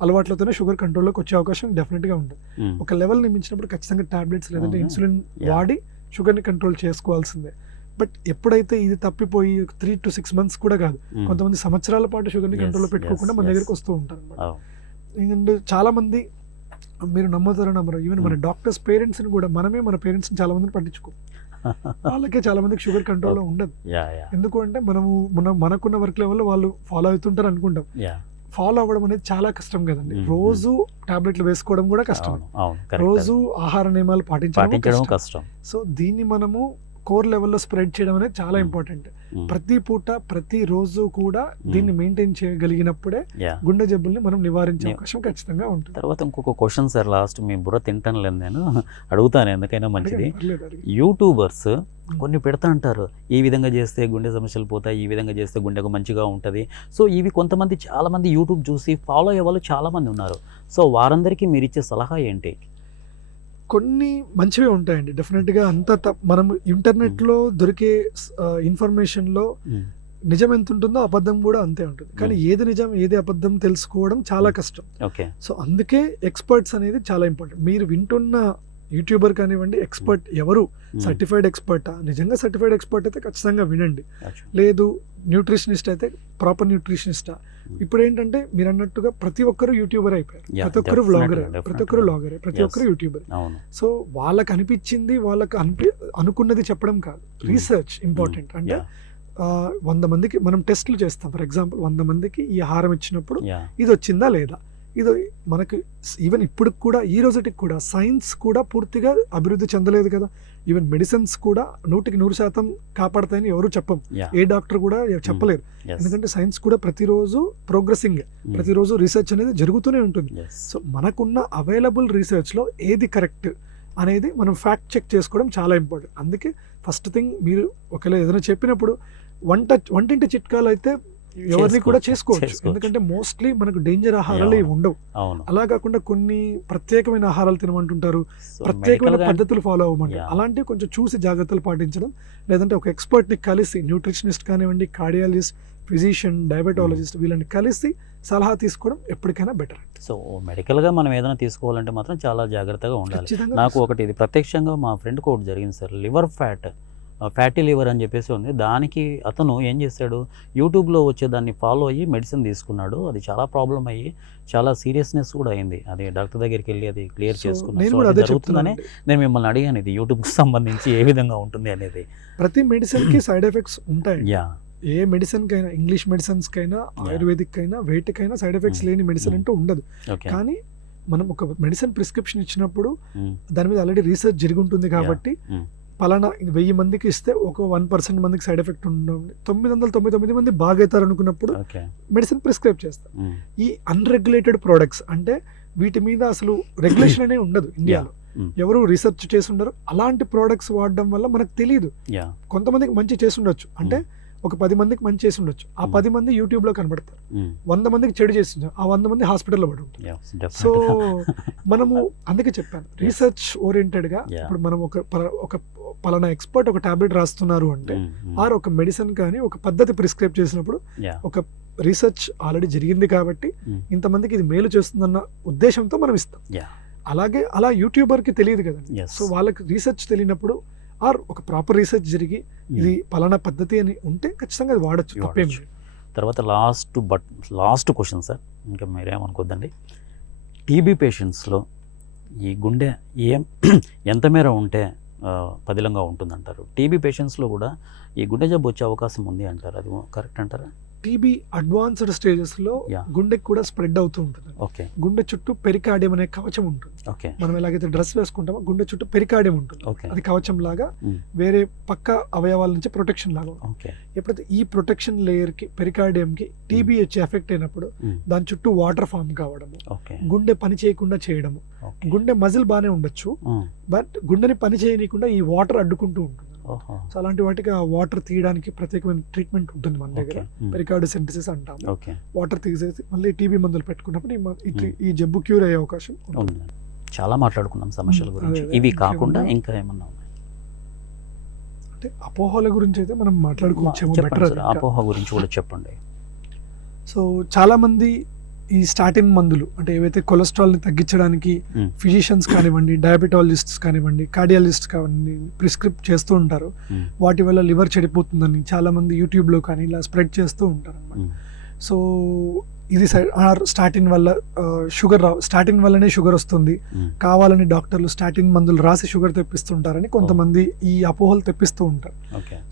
అలవాట్లతోనే షుగర్ కంట్రోల్లోకి వచ్చే అవకాశం డెఫినెట్ గా ఉంటుంది. ఒక లెవెల్ ని మించినప్పుడు ఖచ్చితంగా టాబ్లెట్స్ లేదంటే ఇన్సులిన్ వాడి షుగర్ ని కంట్రోల్ చేసుకోవాల్సిందే. బట్ ఎప్పుడైతే ఇది తప్పిపోయి 3 to 6 months కూడా కాదు, కొంతమంది సంవత్సరాల పాటు షుగర్ ని కంట్రోల్లో పెట్టుకోకుండా మన దగ్గరికి వస్తూ ఉంటారు అన్నమాట. అండ్ చాలా మంది, మీరు నమ్మతారో నమ్మరు, ఈవెన్ మన డాక్టర్స్ పేరెంట్స్ ని కూడా మనమే మన పేరెంట్స్ ని చాలా మందిని పట్టించుకో, వాళ్ళకే చాలా మందికి షుగర్ కంట్రోల్లో ఉండదు. ఎందుకు అంటే మనకున్న వర్క్ లెవెల్లో వాళ్ళు ఫాలో అవుతుంటారు అనుకుంటాం. ఫాలో అవ్వడం అనేది చాలా కష్టం కదండి. రోజు టాబ్లెట్లు వేసుకోవడం కూడా కష్టం, రోజు ఆహార నియమాలు పాటించడం కష్టం. సో దీన్ని మనము కోర్ లెవెల్లో స్ప్రెడ్ చేయడం అనేది చాలా ఇంపార్టెంట్. ప్రతి పూట ప్రతి రోజు కూడా దీన్ని మెయింటైన్ చేయగలిగినప్పుడే గుండె జబ్బుల్ని మనం నివారించే అవకాశం ఖచ్చితంగా ఉంటుంది. తర్వాత ఇంకొక క్వశ్చన్ సార్, లాస్ట్ మీ బుర్ర తింటాను లేదు, నేను అడుగుతాను ఎందుకైనా మంచిది. యూట్యూబర్స్ కొన్ని పెడతా అంటారు, ఈ విధంగా చేస్తే గుండె సమస్యలు పోతాయి, ఈ విధంగా చేస్తే గుండెకు మంచిగా ఉంటుంది. సో ఇవి కొంతమంది చాలామంది యూట్యూబ్ చూసి ఫాలో అయ్యే వాళ్ళు చాలామంది ఉన్నారు. సో వారందరికీ మీరు ఇచ్చే సలహా ఏంటి? కొన్ని మంచివే ఉంటాయండి డెఫినెట్గా. మనం ఇంటర్నెట్లో దొరికే ఇన్ఫర్మేషన్లో నిజం ఎంత ఉంటుందో అబద్ధం కూడా అంతే ఉంటుంది. కానీ ఏది నిజం ఏది అబద్ధం తెలుసుకోవడం చాలా కష్టం. సో అందుకే ఎక్స్పర్ట్స్ అనేది చాలా ఇంపార్టెంట్. మీరు వింటున్న యూట్యూబర్ కానివ్వండి, ఎక్స్పర్ట్ ఎవరు, సర్టిఫైడ్ ఎక్స్పర్టా, నిజంగా సర్టిఫైడ్ ఎక్స్పర్ట్ అయితే ఖచ్చితంగా వినండి. లేదు న్యూట్రిషనిస్ట్ అయితే ప్రాపర్ న్యూట్రిషనిస్టా. ఇప్పుడు ఏంటంటే మీరు అన్నట్టుగా ప్రతి ఒక్కరు యూట్యూబర్ అయిపోయారు, ప్రతి ఒక్కరు వ్లాగర్, ప్రతి ఒక్కరు లాగర్, ప్రతి ఒక్కరు యూట్యూబర్. సో వాళ్ళకి అనిపించింది వాళ్ళకి అనుకున్నది చెప్పడం కాదు, రీసెర్చ్ ఇంపార్టెంట్. అంటే 100 మందికి మనం టెస్ట్లు చేస్తాం. ఫర్ ఎగ్జాంపుల్ 100 మందికి ఈ ఆహారం ఇచ్చినప్పుడు ఇది వచ్చిందా లేదా, ఇది మనకి ఈవెన్ ఇప్పుడు కూడా ఈ రోజుకి కూడా సైన్స్ కూడా పూర్తిగా అభివృద్ధి చెందలేదు కదా. ఈవెన్ మెడిసిన్స్ కూడా 100% కాపాడతాయని ఎవరు చెప్పం, ఏ డాక్టర్ కూడా చెప్పలేరు. ఎందుకంటే సైన్స్ కూడా ప్రతిరోజు ప్రోగ్రెసింగ్, ప్రతిరోజు రీసెర్చ్ అనేది జరుగుతూనే ఉంటుంది. సో మనకున్న అవైలబుల్ రీసెర్చ్లో ఏది కరెక్ట్ అనేది మనం ఫ్యాక్ట్ చెక్ చేసుకోవడం చాలా ఇంపార్టెంట్. అందుకే ఫస్ట్ థింగ్, మీరు ఒకవేళ ఏదైనా చెప్పినప్పుడు వంటింటి చిట్కాలు అయితే ఎవరిని కూడా చేసుకోవచ్చు. ఎందుకంటే మోస్ట్లీ మనకు డేంజర్ ఆహారాలు ఇవి ఉండవు. అలా కాకుండా కొన్ని ప్రత్యేకమైన ఆహారాలు తినమంటుంటారు, ప్రత్యేకమైన పద్ధతులు ఫాలో అవ్వమంటారు. అలాంటివి కొంచెం చూసి జాగ్రత్తలు పాటించడం, లేదంటే ఒక ఎక్స్పర్ట్ని కలిసి, న్యూట్రిషనిస్ట్ కానివ్వండి, కార్డియాలజిస్ట్, ఫిజిషియన్, డయాబెటాలజిస్ట్, వీళ్ళని కలిసి సలహా తీసుకోవడం ఎప్పటికైనా బెటర్. సో మెడికల్గా మనం ఏదైనా తీసుకోవాలంటే మాత్రం చాలా జాగ్రత్తగా ఉండాలి. నాకు ఒకటి ఇది ప్రత్యక్షంగా మా ఫ్రెండ్కి ఒకటి జరిగింది సార్, లివర్ ఫ్యాటీ లివర్ అని చెప్పేసి ఉంది. దానికి అతను ఏం చేశాడు, యూట్యూబ్లో వచ్చేదాన్ని ఫాలో అయ్యి మెడిసిన్ తీసుకున్నాడు. అది చాలా ప్రాబ్లం అయ్యి చాలా సీరియస్నెస్ కూడా అయింది. అది డాక్టర్ దగ్గరికి వెళ్ళి అది క్లియర్ చేసుకున్నాను. జరుగుతుందని నేను మిమ్మల్ని అడిగాను, ఇది యూట్యూబ్కి సంబంధించి ఏ విధంగా ఉంటుంది అనేది. ప్రతి మెడిసిన్కి సైడ్ ఎఫెక్ట్స్ ఉంటాయి. ఏ మెడిసిన్కైనా, ఇంగ్లీష్ మెడిసిన్స్కైనా, ఆయుర్వేదిక్ అయినా, వేటికైనా సైడ్ ఎఫెక్ట్స్ లేని మెడిసిన్ అంటూ ఉండదు. కానీ మనం ఒక మెడిసిన్ ప్రిస్క్రిప్షన్ ఇచ్చినప్పుడు దాని మీద ఆల్రెడీ రీసెర్చ్ జరిగి ఉంటుంది కాబట్టి పలానా 1000 మందికి ఇస్తే ఒక 1% మందికి సైడ్ ఎఫెక్ట్ ఉంటుంది, 999 మంది బాగవుతారు అనుకున్నప్పుడు మెడిసిన్ ప్రిస్క్రైబ్ చేస్తారు. ఈ అన్రెగ్యులేటెడ్ ప్రోడక్ట్స్ అంటే వీటి మీద అసలు రెగ్యులేషన్ అనేది ఉండదు ఇండియాలో, ఎవరు రీసెర్చ్ చేసి ఉండరు. అలాంటి ప్రోడక్ట్స్ వాడడం వల్ల మనకు తెలియదు. కొంతమందికి మంచి చేసి ఉండొచ్చు, అంటే ఒక 10 మందికి మంచి చేసి ఉండొచ్చు, ఆ 10 మంది యూట్యూబ్లో కనబడతారు. 100 మందికి చెడు చేసి ఆ 100 మంది హాస్పిటల్లో పడి ఉంటారు. సో మనము అందుకే చెప్పాను, రీసెర్చ్ ఓరియంటెడ్గా ఇప్పుడు మనం ఒక పలానా ఎక్స్పర్ట్ ఒక టాబ్లెట్ రాస్తున్నారు అంటే, ఆర్ ఒక మెడిసిన్ కానీ ఒక పద్ధతి ప్రిస్క్రైబ్ చేసినప్పుడు ఒక రీసెర్చ్ ఆల్రెడీ జరిగింది కాబట్టి ఇంతమందికి ఇది మేలు చేస్తుందన్న ఉద్దేశంతో మనం ఇస్తాం. అలాగే అలా యూట్యూబర్కి తెలియదు కదండి. సో వాళ్ళకి రీసెర్చ్ తెలియనప్పుడు ఆర్ ఒక ప్రాపర్ రీసెర్చ్ జరిగి ఇది పలానా పద్ధతి అని ఉంటే ఖచ్చితంగా అది వాడచ్చు, తప్పేమి. తర్వాత లాస్ట్ క్వశ్చన్ సార్, ఇంకా మీరేమనుకోద్దండి. టీబీ పేషెంట్స్లో ఈ గుండె ఎంత మేర ఉంటే పదిలంగా ఉంటుందంటారు? టీబీ పేషెంట్స్లో కూడా ఈ గుండె జబ్బు వచ్చే అవకాశం ఉంది అంటారు, అది కరెక్ట్ అంటారా? టీబీ అడ్వాన్స్డ్ స్టేజెస్లో గుండెకి కూడా స్ప్రెడ్ అవుతూ ఉంటుంది. గుండె చుట్టూ పెరికార్డియం అనే కవచం ఉంటుంది. మనం ఎలాగైతే డ్రెస్ వేసుకుంటామో గుండె చుట్టూ పెరికార్డియం ఉంటుంది, అది కవచం లాగా వేరే పక్క అవయవాల నుంచి ప్రొటెక్షన్ లాగా ఉంటుంది. ఎప్పుడైతే ఈ ప్రొటెక్షన్ లేయర్ కి, పెరికార్డియం కి టీబీ వచ్చి ఎఫెక్ట్ అయినప్పుడు దాని చుట్టూ వాటర్ ఫామ్ కావడము, గుండె పని చేయకుండా చేయడము. గుండె మజిల్ బాగానే ఉండొచ్చు, బట్ గుండెని పని చేయనీయకుండా ఈ వాటర్ అడ్డుకుంటూ ఉంటుంది. సో అలాంటి వాటికి ఆ వాటర్ తీయడానికి ప్రత్యేకమైన ట్రీట్మెంట్ ఉంటుంది మన దగ్గర, పెరికార్డోసెంటసిస్ అంటాం. వాటర్ తీసేసి మళ్ళీ టీబీ మందులు పెట్టుకున్నప్పుడు ఈ జబ్బు క్యూర్ అయ్యే అవకాశం ఉంది. చాలా మాట్లాడుకున్నాం సమస్యల గురించి, ఇవి కాకుండా ఇంకా ఏమన్నా అంటే అపోహల గురించి అయితే మనం మాట్లాడుకోవచ్చేమో, బెటర్ అపోహ గురించి కూడా చెప్పండి. సో చాలా మంది ఈ స్టాటిన్ మందులు అంటే ఏవైతే కొలెస్ట్రాల్ని తగ్గించడానికి ఫిజిషియన్స్ కానివ్వండి, డయాబెటాలజిస్ట్స్ కానివ్వండి, కార్డియాలజిస్ట్ కానివ్వండి ప్రిస్క్రిప్ట్ చేస్తూ ఉంటారు. వాటి వల్ల లివర్ చెడిపోతుందని చాలామంది యూట్యూబ్లో కానీ ఇలా స్ప్రెడ్ చేస్తూ ఉంటారు అన్నమాట. సో ఇది స్టాటిన్ వల్ల స్టాటిన్ వల్లనే షుగర్ వస్తుంది, కావాలని డాక్టర్లు స్టాటిన్ మందులు రాసి షుగర్ తెప్పిస్తుంటారని కొంతమంది ఈ అపోహలు తెప్పిస్తూ ఉంటారు.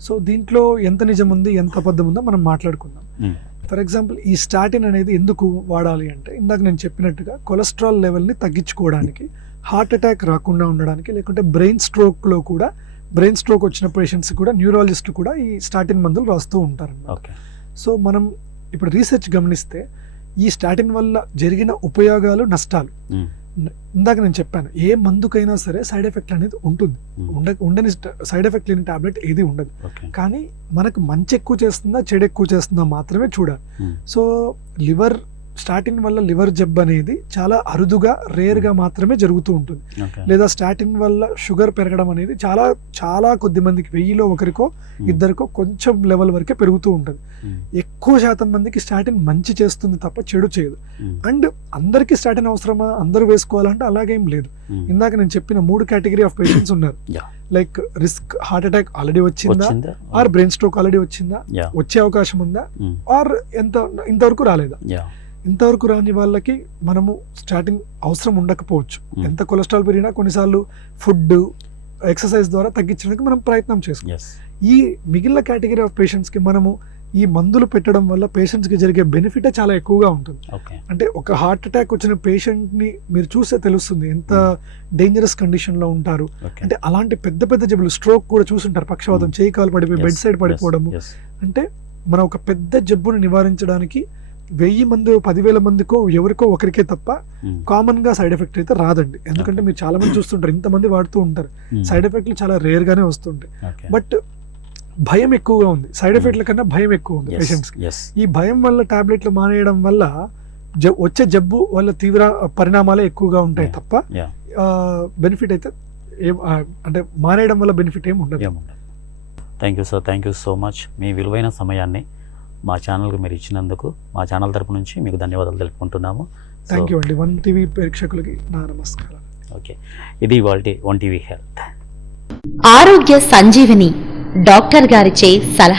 సో దీంట్లో ఎంత నిజం ఉంది, ఎంత అబద్ధం ఉందో మనం మాట్లాడుకుందాం. ఫర్ ఎగ్జాంపుల్ ఈ స్టాటిన్ అనేది ఎందుకు వాడాలి అంటే, ఇందాక నేను చెప్పినట్టుగా కొలెస్ట్రాల్ లెవెల్ని తగ్గించుకోవడానికి, హార్ట్ అటాక్ రాకుండా ఉండడానికి, లేకుంటే బ్రెయిన్ స్ట్రోక్లో కూడా బ్రెయిన్ స్ట్రోక్ వచ్చిన పేషెంట్స్ కూడా న్యూరాలజిస్ట్ కూడా ఈ స్టాటిన్ మందులు రాస్తూ ఉంటారు. ఓకే. సో మనం ఇప్పుడు రీసెర్చ్ గమనిస్తే ఈ స్టాటిన్ వల్ల జరిగిన ఉపయోగాలు, నష్టాలు ఇందాక నేను చెప్పాను, ఏ మందుకైనా సరే సైడ్ ఎఫెక్ట్ అనేది ఉంటుంది. ఉండని సైడ్ ఎఫెక్ట్ లేని టాబ్లెట్ ఏది ఉండదు. కానీ మనకు మంచి ఎక్కువ చేస్తుందా చెడు ఎక్కువ చేస్తుందా మాత్రమే చూడాలి. సో స్టాటిన్ వల్ల లివర్ జబ్బు అనేది చాలా అరుదుగా, రేర్గా మాత్రమే జరుగుతూ ఉంటుంది. లేదా స్టాటిన్ వల్ల షుగర్ పెరగడం అనేది చాలా చాలా కొద్ది మందికి, 1000లో ఒకరికో ఇద్దరికో కొంచెం లెవెల్ వరకే పెరుగుతూ ఉంటుంది. ఎక్కువ శాతం మందికి స్టాటిన్ మంచి చేస్తుంది తప్ప చెడు చేయదు. అండ్ అందరికీ స్టాటిన్ అవసరమా, అందరూ వేసుకోవాలంటే అలాగేం లేదు. ఇందాక నేను చెప్పిన 3 కేటగిరీ ఆఫ్ పేషెంట్స్ ఉన్నారు. Like risk heart attack already వచ్చిందా, ఆర్ బ్రెయిన్ స్ట్రోక్ ఆల్రెడీ వచ్చిందా, వచ్చే అవకాశం ఉందా, ఆర్ ఇంతవరకు రాలేదా. ఇంతవరకు రాని వాళ్ళకి మనము స్టాటిన్ అవసరం ఉండకపోవచ్చు. ఎంత కొలెస్ట్రాల్ పెరిగినా కొన్నిసార్లు ఫుడ్, ఎక్సర్సైజ్ ద్వారా తగ్గించడానికి మనం ప్రయత్నం చేసుకోవాలి. ఈ మిగిలిన కేటగిరీ ఆఫ్ పేషెంట్స్కి మనము ఈ మందులు పెట్టడం వల్ల పేషెంట్స్కి జరిగే బెనిఫిట్ చాలా ఎక్కువగా ఉంటుంది. అంటే ఒక హార్ట్ అటాక్ వచ్చిన పేషెంట్ని మీరు చూస్తే తెలుస్తుంది ఎంత డేంజరస్ కండిషన్లో ఉంటారు. అంటే అలాంటి పెద్ద పెద్ద జబ్బులు, స్ట్రోక్ కూడా చూసుంటారు, పక్షవాతం, చేయి కాలు పడిపోయి బెడ్ సైడ్ పడిపోవడము. అంటే మనం ఒక పెద్ద జబ్బును నివారించడానికి 1000 మంది 10,000 మందికో ఎవరికో ఒకరికే తప్ప కామన్ గా సైడ్ ఎఫెక్ట్ అయితే రాదండి. ఎందుకంటే మీరు చాలా మంది చూస్తుంటారు, ఇంతమంది వాడుతూ ఉంటారు, సైడ్ ఎఫెక్ట్లు చాలా రేర్ గానే వస్తుంటాయి. బట్ భయం ఎక్కువగా ఉంది, సైడ్ ఎఫెక్ట్ల కన్నా భయం ఎక్కువ ఉంది పేషెంట్స్ కి. ఈ భయం వల్ల టాబ్లెట్లు మానేయడం వల్ల వచ్చే జబ్బు వల్ల తీవ్ర పరిణామాలే ఎక్కువగా ఉంటాయి తప్ప బెనిఫిట్ అయితే అంటే మానేయడం వల్ల బెనిఫిట్ ఏమి ఉండదు. Thank you sir, thank you so much. మీ విలువైన సమయాన్ని మా ఛానల్కి మీరు ఇచ్చినందుకు మా ఛానల్ తరపు నుంచి మీకు ధన్యవాదాలు తెలుపుకుంటున్నాము. థ్యాంక్ యూ అండి. 1TV ప్రేక్షకులకి నా నమస్కారం. ఓకే, ఇది ఇవాల్టి 1TV హెల్త్. ఆరోగ్య సంజీవని డాక్టర్ గారిచే సలహా.